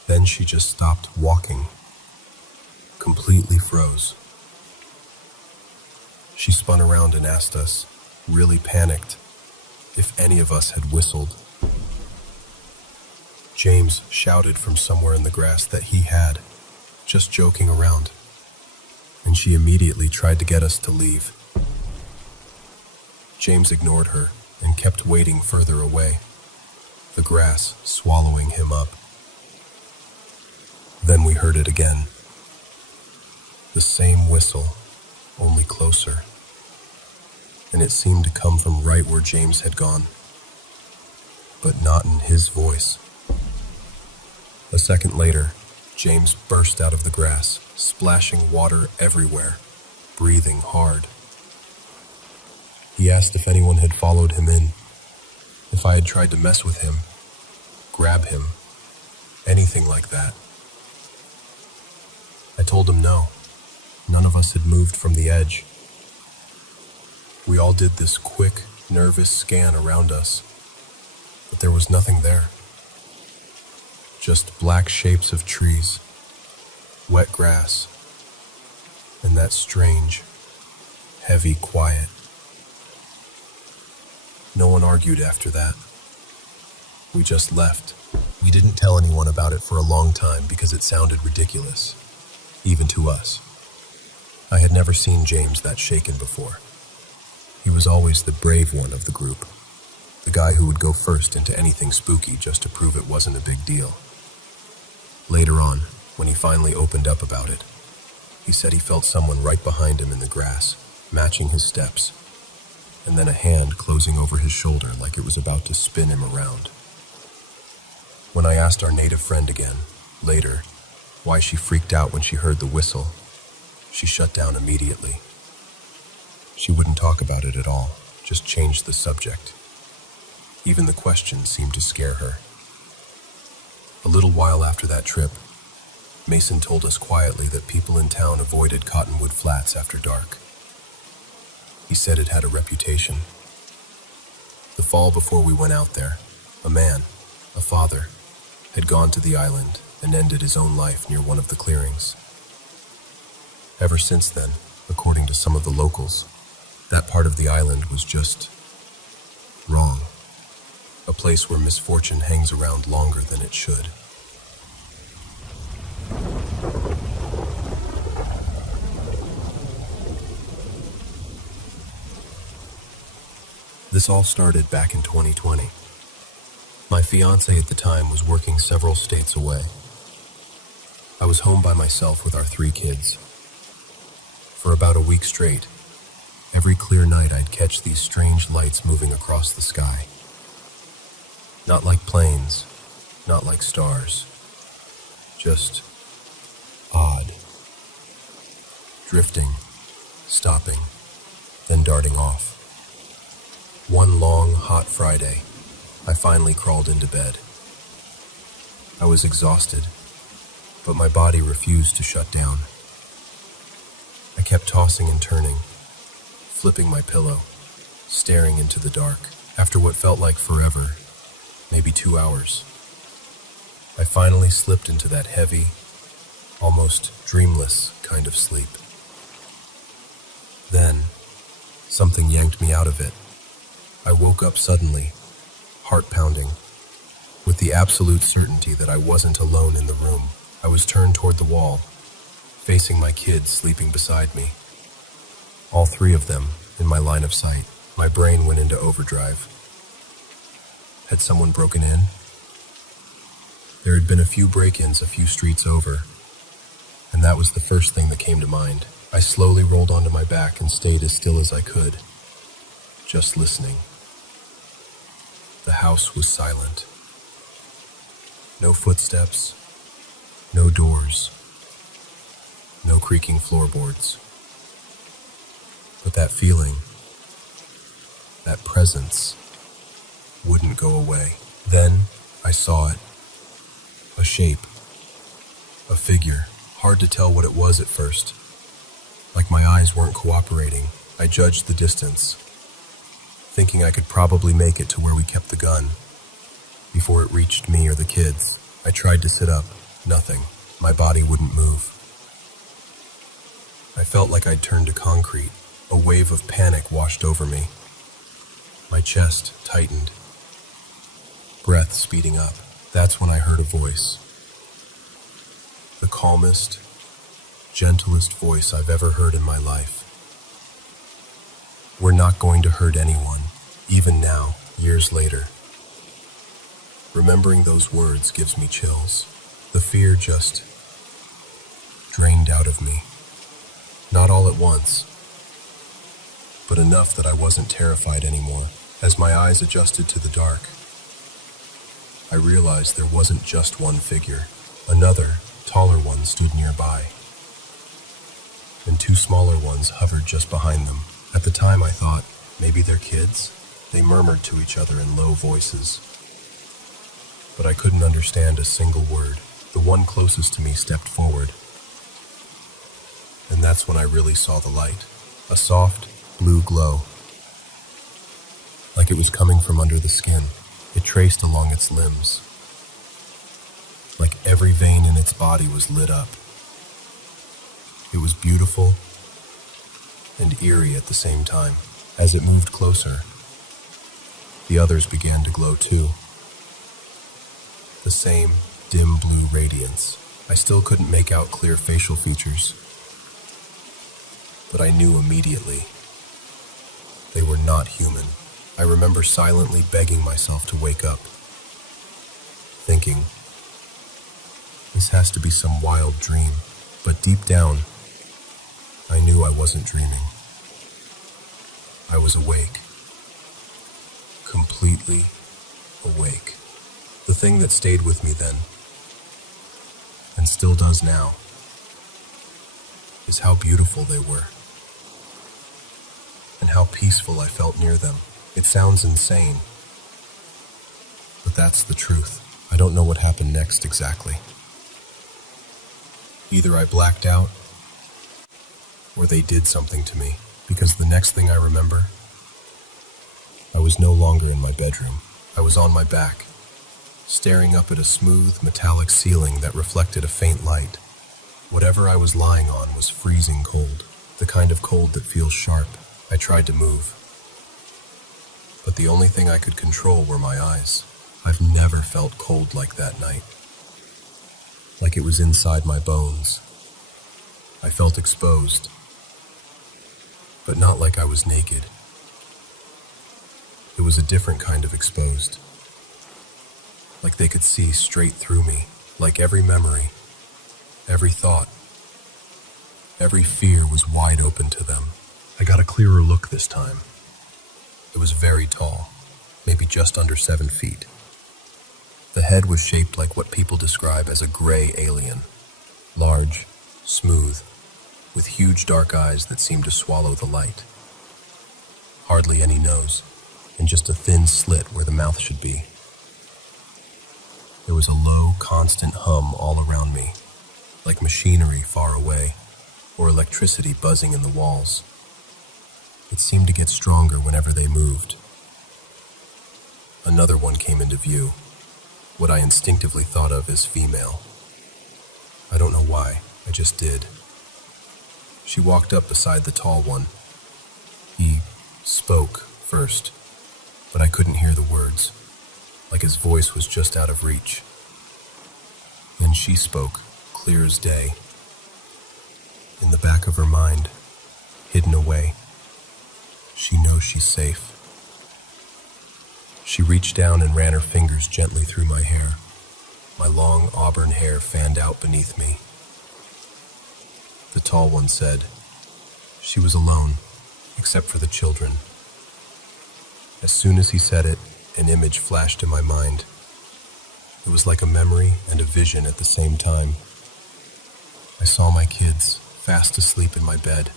Then she just stopped walking, completely froze. She spun around and asked us, really panicked, if any of us had whistled. James shouted from somewhere in the grass that he had, just joking around, and she immediately tried to get us to leave. James ignored her and kept wading further away, the grass swallowing him up. Then we heard it again. The same whistle, only closer. And it seemed to come from right where James had gone, but not in his voice. A second later, James burst out of the grass, splashing water everywhere, breathing hard. He asked if anyone had followed him in, if I had tried to mess with him, grab him, anything like that. I told him no. None of us had moved from the edge. We all did this quick, nervous scan around us, but there was nothing there. Just black shapes of trees, wet grass, and that strange, heavy quiet. No one argued after that. We just left. We didn't tell anyone about it for a long time because it sounded ridiculous, even to us. I had never seen James that shaken before. He was always the brave one of the group, the guy who would go first into anything spooky just to prove it wasn't a big deal. Later on, when he finally opened up about it, he said he felt someone right behind him in the grass, matching his steps, and then a hand closing over his shoulder like it was about to spin him around. When I asked our native friend again, later, why she freaked out when she heard the whistle, she shut down immediately. She wouldn't talk about it at all, just changed the subject. Even the question seemed to scare her. A little while after that trip, Mason told us quietly that people in town avoided Cottonwood Flats after dark. He said it had a reputation. The fall before we went out there, a man, a father, had gone to the island and ended his own life near one of the clearings. Ever since then, according to some of the locals, that part of the island was just wrong. A place where misfortune hangs around longer than it should. This all started back in 2020. My fiancé at the time was working several states away. I was home by myself with our 3 kids. For about a week straight, every clear night I'd catch these strange lights moving across the sky. Not like planes, not like stars, just odd. Drifting, stopping, then darting off. One long, hot Friday, I finally crawled into bed. I was exhausted, but my body refused to shut down. I kept tossing and turning, flipping my pillow, staring into the dark. After what felt like forever, maybe 2 hours, I finally slipped into that heavy, almost dreamless kind of sleep. Then, something yanked me out of it. I woke up suddenly, heart pounding, with the absolute certainty that I wasn't alone in the room. I was turned toward the wall, facing my kids sleeping beside me. All 3 of them in my line of sight. My brain went into overdrive. Had someone broken in? There had been a few break-ins a few streets over, and that was the first thing that came to mind. I slowly rolled onto my back and stayed as still as I could, just listening. The house was silent. No footsteps, no doors, no creaking floorboards. But that feeling, that presence, wouldn't go away. Then I saw it. A shape. A figure. Hard to tell what it was at first. Like my eyes weren't cooperating, I judged the distance, thinking I could probably make it to where we kept the gun. Before it reached me or the kids, I tried to sit up. Nothing. My body wouldn't move. I felt like I'd turned to concrete. A wave of panic washed over me. My chest tightened. Breath speeding up. That's when I heard a voice. The calmest, gentlest voice I've ever heard in my life. We're not going to hurt anyone, even now, years later. Remembering those words gives me chills. The fear just drained out of me. Not all at once, but enough that I wasn't terrified anymore. As my eyes adjusted to the dark, I realized there wasn't just one figure. Another, taller one stood nearby, and two smaller ones hovered just behind them. At the time I thought, maybe they're kids? They murmured to each other in low voices, but I couldn't understand a single word. The one closest to me stepped forward, and that's when I really saw the light. A soft, blue glow, like it was coming from under the skin. It traced along its limbs, like every vein in its body was lit up. It was beautiful and eerie at the same time. As it moved closer, the others began to glow too. The same dim blue radiance. I still couldn't make out clear facial features, but I knew immediately they were not human. I remember silently begging myself to wake up, thinking, this has to be some wild dream. But deep down, I knew I wasn't dreaming. I was awake. Completely awake. The thing that stayed with me then, and still does now, is how beautiful they were, and how peaceful I felt near them. It sounds insane, but that's the truth. I don't know what happened next exactly. Either I blacked out, or they did something to me, because the next thing I remember, I was no longer in my bedroom. I was on my back, staring up at a smooth, metallic ceiling that reflected a faint light. Whatever I was lying on was freezing cold, the kind of cold that feels sharp. I tried to move, but the only thing I could control were my eyes. I've never felt cold like that night, like it was inside my bones. I felt exposed, but not like I was naked. It was a different kind of exposed, like they could see straight through me, like every memory, every thought, every fear was wide open to them. I got a clearer look this time. It was very tall, maybe just under 7 feet. The head was shaped like what people describe as a gray alien. Large, smooth, with huge dark eyes that seemed to swallow the light. Hardly any nose, and just a thin slit where the mouth should be. There was a low, constant hum all around me, like machinery far away, or electricity buzzing in the walls. It seemed to get stronger whenever they moved. Another one came into view, what I instinctively thought of as female. I don't know why, I just did. She walked up beside the tall one. He spoke first, but I couldn't hear the words, like his voice was just out of reach. Then she spoke, clear as day. In the back of her mind, hidden away, she knows she's safe. She reached down and ran her fingers gently through my hair. My long auburn hair fanned out beneath me. The tall one said she was alone, except for the children. As soon as he said it, an image flashed in my mind. It was like a memory and a vision at the same time. I saw my kids, fast asleep in my bed,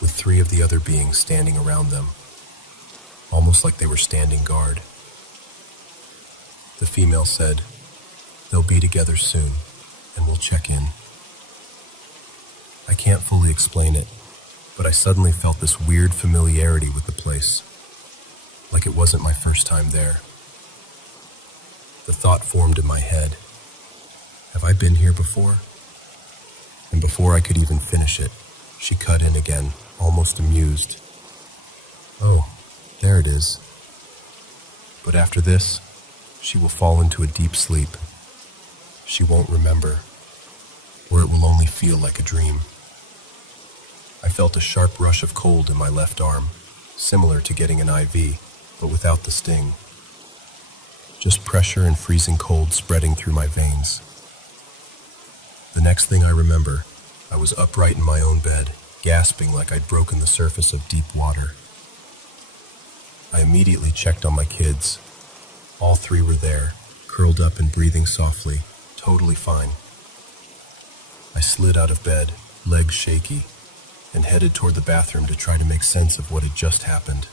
with 3 of the other beings standing around them, almost like they were standing guard. The female said, "They'll be together soon, and we'll check in." I can't fully explain it, but I suddenly felt this weird familiarity with the place, like it wasn't my first time there. The thought formed in my head, have I been here before? And before I could even finish it, she cut in again, almost amused. "Oh, there it is. But after this, she will fall into a deep sleep. She won't remember, or it will only feel like a dream." I felt a sharp rush of cold in my left arm, similar to getting an IV, but without the sting. Just pressure and freezing cold spreading through my veins. The next thing I remember, I was upright in my own bed, gasping like I'd broken the surface of deep water. I immediately checked on my kids. All three were there, curled up and breathing softly, totally fine. I slid out of bed, legs shaky, and headed toward the bathroom to try to make sense of what had just happened.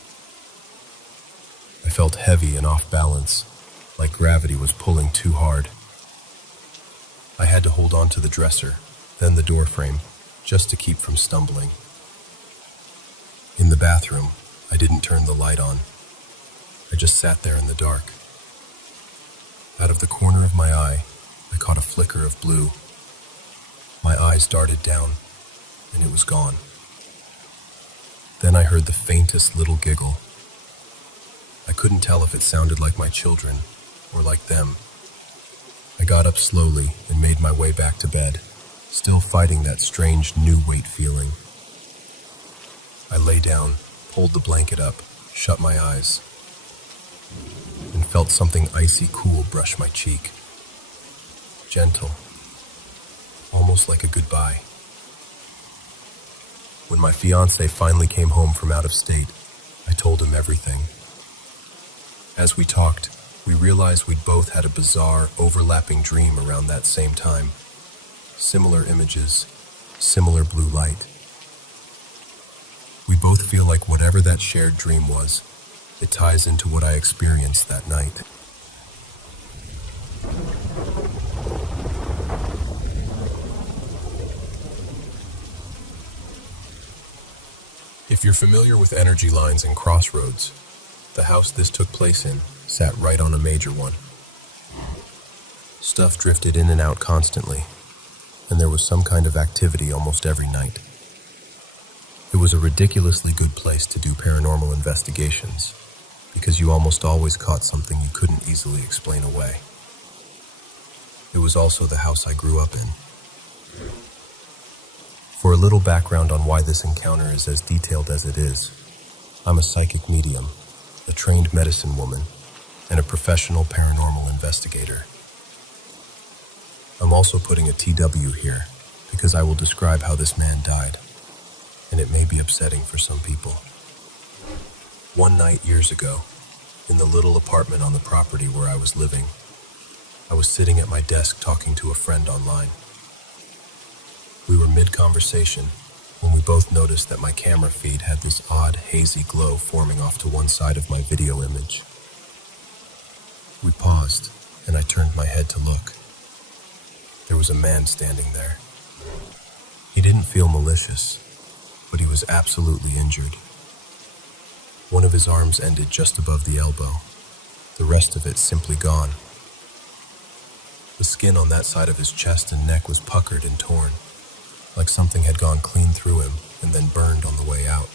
I felt heavy and off balance, like gravity was pulling too hard. I had to hold on to the dresser, then the door frame, just to keep from stumbling. In the bathroom, I didn't turn the light on. I just sat there in the dark. Out of the corner of my eye, I caught a flicker of blue. My eyes darted down, and it was gone. Then I heard the faintest little giggle. I couldn't tell if it sounded like my children or like them. I got up slowly and made my way back to bed, still fighting that strange new weight feeling. I lay down, pulled the blanket up, shut my eyes, and felt something icy cool brush my cheek. Gentle, almost like a goodbye. When my fiancé finally came home from out of state, I told him everything. As we talked, we realized we'd both had a bizarre, overlapping dream around that same time. Similar images, similar blue light. We both feel like whatever that shared dream was, it ties into what I experienced that night. If you're familiar with energy lines and crossroads, the house this took place in sat right on a major one. Stuff drifted in and out constantly, and there was some kind of activity almost every night. It was a ridiculously good place to do paranormal investigations, because you almost always caught something you couldn't easily explain away. It was also the house I grew up in. For a little background on why this encounter is as detailed as it is, I'm a psychic medium, a trained medicine woman, and a professional paranormal investigator. I'm also putting a TW here because I will describe how this man died, and it may be upsetting for some people. One night years ago, in the little apartment on the property where I was living, I was sitting at my desk talking to a friend online. We were mid-conversation when we both noticed that my camera feed had this odd, hazy glow forming off to one side of my video image. We paused, and I turned my head to look. There was a man standing there. He didn't feel malicious, but he was absolutely injured. One of his arms ended just above the elbow, the rest of it simply gone. The skin on that side of his chest and neck was puckered and torn, like something had gone clean through him and then burned on the way out.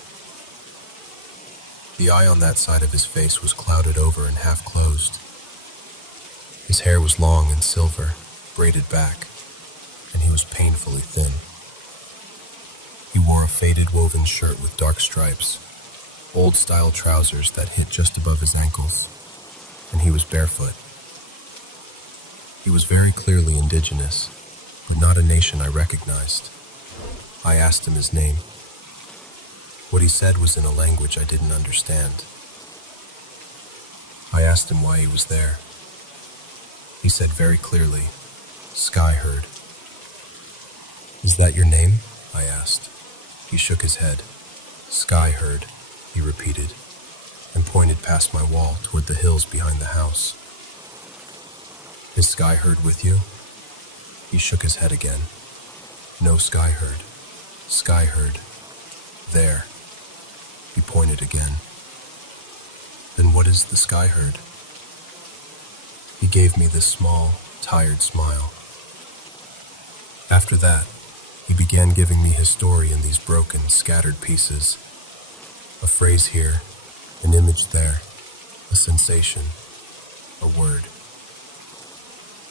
The eye on that side of his face was clouded over and half closed. His hair was long and silver, braided back, and he was painfully thin. He wore a faded woven shirt with dark stripes, old-style trousers that hit just above his ankles, and he was barefoot. He was very clearly indigenous, but not a nation I recognized. I asked him his name. What he said was in a language I didn't understand. I asked him why he was there. He said very clearly, "Skyherd." "Is that your name?" I asked. He shook his head. "Skyherd," he repeated, and pointed past my wall toward the hills behind the house. "Is Skyherd with you?" He shook his head again. "No Skyherd. Skyherd. There." He pointed again. "Then what is the Skyherd?" He gave me this small, tired smile. After that, he began giving me his story in these broken, scattered pieces. A phrase here, an image there, a sensation, a word.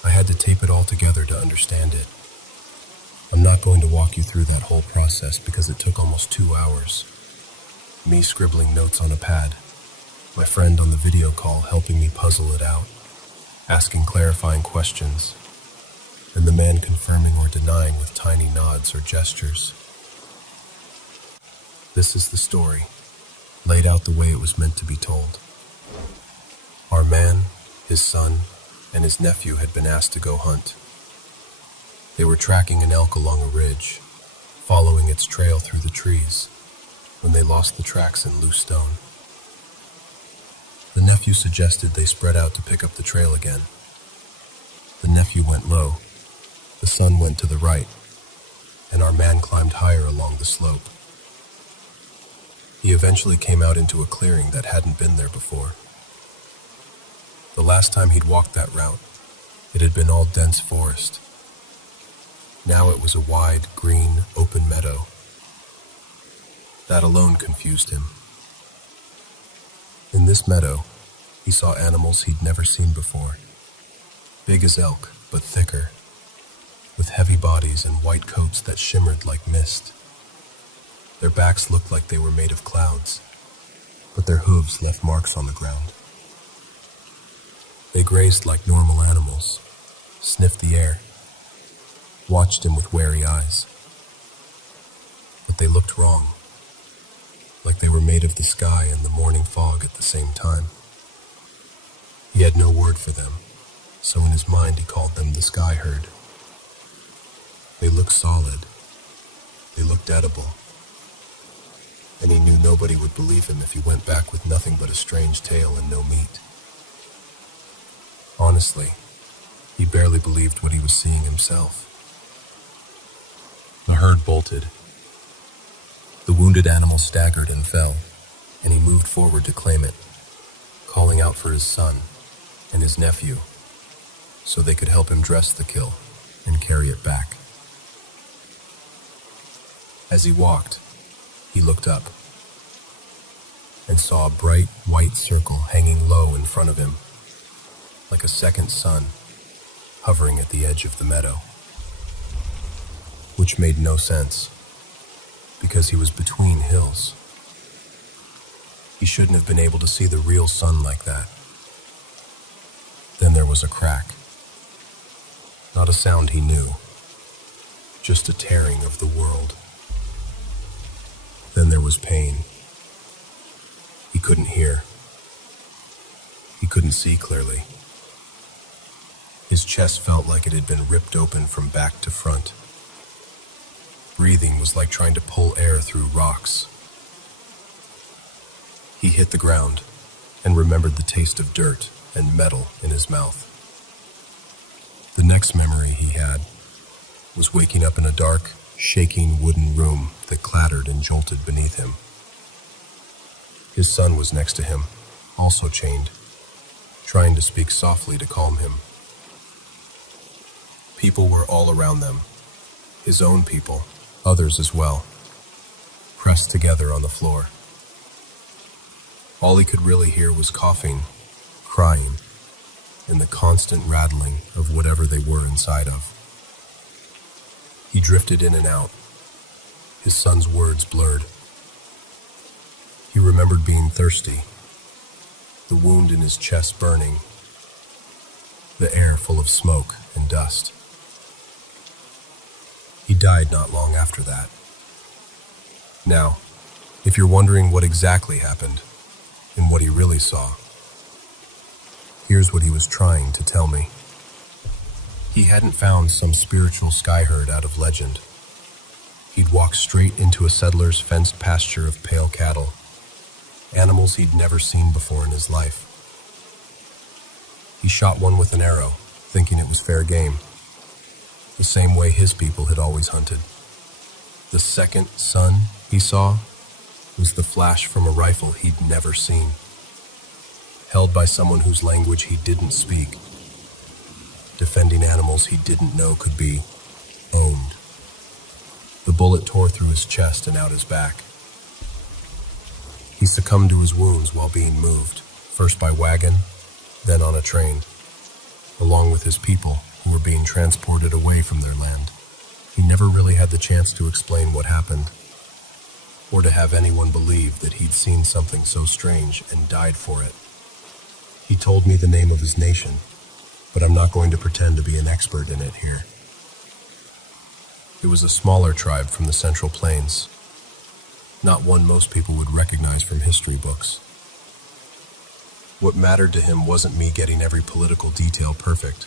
I had to tape it all together to understand it. I'm not going to walk you through that whole process because it took almost 2 hours. me scribbling notes on a pad, my friend on the video call helping me puzzle it out, asking clarifying questions, and the man confirming or denying with tiny nods or gestures. This is the story, laid out the way it was meant to be told. Our man, his son, and his nephew had been asked to go hunt. They were tracking an elk along a ridge, following its trail through the trees, when they lost the tracks in loose stone. The nephew suggested they spread out to pick up the trail again. The nephew went low, the son went to the right, and our man climbed higher along the slope. He eventually came out into a clearing that hadn't been there before. The last time he'd walked that route, it had been all dense forest. Now it was a wide, green, open meadow. That alone confused him. In this meadow, he saw animals he'd never seen before. Big as elk, but thicker, with heavy bodies and white coats that shimmered like mist. Their backs looked like they were made of clouds, but their hooves left marks on the ground. They grazed like normal animals, sniffed the air, watched him with wary eyes. But they looked wrong, like they were made of the sky and the morning fog at the same time. He had no word for them, so in his mind he called them the sky herd. They looked solid. They looked edible. And he knew nobody would believe him if he went back with nothing but a strange tail and no meat. Honestly, he barely believed what he was seeing himself. The herd bolted. The wounded animal staggered and fell, and he moved forward to claim it, calling out for his son and his nephew so they could help him dress the kill and carry it back. As he walked, he looked up and saw a bright white circle hanging low in front of him, like a second sun hovering at the edge of the meadow. Which made no sense, because he was between hills. He shouldn't have been able to see the real sun like that. Then there was a crack. Not a sound he knew, just a tearing of the world. Then there was pain. He couldn't hear. He couldn't see clearly. His chest felt like it had been ripped open from back to front. Breathing was like trying to pull air through rocks. He hit the ground and remembered the taste of dirt and metal in his mouth. The next memory he had was waking up in a dark, shaking wooden room that clattered and jolted beneath him. His son was next to him, also chained, trying to speak softly to calm him. People were all around them, his own people, others as well, pressed together on the floor. All he could really hear was coughing, crying, and the constant rattling of whatever they were inside of. He drifted in and out, his son's words blurred. He remembered being thirsty, the wound in his chest burning, the air full of smoke and dust. He died not long after that. Now, if you're wondering what exactly happened and what he really saw, here's what he was trying to tell me. He hadn't found some spiritual sky herd out of legend. He'd walked straight into a settler's fenced pasture of pale cattle, animals he'd never seen before in his life. He shot one with an arrow, thinking it was fair game, the same way his people had always hunted. The second sun he saw was the flash from a rifle he'd never seen, held by someone whose language he didn't speak, defending animals he didn't know could be owned. The bullet tore through his chest and out his back. He succumbed to his wounds while being moved, first by wagon, then on a train, along with his people who were being transported away from their land. He never really had the chance to explain what happened. or to have anyone believe that he'd seen something so strange and died for it. He told me the name of his nation, but I'm not going to pretend to be an expert in it here. It was a smaller tribe from the Central Plains, not one most people would recognize from history books. What mattered to him wasn't me getting every political detail perfect.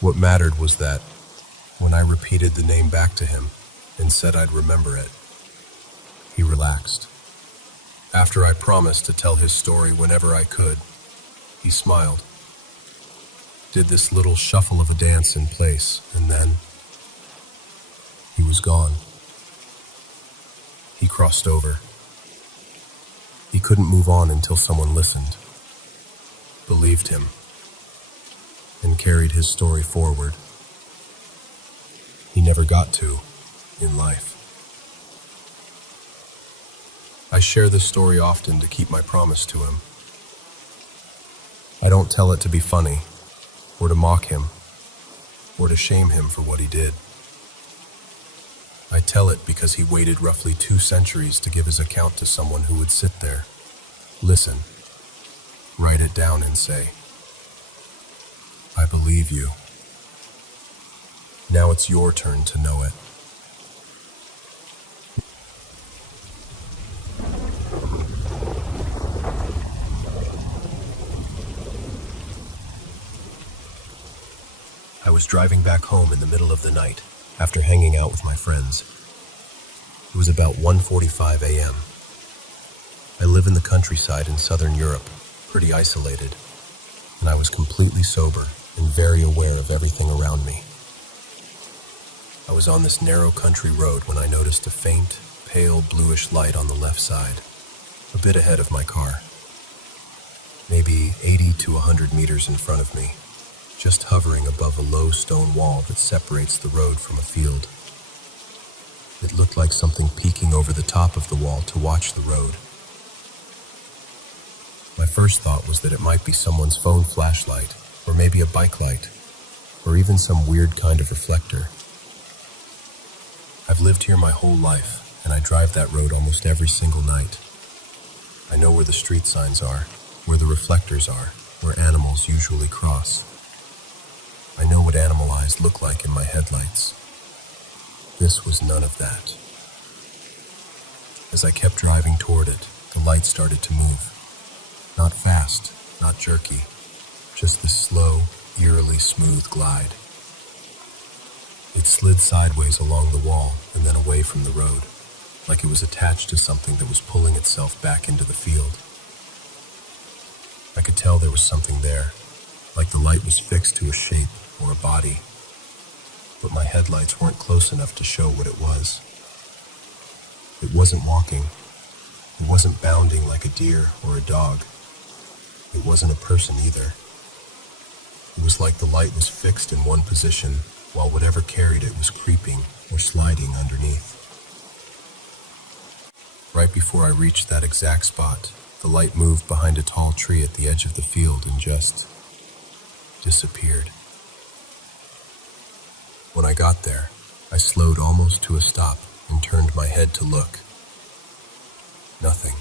What mattered was that, when I repeated the name back to him and said I'd remember it, he relaxed. After I promised to tell his story whenever I could, he smiled, did this little shuffle of a dance in place, and then he was gone. He crossed over. He couldn't move on until someone listened, believed him, and carried his story forward. He never got to in life. I share this story often to keep my promise to him. I don't tell it to be funny, or to mock him, or to shame him for what he did. I tell it because he waited roughly 2 centuries to give his account to someone who would sit there, listen, write it down and say, "I believe you. Now it's your turn to know it." I was driving back home in the middle of the night after hanging out with my friends. It was about 1:45 a.m. I live in the countryside in southern Europe, pretty isolated, and I was completely sober and very aware of everything around me. I was on this narrow country road when I noticed a faint, pale bluish light on the left side, a bit ahead of my car, maybe 80 to 100 meters in front of me, just hovering above a low stone wall that separates the road from a field. It looked like something peeking over the top of the wall to watch the road. My first thought was that it might be someone's phone flashlight, or maybe a bike light, or even some weird kind of reflector. I've lived here my whole life, and I drive that road almost every single night. I know where the street signs are, where the reflectors are, where animals usually cross. I know what animal eyes look like in my headlights. This was none of that. As I kept driving toward it, the light started to move. Not fast, not jerky, just this slow, eerily smooth glide. It slid sideways along the wall and then away from the road, like it was attached to something that was pulling itself back into the field. I could tell there was something there, like the light was fixed to a shape or a body, but my headlights weren't close enough to show what it was. It wasn't walking. It wasn't bounding like a deer or a dog. It wasn't a person either. It was like the light was fixed in one position, while whatever carried it was creeping or sliding underneath. Right before I reached that exact spot, the light moved behind a tall tree at the edge of the field and just disappeared. When I got there, I slowed almost to a stop and turned my head to look. Nothing.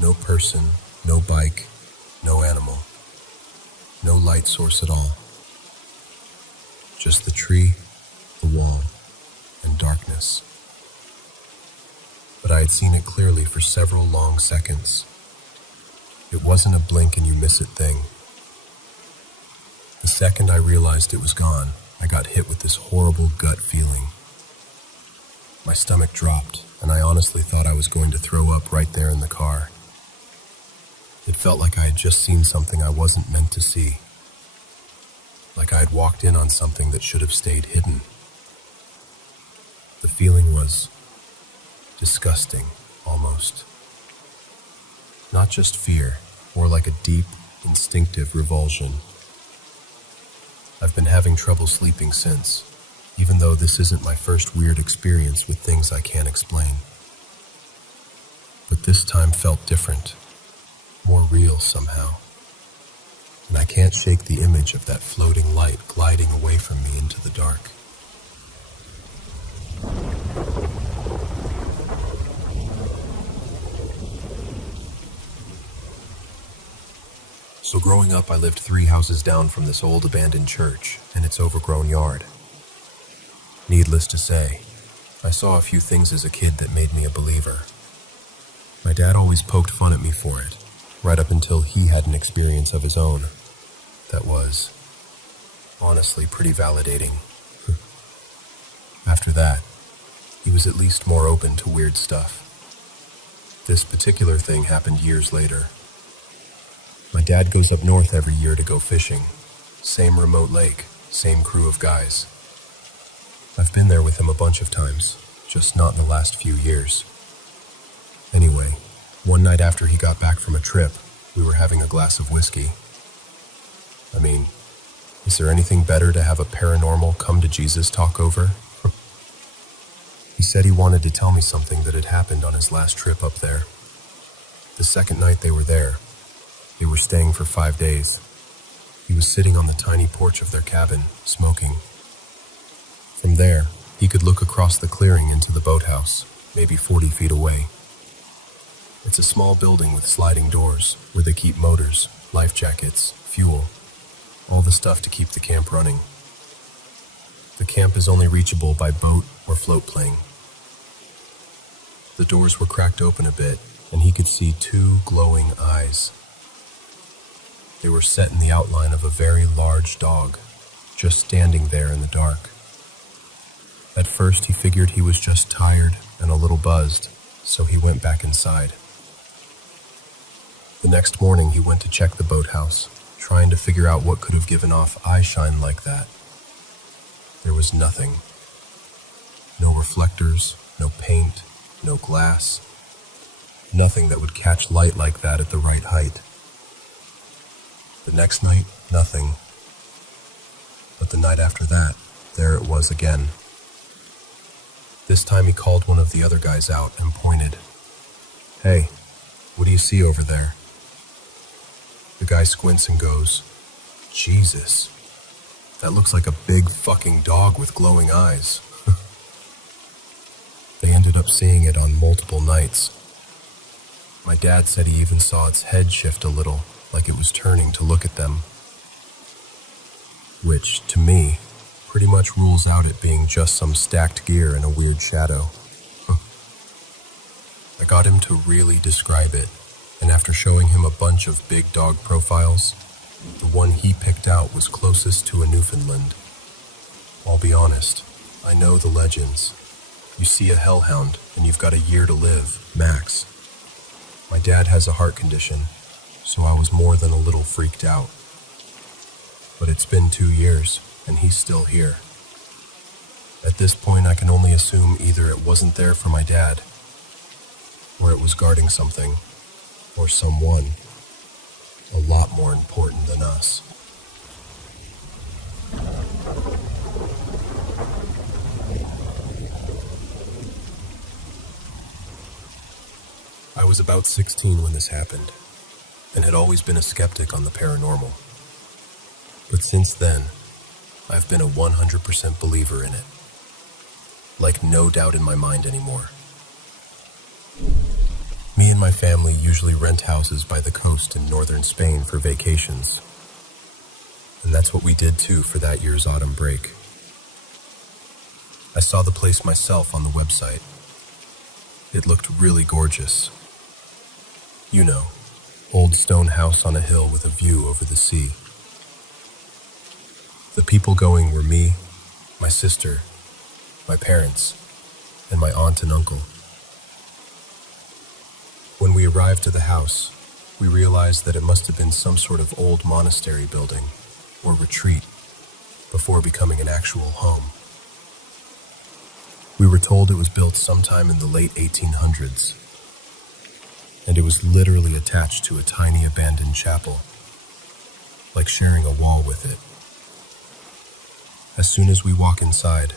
No person, no bike, no animal. No light source at all. Just the tree, the wall, and darkness. But I had seen it clearly for several long seconds. It wasn't a blink and you miss it thing. The second I realized it was gone, I got hit with this horrible gut feeling. My stomach dropped, and I honestly thought I was going to throw up right there in the car. It felt like I had just seen something I wasn't meant to see. Like I had walked in on something that should have stayed hidden. The feeling was disgusting, almost. Not just fear, more like a deep, instinctive revulsion. I've been having trouble sleeping since, even though this isn't my first weird experience with things I can't explain. But this time felt different, more real somehow. And I can't shake the image of that floating light gliding away from me into the dark. So growing up, I lived 3 houses down from this old abandoned church and its overgrown yard. Needless to say, I saw a few things as a kid that made me a believer. My dad always poked fun at me for it, right up until he had an experience of his own that was, honestly, pretty validating. After that, he was at least more open to weird stuff. This particular thing happened years later. My dad goes up north every year to go fishing. Same remote lake, same crew of guys. I've been there with him a bunch of times, just not in the last few years. Anyway, one night after he got back from a trip, we were having a glass of whiskey. I mean, is there anything better to have a paranormal come to Jesus talk over? He said he wanted to tell me something that had happened on his last trip up there. The second night they were there, they were staying for 5 days. He was sitting on the tiny porch of their cabin, smoking. From there, he could look across the clearing into the boathouse, maybe 40 feet away. It's a small building with sliding doors, where they keep motors, life jackets, fuel, all the stuff to keep the camp running. The camp is only reachable by boat or float plane. The doors were cracked open a bit, and he could see 2 glowing eyes. They were set in the outline of a very large dog, just standing there in the dark. At first, he figured he was just tired and a little buzzed, so he went back inside. The next morning, he went to check the boathouse, trying to figure out what could have given off eye shine like that. There was nothing. No reflectors, no paint, no glass. Nothing that would catch light like that at the right height. The next night, nothing. But the night after that, there it was again. This time he called one of the other guys out and pointed. "Hey, what do you see over there?" The guy squints and goes, "Jesus, that looks like a big fucking dog with glowing eyes." They ended up seeing it on multiple nights. My dad said he even saw its head shift a little, like it was turning to look at them. Which, to me, pretty much rules out it being just some stacked gear in a weird shadow. I got him to really describe it, and after showing him a bunch of big dog profiles, the one he picked out was closest to a Newfoundland. I'll be honest, I know the legends. You see a hellhound, and you've got a year to live, max. My dad has a heart condition, so I was more than a little freaked out. But it's been 2 years, and he's still here. At this point, I can only assume either it wasn't there for my dad, or it was guarding something, or someone a lot more important than us. I was about 16 when this happened, and had always been a skeptic on the paranormal. But since then, I've been a 100% believer in it. Like, no doubt in my mind anymore. Me and my family usually rent houses by the coast in northern Spain for vacations. And that's what we did too for that year's autumn break. I saw the place myself on the website. It looked really gorgeous. You know, old stone house on a hill with a view over the sea. The people going were me, my sister, my parents, and my aunt and uncle. When we arrived to the house, we realized that it must have been some sort of old monastery building, or retreat, before becoming an actual home. We were told it was built sometime in the late 1800s, and it was literally attached to a tiny abandoned chapel, like sharing a wall with it. As soon as we walk inside,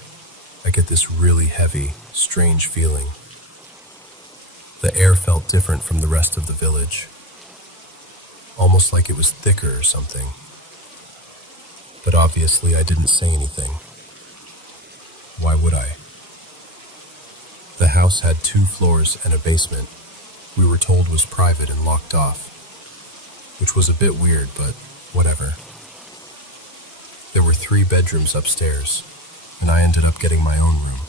I get this really heavy, strange feeling. The air felt different from the rest of the village, almost like it was thicker or something. But obviously I didn't say anything. Why would I? The house had 2 floors and a basement we were told was private and locked off. which was a bit weird, but whatever. There were 3 bedrooms upstairs, and I ended up getting my own room.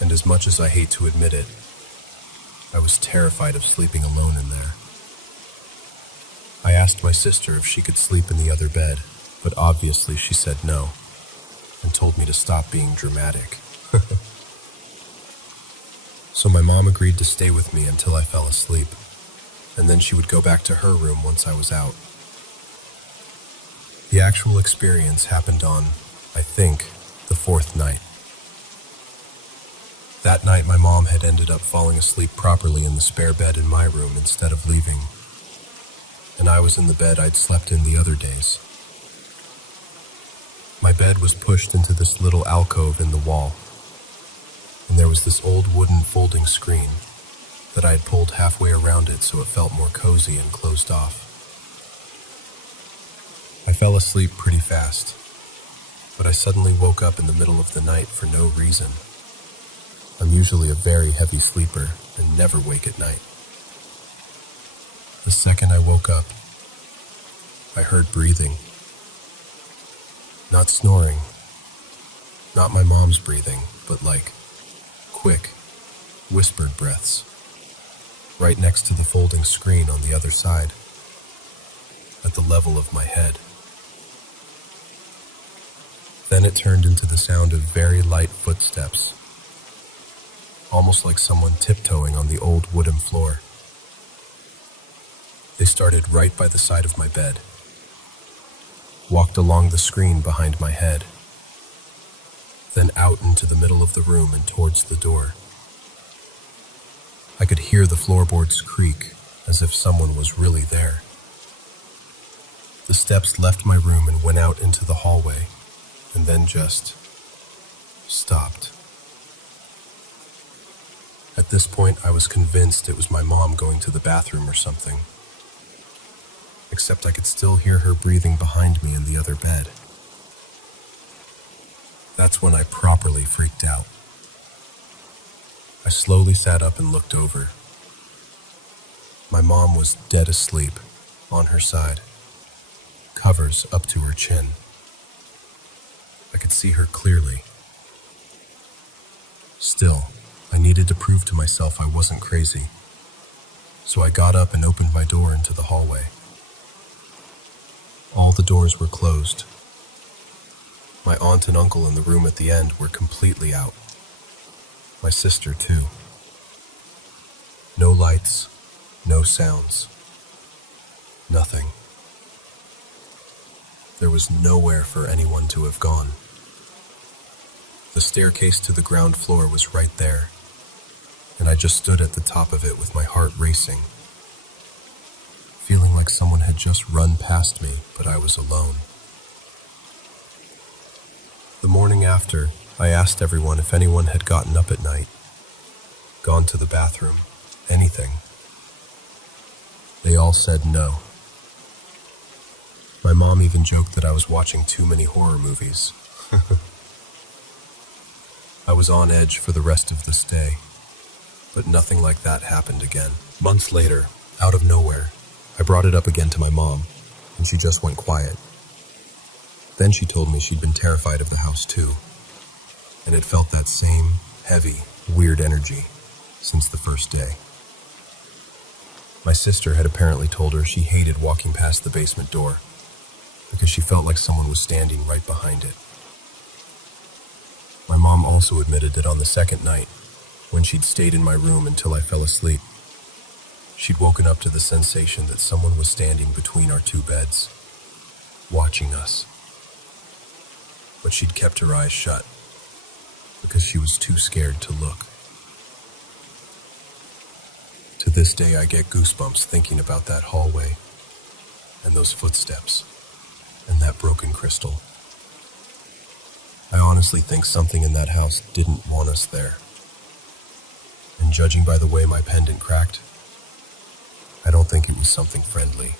And as much as I hate to admit it, I was terrified of sleeping alone in there. I asked my sister if she could sleep in the other bed, but obviously she said no, and told me to stop being dramatic. So my mom agreed to stay with me until I fell asleep, and then she would go back to her room once I was out. The actual experience happened on, I think, the 4th night. That night my mom had ended up falling asleep properly in the spare bed in my room instead of leaving, and I was in the bed I'd slept in the other days. My bed was pushed into this little alcove in the wall, and there was this old wooden folding screen that I had pulled halfway around it so it felt more cozy and closed off. I fell asleep pretty fast, but I suddenly woke up in the middle of the night for no reason. I'm usually a very heavy sleeper and never wake at night. The second I woke up, I heard breathing. Not snoring, not my mom's breathing, but like quick, whispered breaths, right next to the folding screen on the other side, at the level of my head. Then it turned into the sound of very light footsteps, almost like someone tiptoeing on the old wooden floor. They started right by the side of my bed, walked along the screen behind my head, then out into the middle of the room and towards the door. I could hear the floorboards creak as if someone was really there. The steps left my room and went out into the hallway, and then just stopped. At this point, I was convinced it was my mom going to the bathroom or something, except I could still hear her breathing behind me in the other bed. That's when I properly freaked out. I slowly sat up and looked over. My mom was dead asleep, on her side, covers up to her chin. I could see her clearly. Still, I needed to prove to myself I wasn't crazy, so I got up and opened my door into the hallway. All the doors were closed. My aunt and uncle in the room at the end were completely out. My sister, too. No lights, no sounds, nothing. There was nowhere for anyone to have gone. The staircase to the ground floor was right there, and I just stood at the top of it with my heart racing, feeling like someone had just run past me, but I was alone. The morning after, I asked everyone if anyone had gotten up at night, gone to the bathroom, anything. They all said no. My mom even joked that I was watching too many horror movies. I was on edge for the rest of the stay, but nothing like that happened again. Months later, out of nowhere, I brought it up again to my mom, and she just went quiet. Then she told me she'd been terrified of the house too, and had felt that same heavy, weird energy since the first day. My sister had apparently told her she hated walking past the basement door because she felt like someone was standing right behind it. My mom also admitted that on the second night, when she'd stayed in my room until I fell asleep, she'd woken up to the sensation that someone was standing between our 2 beds, watching us. But she'd kept her eyes shut because she was too scared to look. To this day, I get goosebumps thinking about that hallway and those footsteps and that broken crystal. I honestly think something in that house didn't want us there. And judging by the way my pendant cracked, I don't think it was something friendly.